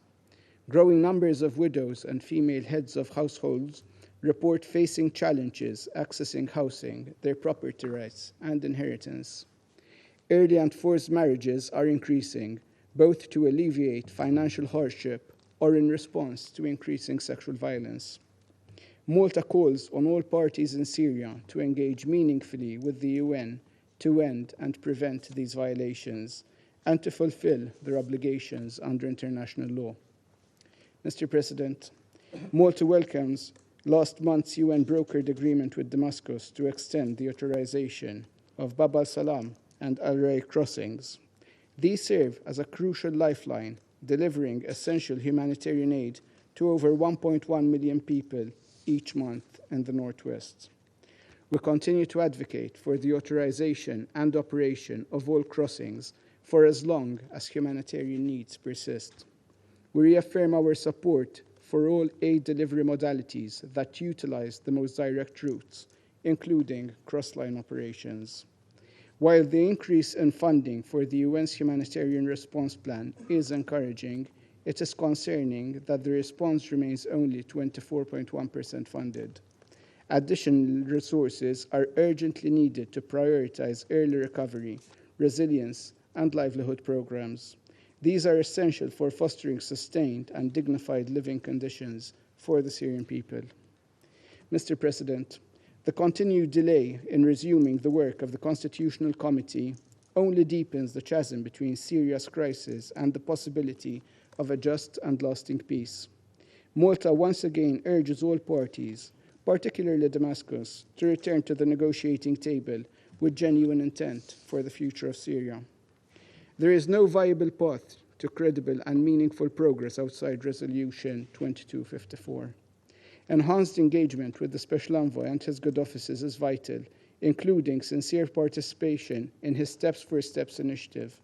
Growing numbers of widows and female heads of households report facing challenges accessing housing, their property rights, and inheritance. Early and forced marriages are increasing, both to alleviate financial hardship or in response to increasing sexual violence. Malta calls on all parties in Syria to engage meaningfully with the UN to end and prevent these violations and to fulfill their obligations under international law. Mr. President, Malta welcomes last month's UN-brokered agreement with Damascus to extend the authorization of Bab al-Salam and al-Rayy crossings. These serve as a crucial lifeline delivering essential humanitarian aid to over 1.1 million people each month in the Northwest. We continue to advocate for the authorization and operation of all crossings for as long as humanitarian needs persist. We reaffirm our support for all aid delivery modalities that utilize the most direct routes, including cross-line operations. While the increase in funding for the UN's humanitarian response plan is encouraging, it is concerning that the response remains only 24.1% funded. Additional resources are urgently needed to prioritize early recovery, resilience, and livelihood programs. These are essential for fostering sustained and dignified living conditions for the Syrian people. Mr. President, the continued delay in resuming the work of the Constitutional Committee only deepens the chasm between Syria's crisis and the possibility of a just and lasting peace. Malta once again urges all parties, particularly Damascus, to return to the negotiating table with genuine intent for the future of Syria. There is no viable path to credible and meaningful progress outside Resolution 2254. Enhanced engagement with the Special Envoy and his good offices is vital, including sincere participation in his Steps for Steps initiative.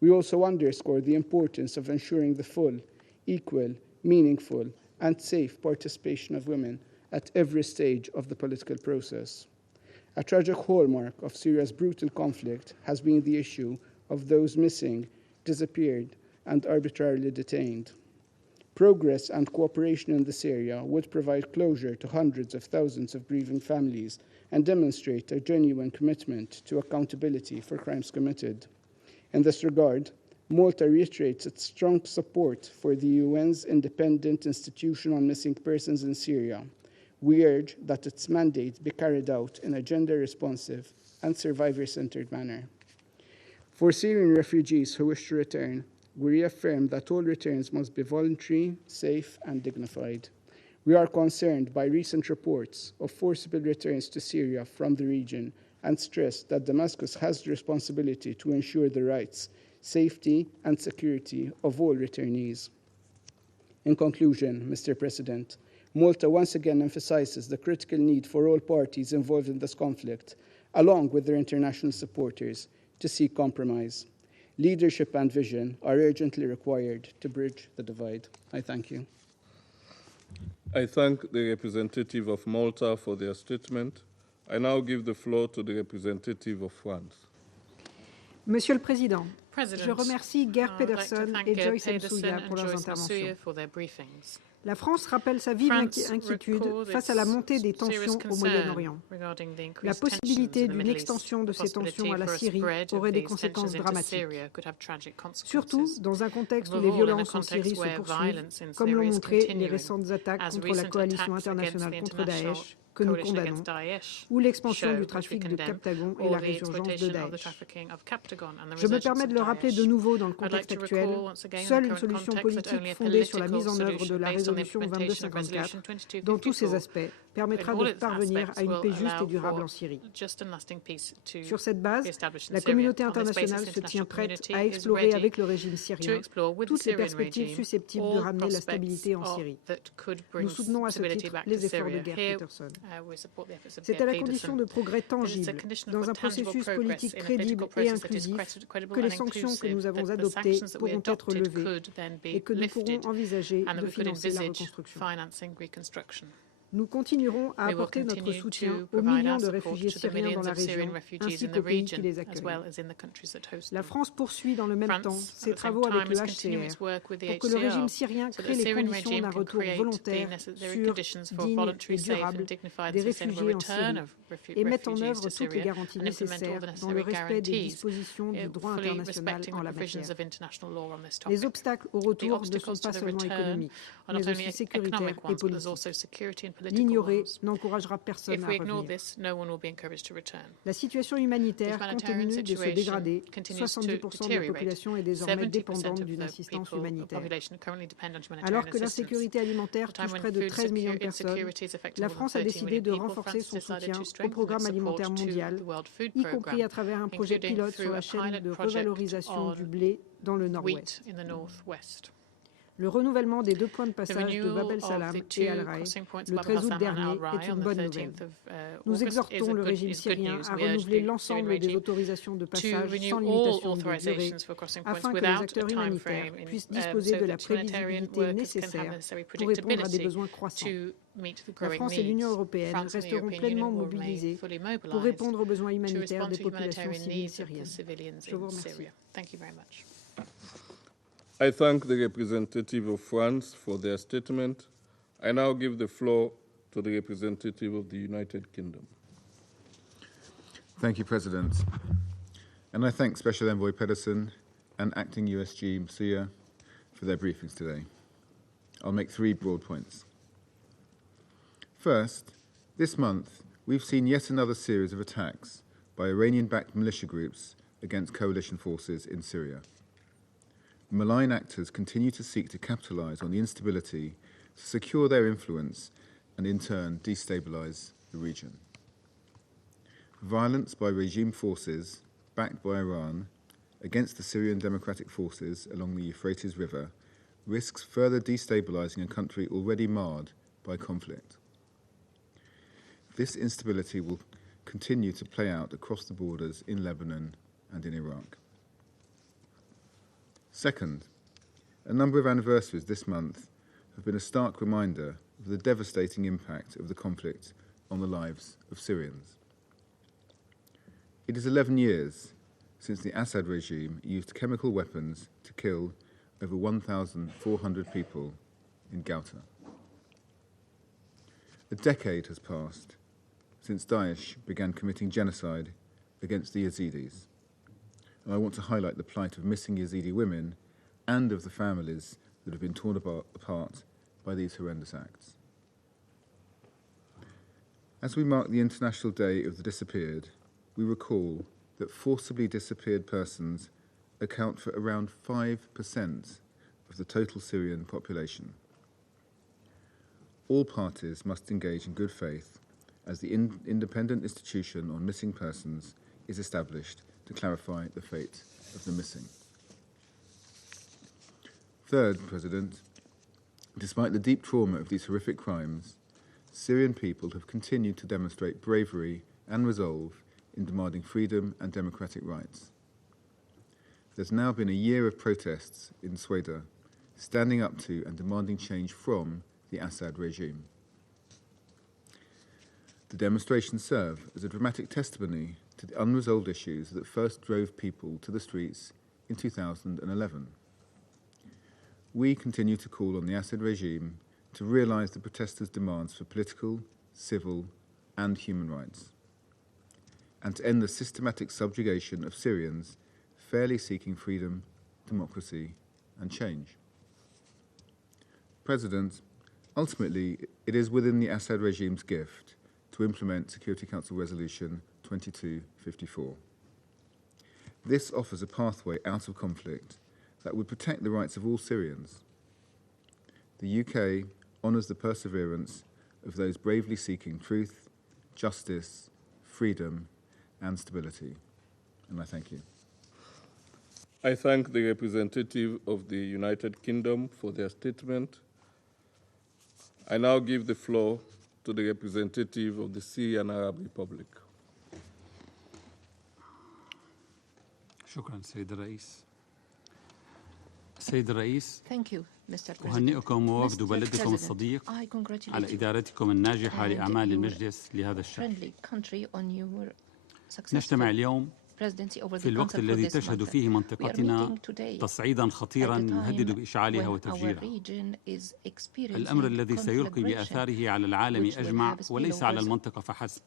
We also underscore the importance of ensuring the full, equal, meaningful, and safe participation of women at every stage of the political process. A tragic hallmark of Syria's brutal conflict has been the issue of those missing, disappeared, and arbitrarily detained. Progress and cooperation in this area would provide closure to hundreds of thousands of grieving families and demonstrate a genuine commitment to accountability for crimes committed. In this regard, Malta reiterates its strong support for the UN's independent institution on missing persons in Syria. We urge that its mandate be carried out in a gender-responsive and survivor-centered manner. For Syrian refugees who wish to return, we reaffirm that all returns must be voluntary, safe, and dignified. We are concerned by recent reports of forcible returns to Syria from the region and stress that Damascus has the responsibility to ensure the rights, safety, and security of all returnees. In conclusion, Mr. President, Malta once again emphasizes the critical need for all parties involved in this conflict, along with their international supporters, to seek compromise. Leadership and vision are urgently required to bridge the divide. I thank you. I thank the representative of Malta for their statement. I now give the floor to the representative of France. Monsieur le Président, je remercie Geir Pedersen et Joyce Msuya pour leurs interventions. La France rappelle sa vive inquiétude face à la montée des tensions au Moyen-Orient. La possibilité d'une extension de ces tensions à la Syrie aurait des conséquences dramatiques, surtout dans un contexte où les violences en Syrie se poursuivent, comme l'ont montré les récentes attaques contre la coalition internationale contre Daesh, que nous condamnons, ou l'expansion du trafic de Captagon et la résurgence de Daesh. Je me permets de le rappeler de nouveau dans le contexte actuel, seule une solution politique fondée sur la mise en œuvre de la résolution 2254, dans tous ses aspects, permettra de parvenir à une paix juste et durable en Syrie. Sur cette base, la communauté internationale se tient prête à explorer avec le régime syrien toutes les perspectives susceptibles de ramener la stabilité en Syrie. Nous soutenons à ce titre les efforts de Geir Pedersen. C'est à la condition de progrès tangibles, dans un processus politique crédible et inclusif, que les sanctions que nous avons adoptées pourront être levées et que nous pourrons envisager de financer la reconstruction. Nous continuerons à apporter notre soutien aux millions de réfugiés syriens dans la région, ainsi qu'aux pays qui les accueillent. La France poursuit dans le même temps ses travaux avec le HCR pour que le régime syrien crée les conditions d'un retour volontaire, sûr, digne et durable des réfugiés en Syrie et mette en œuvre toutes les garanties nécessaires dans le respect des dispositions du droit international en la matière. Les obstacles au retour ne sont pas seulement économiques, mais aussi sécuritaires et politiques. L'ignorer n'encouragera personne à revenir. La situation humanitaire continue de se dégrader. 70% de la population est désormais dépendante d'une assistance humanitaire. Alors que l'insécurité alimentaire touche près de 13 millions de personnes, la France a décidé de renforcer son soutien au programme alimentaire mondial, y compris à travers un projet pilote sur la chaîne de revalorisation du blé dans le Nord-Ouest. Le renouvellement des 2 points de passage de Bab el-Salam et Al-Rai le 13 août dernier est une bonne nouvelle. Nous exhortons le régime syrien à renouveler l'ensemble des autorisations de passage sans limitation de durée afin que les acteurs humanitaires puissent disposer de la prévisibilité nécessaire pour répondre à des besoins croissants. La France et l'Union européenne resteront pleinement mobilisées pour répondre aux besoins humanitaires des populations civiles syriennes. Je vous remercie. I thank the representative of France for their statement. I now give the floor to the representative of the United Kingdom. Thank you, President. And I thank Special Envoy Pedersen and Acting USG Msuya for their briefings today. I'll make 3 broad points. First, this month, we've seen yet another series of attacks by Iranian-backed militia groups against coalition forces in Syria. Malign actors continue to seek to capitalize on the instability to secure their influence and in turn destabilize the region. Violence by regime forces backed by Iran against the Syrian democratic forces along the Euphrates River risks further destabilizing a country already marred by conflict. This instability will continue to play out across the borders in Lebanon and in Iraq. Second, a number of anniversaries this month have been a stark reminder of the devastating impact of the conflict on the lives of Syrians. It is 11 years since the Assad regime used chemical weapons to kill over 1,400 people in Ghouta. A decade has passed since Daesh began committing genocide against the Yazidis. And I want to highlight the plight of missing Yazidi women and of the families that have been torn apart by these horrendous acts. As we mark the International Day of the Disappeared, we recall that forcibly disappeared persons account for around 5% of the total Syrian population. All parties must engage in good faith as the independent institution on missing persons is established to clarify the fate of the missing. Third, President, despite the deep trauma of these horrific crimes, Syrian people have continued to demonstrate bravery and resolve in demanding freedom and democratic rights. There's now been a year of protests in Sweden, standing up to and demanding change from the Assad regime. The demonstrations serve as a dramatic testimony to the unresolved issues that first drove people to the streets in 2011. We continue to call on the Assad regime to realise the protesters' demands for political, civil and human rights, and to end the systematic subjugation of Syrians fairly seeking freedom, democracy and change. President, ultimately it is within the Assad regime's gift to implement Security Council Resolution 2254. This offers a pathway out of conflict that would protect the rights of all Syrians. The UK honours the perseverance of those bravely seeking truth, justice, freedom and stability. And I thank you. I thank the representative of the United Kingdom for their statement. I now give the floor to the representative of the Syrian Arab Republic. شكرا سيد الرئيس. سيد الرئيس، أهنئكم ووفد بلدكم الصديق على إدارتكم الناجحة لأعمال المجلس لهذا الشأن. نجتمع اليوم في الوقت الذي تشهد فيه منطقتنا تصعيدا خطيرا يهدد بإشعالها وتفجيرها. الأمر الذي سيلقي بآثاره على العالم أجمع وليس على المنطقة فحسب.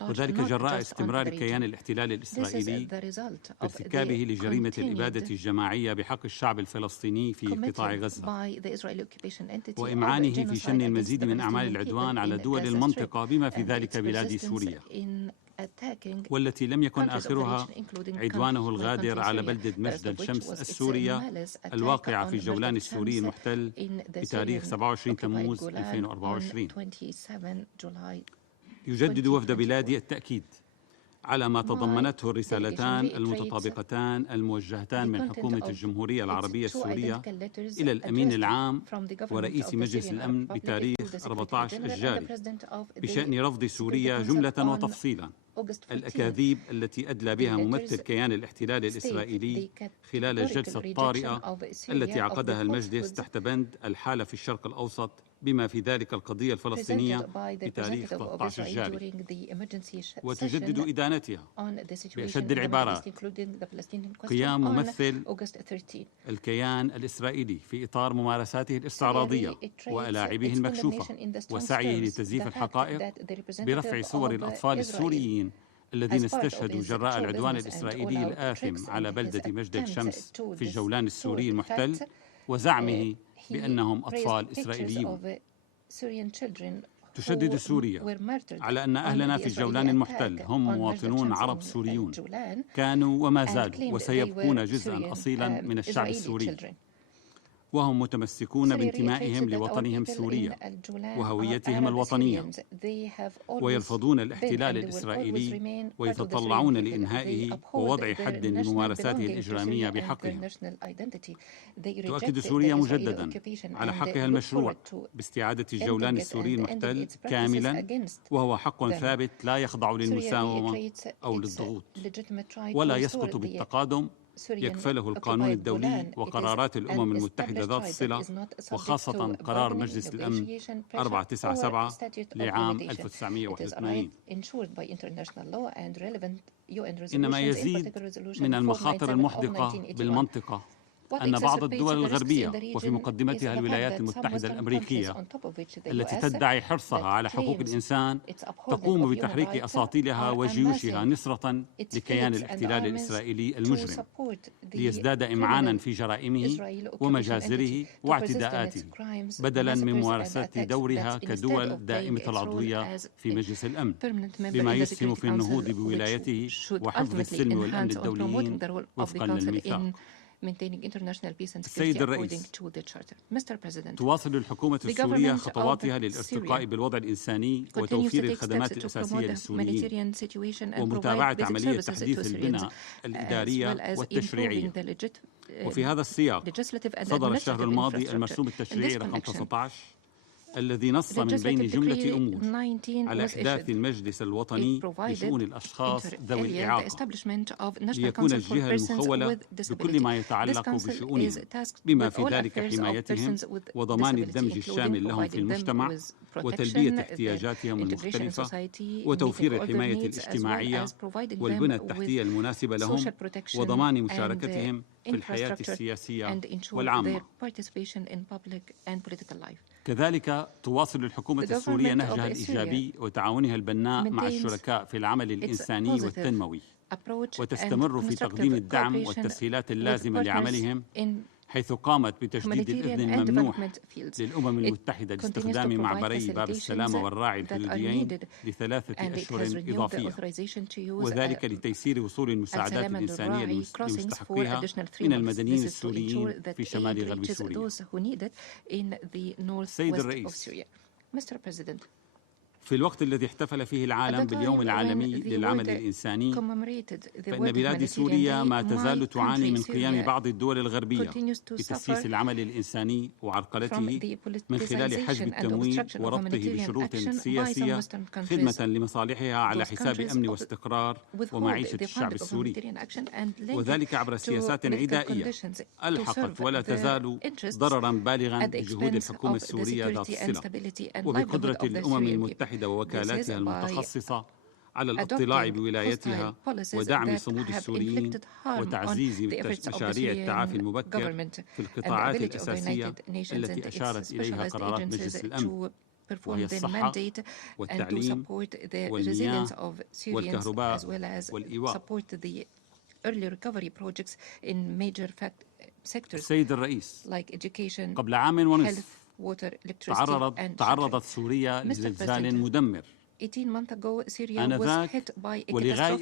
وذلك جراء استمرار كيان الاحتلال الإسرائيلي بارتكابه لجريمة الإبادة الجماعية بحق الشعب الفلسطيني في قطاع غزة وإمعانه في شن المزيد من أعمال العدوان على دول المنطقة بما في ذلك بلاد سوريا، والتي لم يكن آخرها عدوانه الغادر على بلدة مجد الشمس السورية الواقعة في الجولان السوري المحتل بتاريخ 27 تموز 2024. يجدد وفد بلادي التأكيد على ما تضمنته الرسالتان المتطابقتان الموجهتان من حكومة الجمهورية العربية السورية إلى الأمين العام ورئيس مجلس الأمن بتاريخ 14 الجاري بشأن رفض سوريا جملة وتفصيلا الأكاذيب التي أدلى بها ممثل كيان الاحتلال الإسرائيلي خلال الجلسة الطارئة التي عقدها المجلس تحت بند الحالة في الشرق الأوسط بما في ذلك القضية الفلسطينية بتاريخ 13 الجاري، وتجدد إدانتها بأشد العبارات قيام ممثل الكيان الإسرائيلي في إطار ممارساته الاستعراضية وألاعبه المكشوفة وسعيه لتزييف الحقائق برفع صور الأطفال السوريين الذين استشهدوا جراء العدوان الإسرائيلي الآثم على بلدة مجد الشمس في الجولان السوري المحتل وزعمه بأنهم أطفال إسرائيليون. تشدد سوريا على أن أهلنا في الجولان المحتل هم مواطنون عرب سوريون كانوا وما زالوا وسيبقون جزءاً أصيلاً من الشعب السوري، وهم متمسكون بانتمائهم لوطنهم سوريا وهويتهم الوطنية، ويرفضون الاحتلال الإسرائيلي ويتطلعون لإنهائه ووضع حد لممارساته الإجرامية بحقهم. تؤكد سوريا مجددا على حقها المشروع باستعادة الجولان السوري المحتل كاملا، وهو حق ثابت لا يخضع للمساومة أو للضغوط ولا يسقط بالتقادم يكفله القانون الدولي وقرارات الأمم المتحدة ذات الصلة، وخاصة قرار مجلس الأمن 497 لعام 1981. إنما يزيد من المخاطر المحدقة بالمنطقة أن بعض الدول الغربية وفي مقدمتها الولايات المتحدة الأمريكية التي تدعي حرصها على حقوق الإنسان تقوم بتحريك أساطيلها وجيوشها نصرة لكيان الاحتلال الإسرائيلي المجرم ليزداد إمعانا في جرائمه ومجازره واعتداءاته بدلا من ممارسة دورها كدول دائمة العضوية في مجلس الأمن، بما يسهم في النهوض بولايته وحفظ السلم والأمن الدوليين وفقا للميثاق. السيد الرئيس، تواصل الحكومة السورية خطواتها للارتقاء بالوضع الإنساني وتوفير الخدمات الأساسية للسوريين ومتابعة عملية تحديث البنى الإدارية والتشريعية. وفي هذا السياق صدر الشهر الماضي المرسوم التشريعي رقم 19 الذي نص من بين جملة أمور على إحداث المجلس الوطني لشؤون الأشخاص ذوي الإعاقة ليكون الجهة المخولة بكل ما يتعلق بشؤونهم بما في ذلك حمايتهم وضمان الدمج الشامل لهم في المجتمع وتلبية احتياجاتهم المختلفة وتوفير الحماية الاجتماعية والبنى التحتية المناسبة لهم وضمان مشاركتهم في الحياة السياسية والعامة. كذلك تواصل الحكومة السورية نهجها الإيجابي وتعاونها البناء مع الشركاء في العمل الإنساني والتنموي، وتستمر في تقديم الدعم والتسهيلات اللازمة لعملهم، حيث قامت بتجديد الإذن الممنوح للأمم المتحدة لاستخدام معبري باب السلامة والراعي الحدوديين ل3 أشهر إضافية، وذلك لتيسير وصول المساعدات الإنسانية لمستحقيها من المدنيين السوريين في شمال غرب سوريا. سيد الرئيس، في الوقت الذي احتفل فيه العالم باليوم العالمي للعمل الإنساني، فإن بلاد سوريا ما تزال تعاني من قيام بعض الدول الغربية بتسييس العمل الإنساني وعرقلته من خلال حجب التمويل وربطه بشروط سياسية خدمة لمصالحها على حساب أمن واستقرار ومعيشة الشعب السوري، وذلك عبر سياسات عدائية ألحقت ولا تزال ضررا بالغا بجهود الحكومة السورية ذات الصلة وبقدرة الأمم المتحدة ووكالاتها المتخصصة على الاطلاع بولايتها ودعم صمود السوريين وتعزيز مشاريع التعافي المبكر في القطاعات الأساسية التي أشارت إليها قرارات مجلس الأمن. وهي الصحة والتعليم والمياه والكهرباء والإيواء. السيد الرئيس، قبل عام ونصف تعرضت سوريا لزلزال مدمر. آنذاك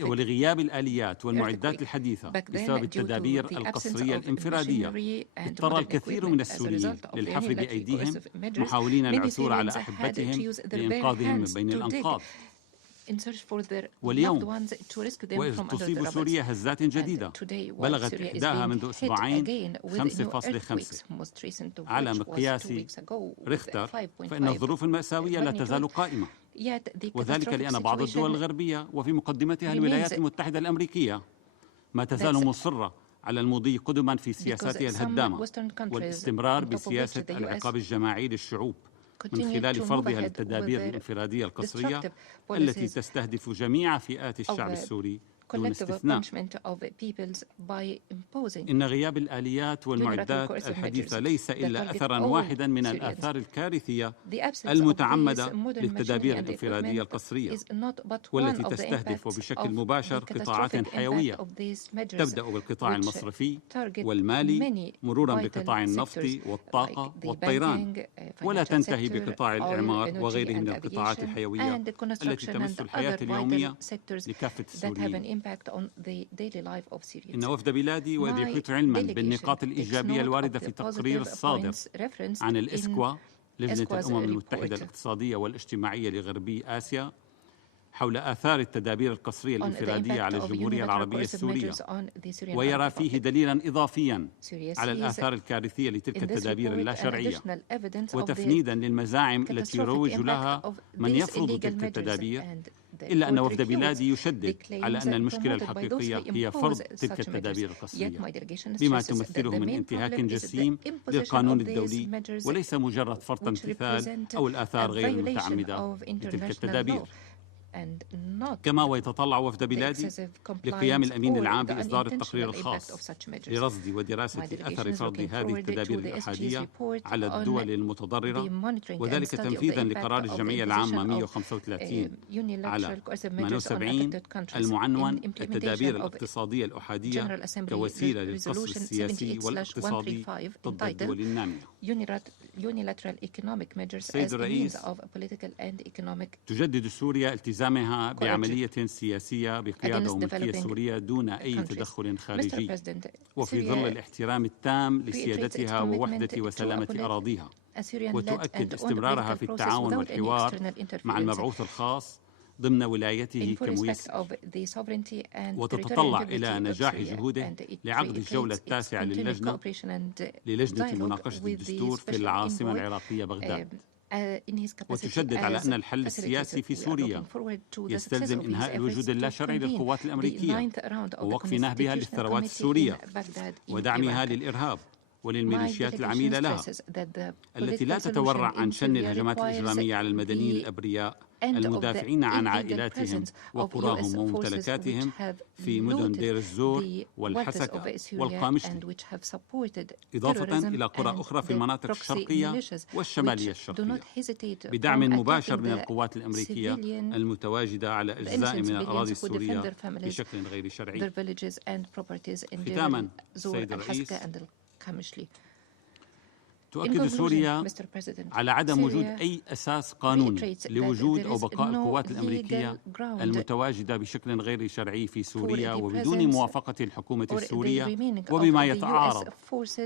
ولغياب الآليات والمعدات الحديثة بسبب التدابير القسرية الانفرادية، اضطر الكثير من السوريين للحفر بأيديهم محاولين العثور على أحبتهم لإنقاذهم من بين الأنقاض. واليوم وإذ تصيب سوريا هزات جديدة بلغت إحداها منذ أسبوعين 5.5 على مقياس ريختر، فإن الظروف المأساوية لا تزال قائمة، وذلك لأن بعض الدول الغربية وفي مقدمتها الولايات المتحدة الأمريكية ما تزال مصرة على المضي قدما في سياساتها الهدامة والاستمرار بسياسة العقاب الجماعي للشعوب من خلال فرضها للتدابير الانفرادية القسرية التي تستهدف جميع فئات الشعب السوري دون استثناء. إن غياب الآليات والمعدات الحديثة ليس إلا أثرا واحدا من الآثار الكارثية المتعمدة للتدابير الانفرادية القسرية، والتي تستهدف بشكل مباشر قطاعات حيوية تبدأ بالقطاع المصرفي والمالي مرورا بقطاع النفط والطاقة والطيران، ولا تنتهي بقطاع الإعمار وغيره من القطاعات الحيوية التي تمس الحياة اليومية لكافة السوريين. إن وفد بلادي وإذ يحيط علما بالنقاط الإيجابية الواردة في تقرير الصادر عن الإسكوا لجنة الأمم المتحدة الاقتصادية والاجتماعية لغربي آسيا حول آثار التدابير القسرية الانفرادية على الجمهورية العربية السورية، ويرى فيه دليلا إضافيا على الآثار الكارثية لتلك التدابير اللاشرعية، وتفنيدا للمزاعم التي يروج لها من يفرض تلك التدابير، إلا أن وفد بلادي يشدد على أن المشكلة الحقيقية هي فرض تلك التدابير القسرية بما تمثله من انتهاك جسيم للقانون الدولي، وليس مجرد فرط امتثال أو الآثار غير المتعمدة لتلك التدابير. كما ويتطلع وفد بلادي لقيام الأمين العام بإصدار التقرير الخاص لرصد ودراسة أثر فرض هذه التدابير الأحادية على الدول المتضررة، وذلك تنفيذا لقرار الجمعية العامة 135 على 78 المعنون التدابير الاقتصادية الأحادية كوسيلة للقصف السياسي والاقتصادي ضد الدول النامية. سيد الرئيس، تجدد سوريا التزامها بعملية سياسية بقيادة وملكية سورية دون أي تدخل خارجي، وفي ظل الاحترام التام لسيادتها ووحدة وسلامة أراضيها، وتؤكد استمرارها في التعاون والحوار مع المبعوث الخاص ضمن ولايته كميسر، وتتطلع إلى نجاح جهوده لعقد الجولة التاسعة للجنة مناقشة الدستور في العاصمة العراقية بغداد، وتشدد على أن الحل السياسي في سوريا يستلزم إنهاء الوجود اللاشرعي للقوات الأمريكية ووقف نهبها للثروات السورية ودعمها للإرهاب وللميليشيات العميلة لها التي لا تتورع عن شن الهجمات الإجرامية على المدنيين الأبرياء المدافعين عن عائلاتهم وقراهم وممتلكاتهم في مدن دير الزور والحسكة والقامشلي، إضافة إلى قرى أخرى في المناطق الشرقية والشمالية الشرقية، بدعم مباشر من القوات الأمريكية المتواجدة على أجزاء من الأراضي السورية بشكل غير شرعي. ختاما، سيد الرئيس، تؤكد سوريا على عدم وجود أي أساس قانوني لوجود أو بقاء القوات الأمريكية المتواجدة بشكل غير شرعي في سوريا وبدون موافقة الحكومة السورية، وبما يتعارض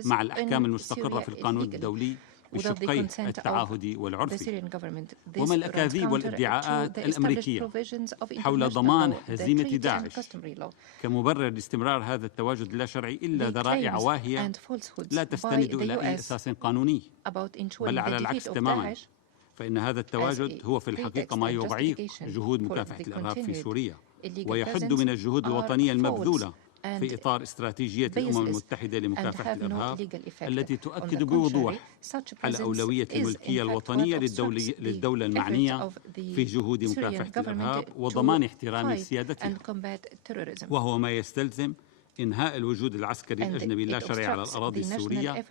مع الأحكام المستقرة في القانون الدولي بشقيه التعاهدي والعرفي، وما الأكاذيب والادعاءات الأمريكية حول ضمان هزيمة داعش كمبرر لاستمرار هذا التواجد اللا شرعي إلا ذرائع واهية لا تستند إلى أي أساس قانوني، بل على العكس تماما، فإن هذا التواجد هو في الحقيقة ما يضعيف جهود مكافحة الإرهاب في سوريا ويحد من الجهود الوطنية المبذولة في إطار استراتيجية الأمم المتحدة لمكافحة الإرهاب التي تؤكد بوضوح على أولوية الملكية الوطنية للدولة المعنية في جهود مكافحة الإرهاب وضمان احترام سيادتها، وهو ما يستلزم إنهاء الوجود العسكري الأجنبي اللا شرعي على الأراضي السورية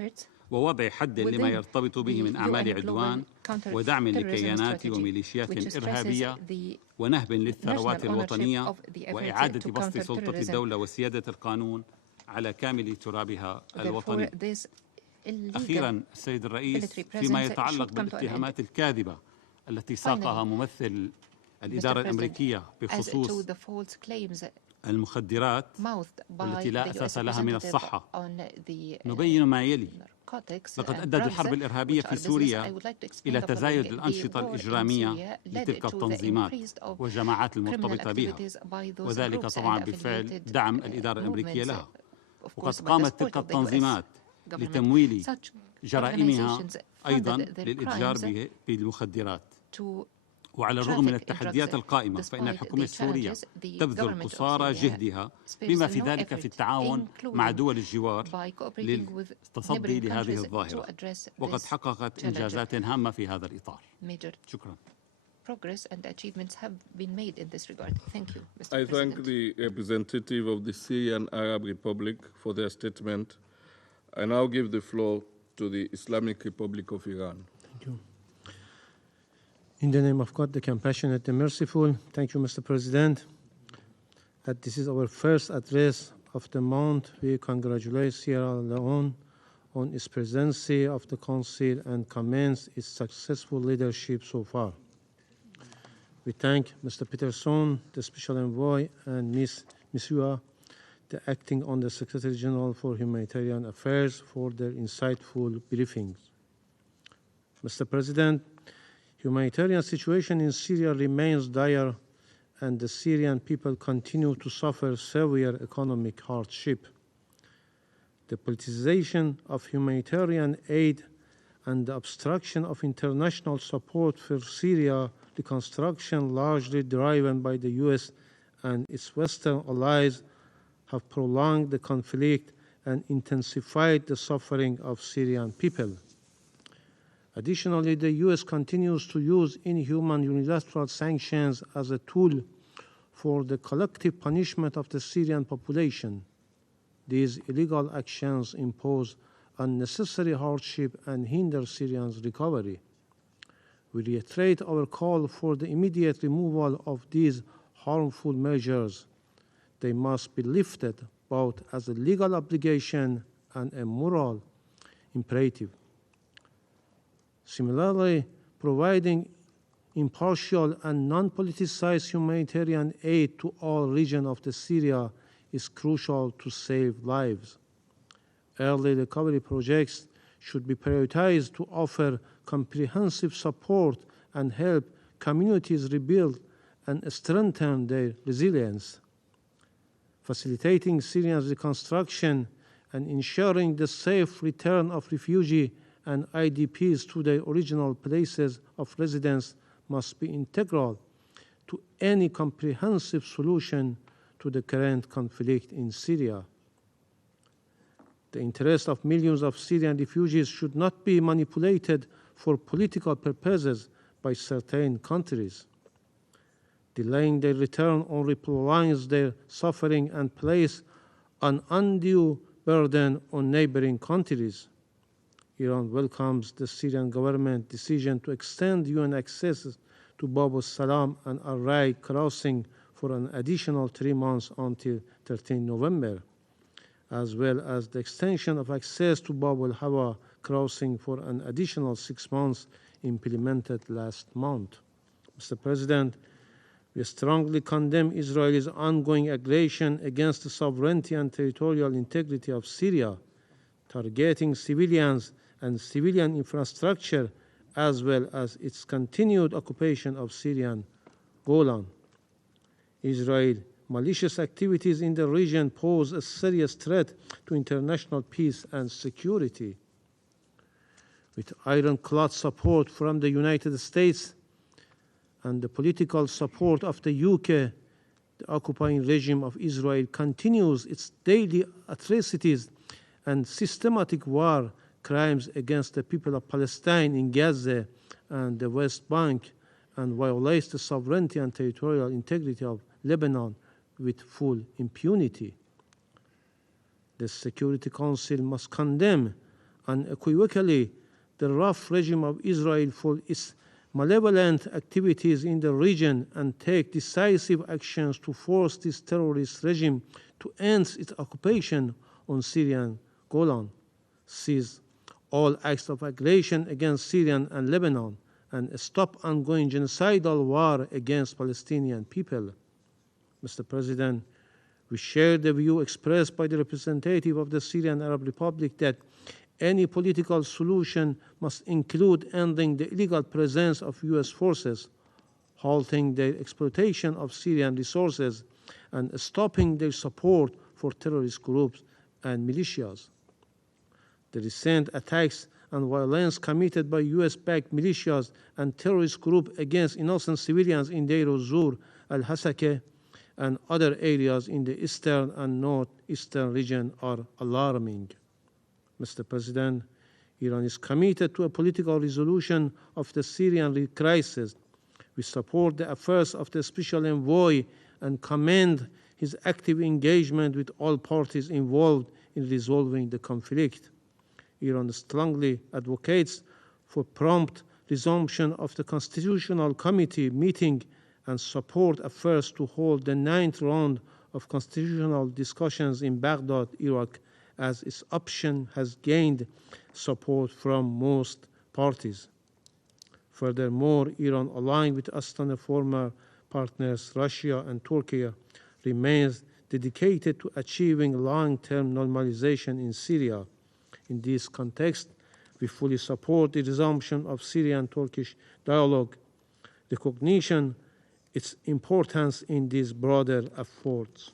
ووضع حد لما يرتبط به من أعمال عدوان ودعم لكيانات وميليشيات إرهابية ونهب للثروات الوطنية وإعادة بسط سلطة الدولة وسيادة القانون على كامل ترابها الوطني. أخيرا السيد الرئيس، فيما يتعلق بالاتهامات الكاذبة التي ساقها ممثل الإدارة الأمريكية بخصوص المخدرات والتي لا أساس لها من الصحة، نبين ما يلي. لقد أدت الحرب الإرهابية في سوريا إلى تزايد الأنشطة الإجرامية لتلك التنظيمات والجماعات المرتبطة بها، وذلك طبعا بفعل دعم الإدارة الأمريكية لها. وقد قامت تلك التنظيمات لتمويل جرائمها أيضا للإتجار بالمخدرات. وعلى الرغم من التحديات القائمة، فإن الحكومة السورية تبذل قصارى جهدها بما في ذلك في التعاون مع دول الجوار للتصدي لهذه الظاهرة، وقد حققت إنجازات هامة في هذا الإطار. شكرا. Progress and achievements have been made in this regard. Thank you, Mr. I President. thank the representative of the Syrian Arab Republic for their statement. I now give the floor to the Islamic Republic of Iran. Thank you. In the name of God, the compassionate, the merciful, thank you, Mr. President, that this is our first address of the month. We congratulate Sierra Leone on its presidency of the Council and commend its successful leadership so far. We thank Mr. Peterson, the Special Envoy, and Ms. Misua, the Acting Under Secretary General for Humanitarian Affairs, for their insightful briefings. Mr. President, humanitarian situation in Syria remains dire, and the Syrian people continue to suffer severe economic hardship. The politicization of humanitarian aid and the obstruction of international support for Syria reconstruction, largely driven by the US and its Western allies, have prolonged the conflict and intensified the suffering of Syrian people. Additionally, the US continues to use inhuman unilateral sanctions as a tool for the collective punishment of the Syrian population. These illegal actions impose unnecessary hardship and hinder Syrians' recovery. We reiterate our call for the immediate removal of these harmful measures. They must be lifted both as a legal obligation and a moral imperative. Similarly, providing impartial and non-politicized humanitarian aid to all regions of the Syria is crucial to save lives. Early recovery projects should be prioritized to offer comprehensive support and help communities rebuild and strengthen their resilience. Facilitating Syrians' reconstruction and ensuring the safe return of refugees and IDPs to their original places of residence must be integral to any comprehensive solution to the current conflict in Syria. The interests of millions of Syrian refugees should not be manipulated for political purposes by certain countries. Delaying their return only prolongs their suffering and places an undue burden on neighboring countries. Iran welcomes the Syrian government's decision to extend UN access to Bab al-Salam and Al-Rai crossing for an additional 3 months until 13 November. As well as the extension of access to Bab al-Hawa crossing for an additional 6 months implemented last month. Mr. President, we strongly condemn Israel's ongoing aggression against the sovereignty and territorial integrity of Syria, targeting civilians and civilian infrastructure, as well as its continued occupation of Syrian Golan. Israel's malicious activities in the region pose a serious threat to international peace and security. With ironclad support from the United States and the political support of the UK, the occupying regime of Israel continues its daily atrocities and systematic war crimes against the people of Palestine in Gaza and the West Bank, and violates the sovereignty and territorial integrity of Lebanon with full impunity. The Security Council must condemn unequivocally the rough regime of Israel for its malevolent activities in the region and take decisive actions to force this terrorist regime to end its occupation on Syrian Golan, cease all acts of aggression against Syria and Lebanon, and stop ongoing genocidal war against Palestinian people. Mr. President, we share the view expressed by the representative of the Syrian Arab Republic that any political solution must include ending the illegal presence of U.S. forces, halting their exploitation of Syrian resources, and stopping their support for terrorist groups and militias. The recent attacks and violence committed by U.S.-backed militias and terrorist groups against innocent civilians in Deir ez-Zor, Al-Hasakeh, and other areas in the eastern and northeastern region are alarming. Mr. President, Iran is committed to a political resolution of the Syrian crisis. We support the efforts of the Special Envoy and commend his active engagement with all parties involved in resolving the conflict. Iran strongly advocates for prompt resumption of the Constitutional Committee meeting and support efforts to hold the 9th round of constitutional discussions in Baghdad, Iraq, as its option has gained support from most parties. Furthermore, Iran, aligned with Astana former partners Russia and Turkey, remains dedicated to achieving long-term normalization in Syria. In this context, we fully support the resumption of Syrian-Turkish dialogue, recognition its importance in these broader efforts.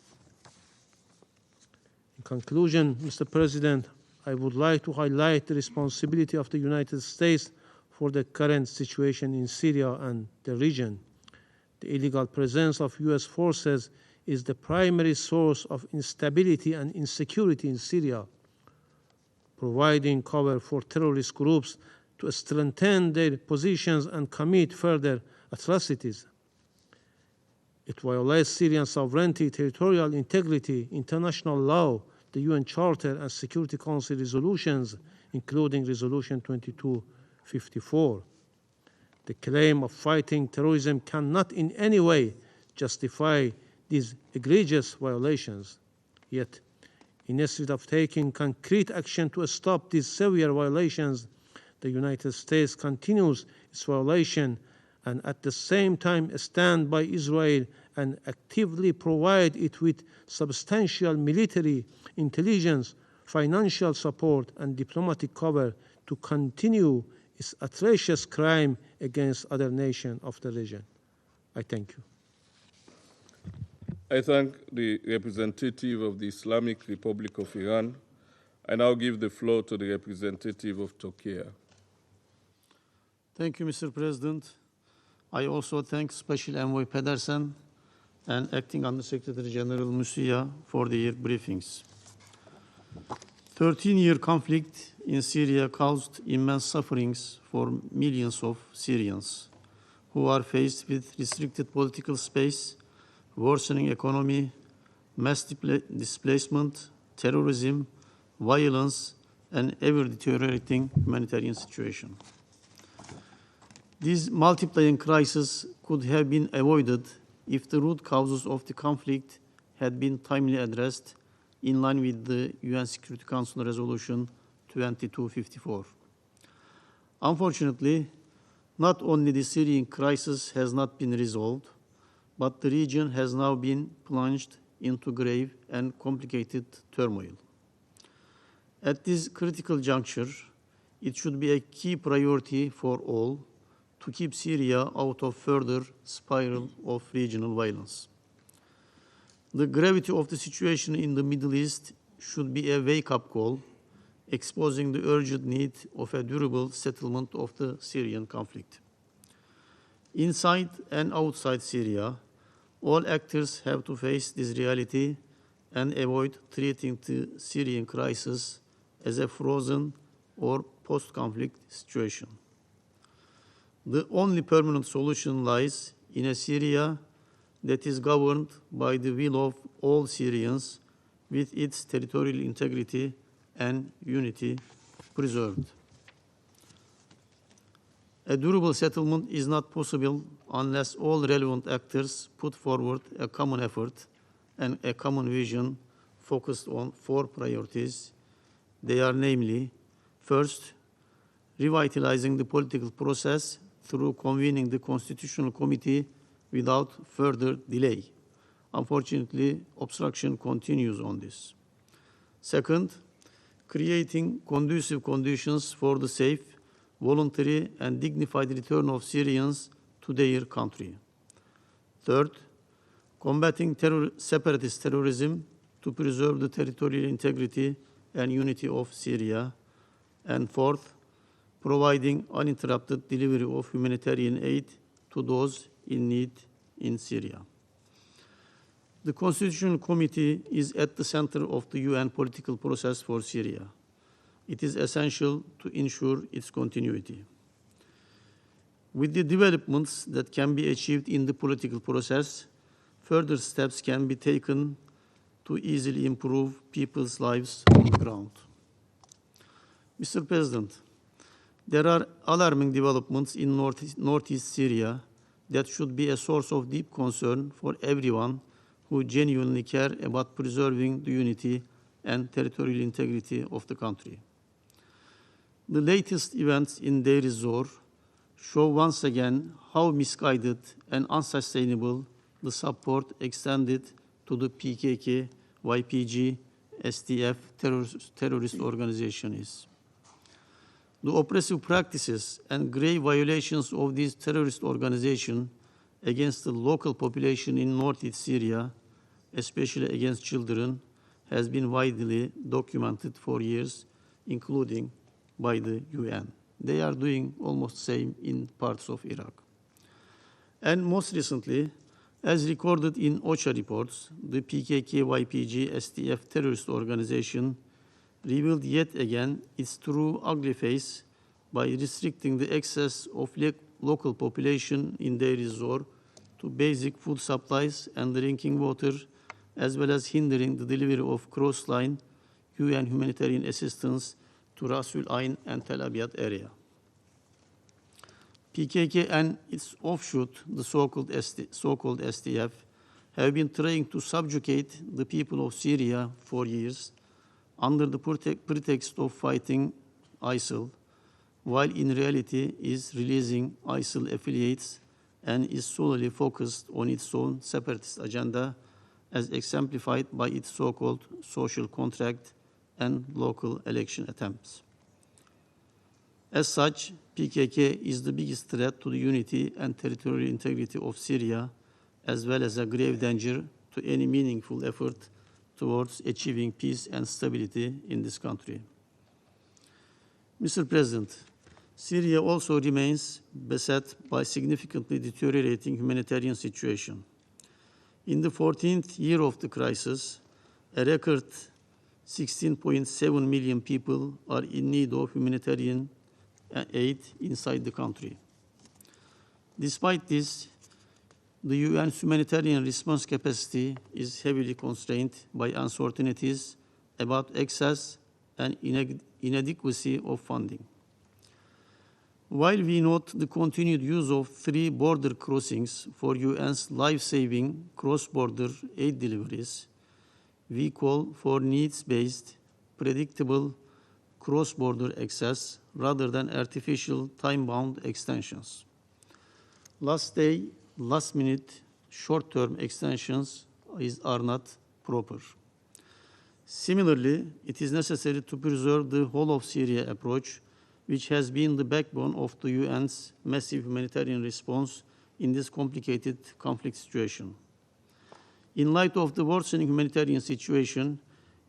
In conclusion, Mr. President, I would like to highlight the responsibility of the United States for the current situation in Syria and the region. The illegal presence of U.S. forces is the primary source of instability and insecurity in Syria, providing cover for terrorist groups to strengthen their positions and commit further atrocities. It violates Syrian sovereignty, territorial integrity, international law, the UN Charter and Security Council resolutions, including Resolution 2254. The claim of fighting terrorism cannot in any way justify these egregious violations. Yet, instead of taking concrete action to stop these severe violations, the United States continues its violation and at the same time stand by Israel and actively provide it with substantial military, intelligence, financial support, and diplomatic cover to continue its atrocious crime against other nations of the region. I thank you. I thank the representative of the Islamic Republic of Iran. I now give the floor to the representative of Turkey. Thank you, Mr. President. I also thank Special Envoy Pedersen and Acting Under-Secretary General Musuya for their briefings. 13-year conflict in Syria caused immense sufferings for millions of Syrians who are faced with restricted political space, worsening economy, mass displacement, terrorism, violence, and ever-deteriorating humanitarian situation. These multiplying crises could have been avoided if the root causes of the conflict had been timely addressed in line with the UN Security Council Resolution 2254. Unfortunately, not only the Syrian crisis has not been resolved, but the region has now been plunged into grave and complicated turmoil. At this critical juncture, it should be a key priority for all to keep Syria out of further spiral of regional violence. The gravity of the situation in the Middle East should be a wake-up call, exposing the urgent need of a durable settlement of the Syrian conflict. Inside and outside Syria, all actors have to face this reality and avoid treating the Syrian crisis as a frozen or post-conflict situation. The only permanent solution lies in a Syria that is governed by the will of all Syrians with its territorial integrity and unity. preserved. A durable settlement is not possible unless all relevant actors put forward a common effort and a common vision focused on 4 priorities. They are namely, first, revitalizing the political process through convening the Constitutional Committee without further delay. Unfortunately, obstruction continues on this. Second, creating conducive conditions for the safe, voluntary, and dignified return of Syrians to their country. Third, combating separatist terrorism to preserve the territorial integrity and unity of Syria. And fourth, providing uninterrupted delivery of humanitarian aid to those in need in Syria. The Constitutional Committee is at the center of the UN political process for Syria. It is essential to ensure its continuity. With the developments that can be achieved in the political process, further steps can be taken to easily improve people's lives on the ground. Mr. President, there are alarming developments in northeast Syria that should be a source of deep concern for everyone who genuinely care about preserving the unity and territorial integrity of the country. The latest events in Deir ez-Zor show once again how misguided and unsustainable the support extended to the PKK, YPG, SDF terrorist organization is. The oppressive practices and grave violations of these terrorist organizations against the local population in northeast Syria, especially against children, has been widely documented for years, including by the UN. They are doing almost the same in parts of Iraq. And most recently, as recorded in OCHA reports, the PKK-YPG SDF terrorist organization revealed yet again its true ugly face by restricting the access of local population in Deir ez-Zor to basic food supplies and drinking water, as well as hindering the delivery of cross-line UN humanitarian assistance to Ras Al Ain and Tel Abyad area. PKK and its offshoot, the so-called SDF, have been trying to subjugate the people of Syria for years under the pretext of fighting ISIL, while in reality is releasing ISIL affiliates and is solely focused on its own separatist agenda, as exemplified by its so-called social contract and local election attempts. As such, PKK is the biggest threat to the unity and territorial integrity of Syria, as well as a grave danger to any meaningful effort towards achieving peace and stability in this country. Mr. President, Syria also remains beset by significantly deteriorating humanitarian situation. In the 14th year of the crisis, a record 16.7 million people are in need of humanitarian aid inside the country. Despite this, the UN's humanitarian response capacity is heavily constrained by uncertainties about access and inadequacy of funding. While we note the continued use of 3 border crossings for UN's life-saving cross-border aid deliveries, we call for needs-based, predictable cross-border access rather than artificial time-bound extensions. Last-minute, short-term extensions are not proper. Similarly, it is necessary to preserve the whole of Syria approach, which has been the backbone of the UN's massive humanitarian response in this complicated conflict situation. In light of the worsening humanitarian situation,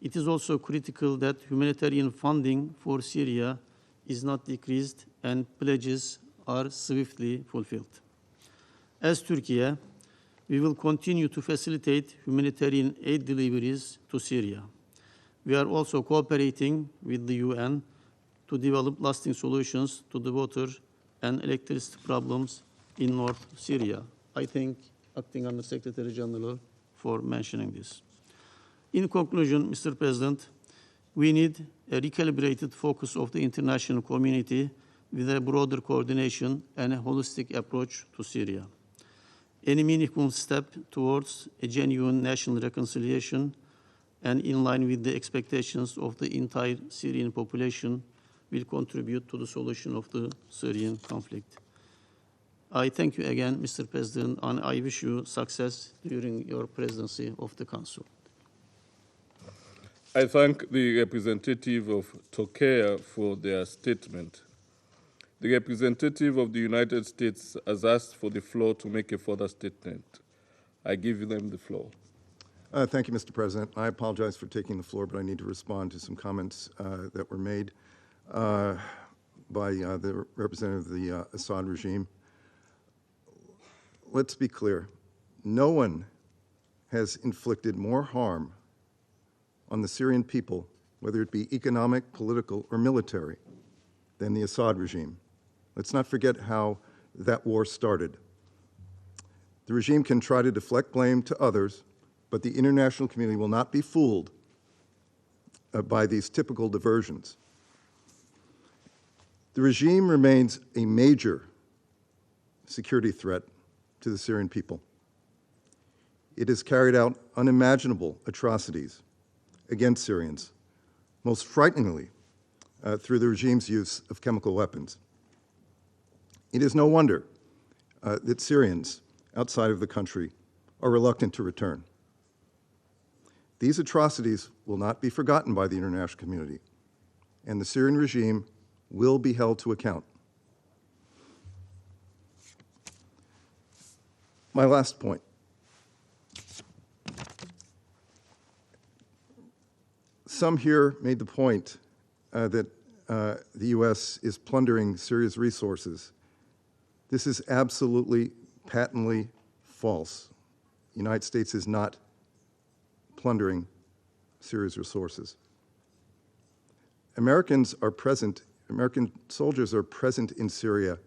it is also critical that humanitarian funding for Syria is not decreased and pledges are swiftly fulfilled. As Turkey, we will continue to facilitate humanitarian aid deliveries to Syria. We are also cooperating with the UN to develop lasting solutions to the water and electricity problems in North Syria. I thank Acting Under Secretary General for mentioning this. In conclusion, Mr. President, we need a recalibrated focus of the international community with a broader coordination and a holistic approach to Syria. Any meaningful step towards a genuine national reconciliation and in line with the expectations of the entire Syrian population will contribute to the solution of the Syrian conflict. I thank you again, Mr. President, and I wish you success during your presidency of the Council. I thank the representative of Turkey for their statement. The representative of the United States has asked for the floor to make a further statement. I give them the floor. Thank you, Mr. President. I apologize for taking the floor, but I need to respond to some comments that were made by the representative of the Assad regime. Let's be clear. No one has inflicted more harm on the Syrian people, whether it be economic, political, or military, than the Assad regime. Let's not forget how that war started. The regime can try to deflect blame to others, but the international community will not be fooled by these typical diversions. The regime remains a major security threat to the Syrian people. It has carried out unimaginable atrocities against Syrians, most frighteningly through the regime's use of chemical weapons. It is no wonder that Syrians outside of the country are reluctant to return. These atrocities will not be forgotten by the international community, and the Syrian regime will be held to account. My last point. Some here made the point that the U.S. is plundering Syria's resources. This is absolutely, patently false. The United States is not plundering Syria's resources. American soldiers are present in Syria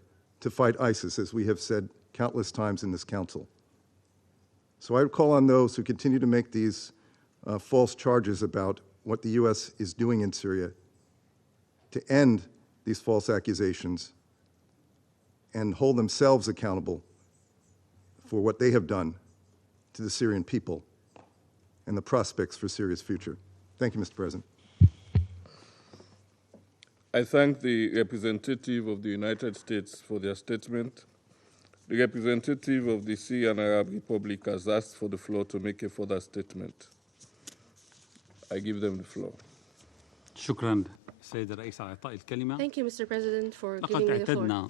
to fight ISIS, as we have said countless times in this council. So I would call on those who continue to make these false charges about what the U.S. is doing in Syria to end these false accusations and hold themselves accountable for what they have done to the Syrian people and the prospects for Syria's future. Thank you, Mr. President. I thank the representative of the United States for their statement. The representative of the Syrian Arab Republic has asked for the floor to make a further statement. I give them the floor. شكرا سيد الرئيس على إعطاء الكلمة. Thank you, Mr. President, for لقد giving me the floor. اعتدنا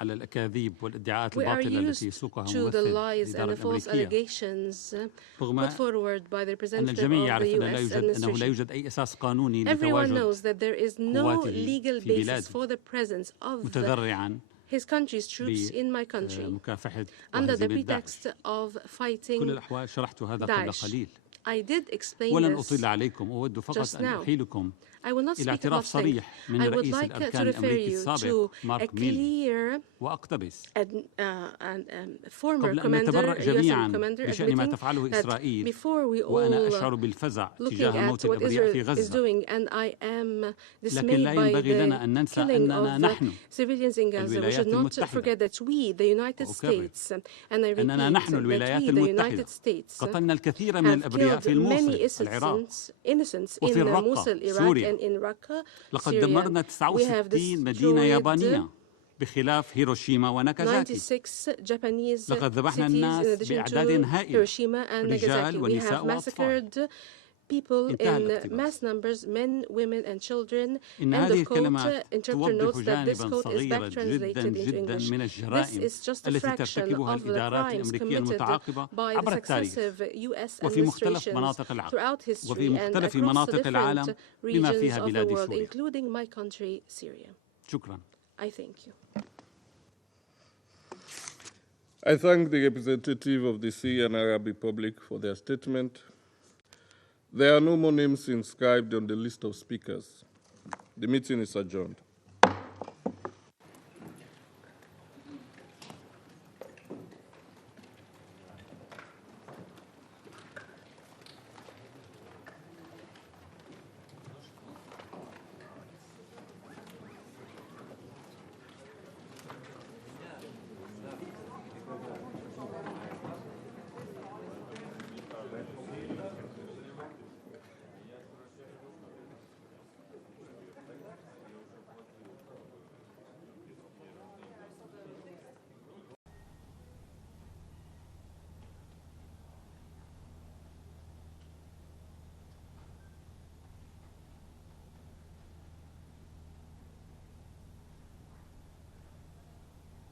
على الأكاذيب والادعاءات We are الباطلة التي used يسوقها to the ممثل lies and الإدارة the false الأمريكية. allegations رغم put forward by the أن representative الجميع of يعرف the أنه U.S. أنه لا administration. يوجد أي أساس قانوني Everyone لتواجد knows that there is no قواته legal في basis بلاده for the presence of متذرعا his country's troops in my country بمكافحة under the وهزيمة pretext داعش. of كل fighting الأحوال شرحت هذا قبل Daesh. قليل. I did explain ولن this أطيل عليكم أود فقط just أن now. أحيلكم I will not إلى speak اعتراف about things. صريح من I would رئيس like الأركان to refer الأمريكي you السابق to a مارك ميلي clear وأقتبس former قبل أن commander, نتبرأ US جميعا commander, بشأن ما admitting تفعله that إسرائيل before we وأنا all أشعر بالفزع looking تجاه at موت what الأبرياء في Israel is غزة. doing, and I am لكن dismayed لا by ينبغي لنا the أن ننسى killing أننا of نحن civilians in Gaza. We should الولايات not المتحدة. forget that we, the United وأكرر States, and I repeat أننا نحن that الولايات we, the المتحدة United States, قتلنا الكثير من have الأبرياء killed في الموصل many العراق innocents وفي in الرقة Mosul, Iraq, سوريا. and in Raqqa, لقد Syria. دمرنا We have 69 مدينة destroyed يابانية بخلاف هيروشيما وناكازاكي. 96 Japanese لقد ذبحنا cities in الناس addition بأعداد to هائلة Hiroshima and رجال Nagasaki. We ونساء have وأطفال. massacred people انتهى in الاقتباس. mass numbers, men, women, and children. إن End هذه of quote. الكلمات Interpreter توضح notes that this جانبا quote is صغيرا back translated جدا into جدا English. من This الجرائم is just a التي fraction ترتكبها of the الإدارات crimes الأمريكية committed المتعاقبة by the عبر التاريخ successive U.S. وفي مختلف administrations مناطق العالم throughout history وفي and مختلف across the مناطق different العالم بما regions فيها of the بلاد world, سوريا. including my country, Syria. شكرا. I thank you. I thank the representative of the Syrian Arab Republic for their statement. There are no more names inscribed on the list of speakers. The meeting is adjourned.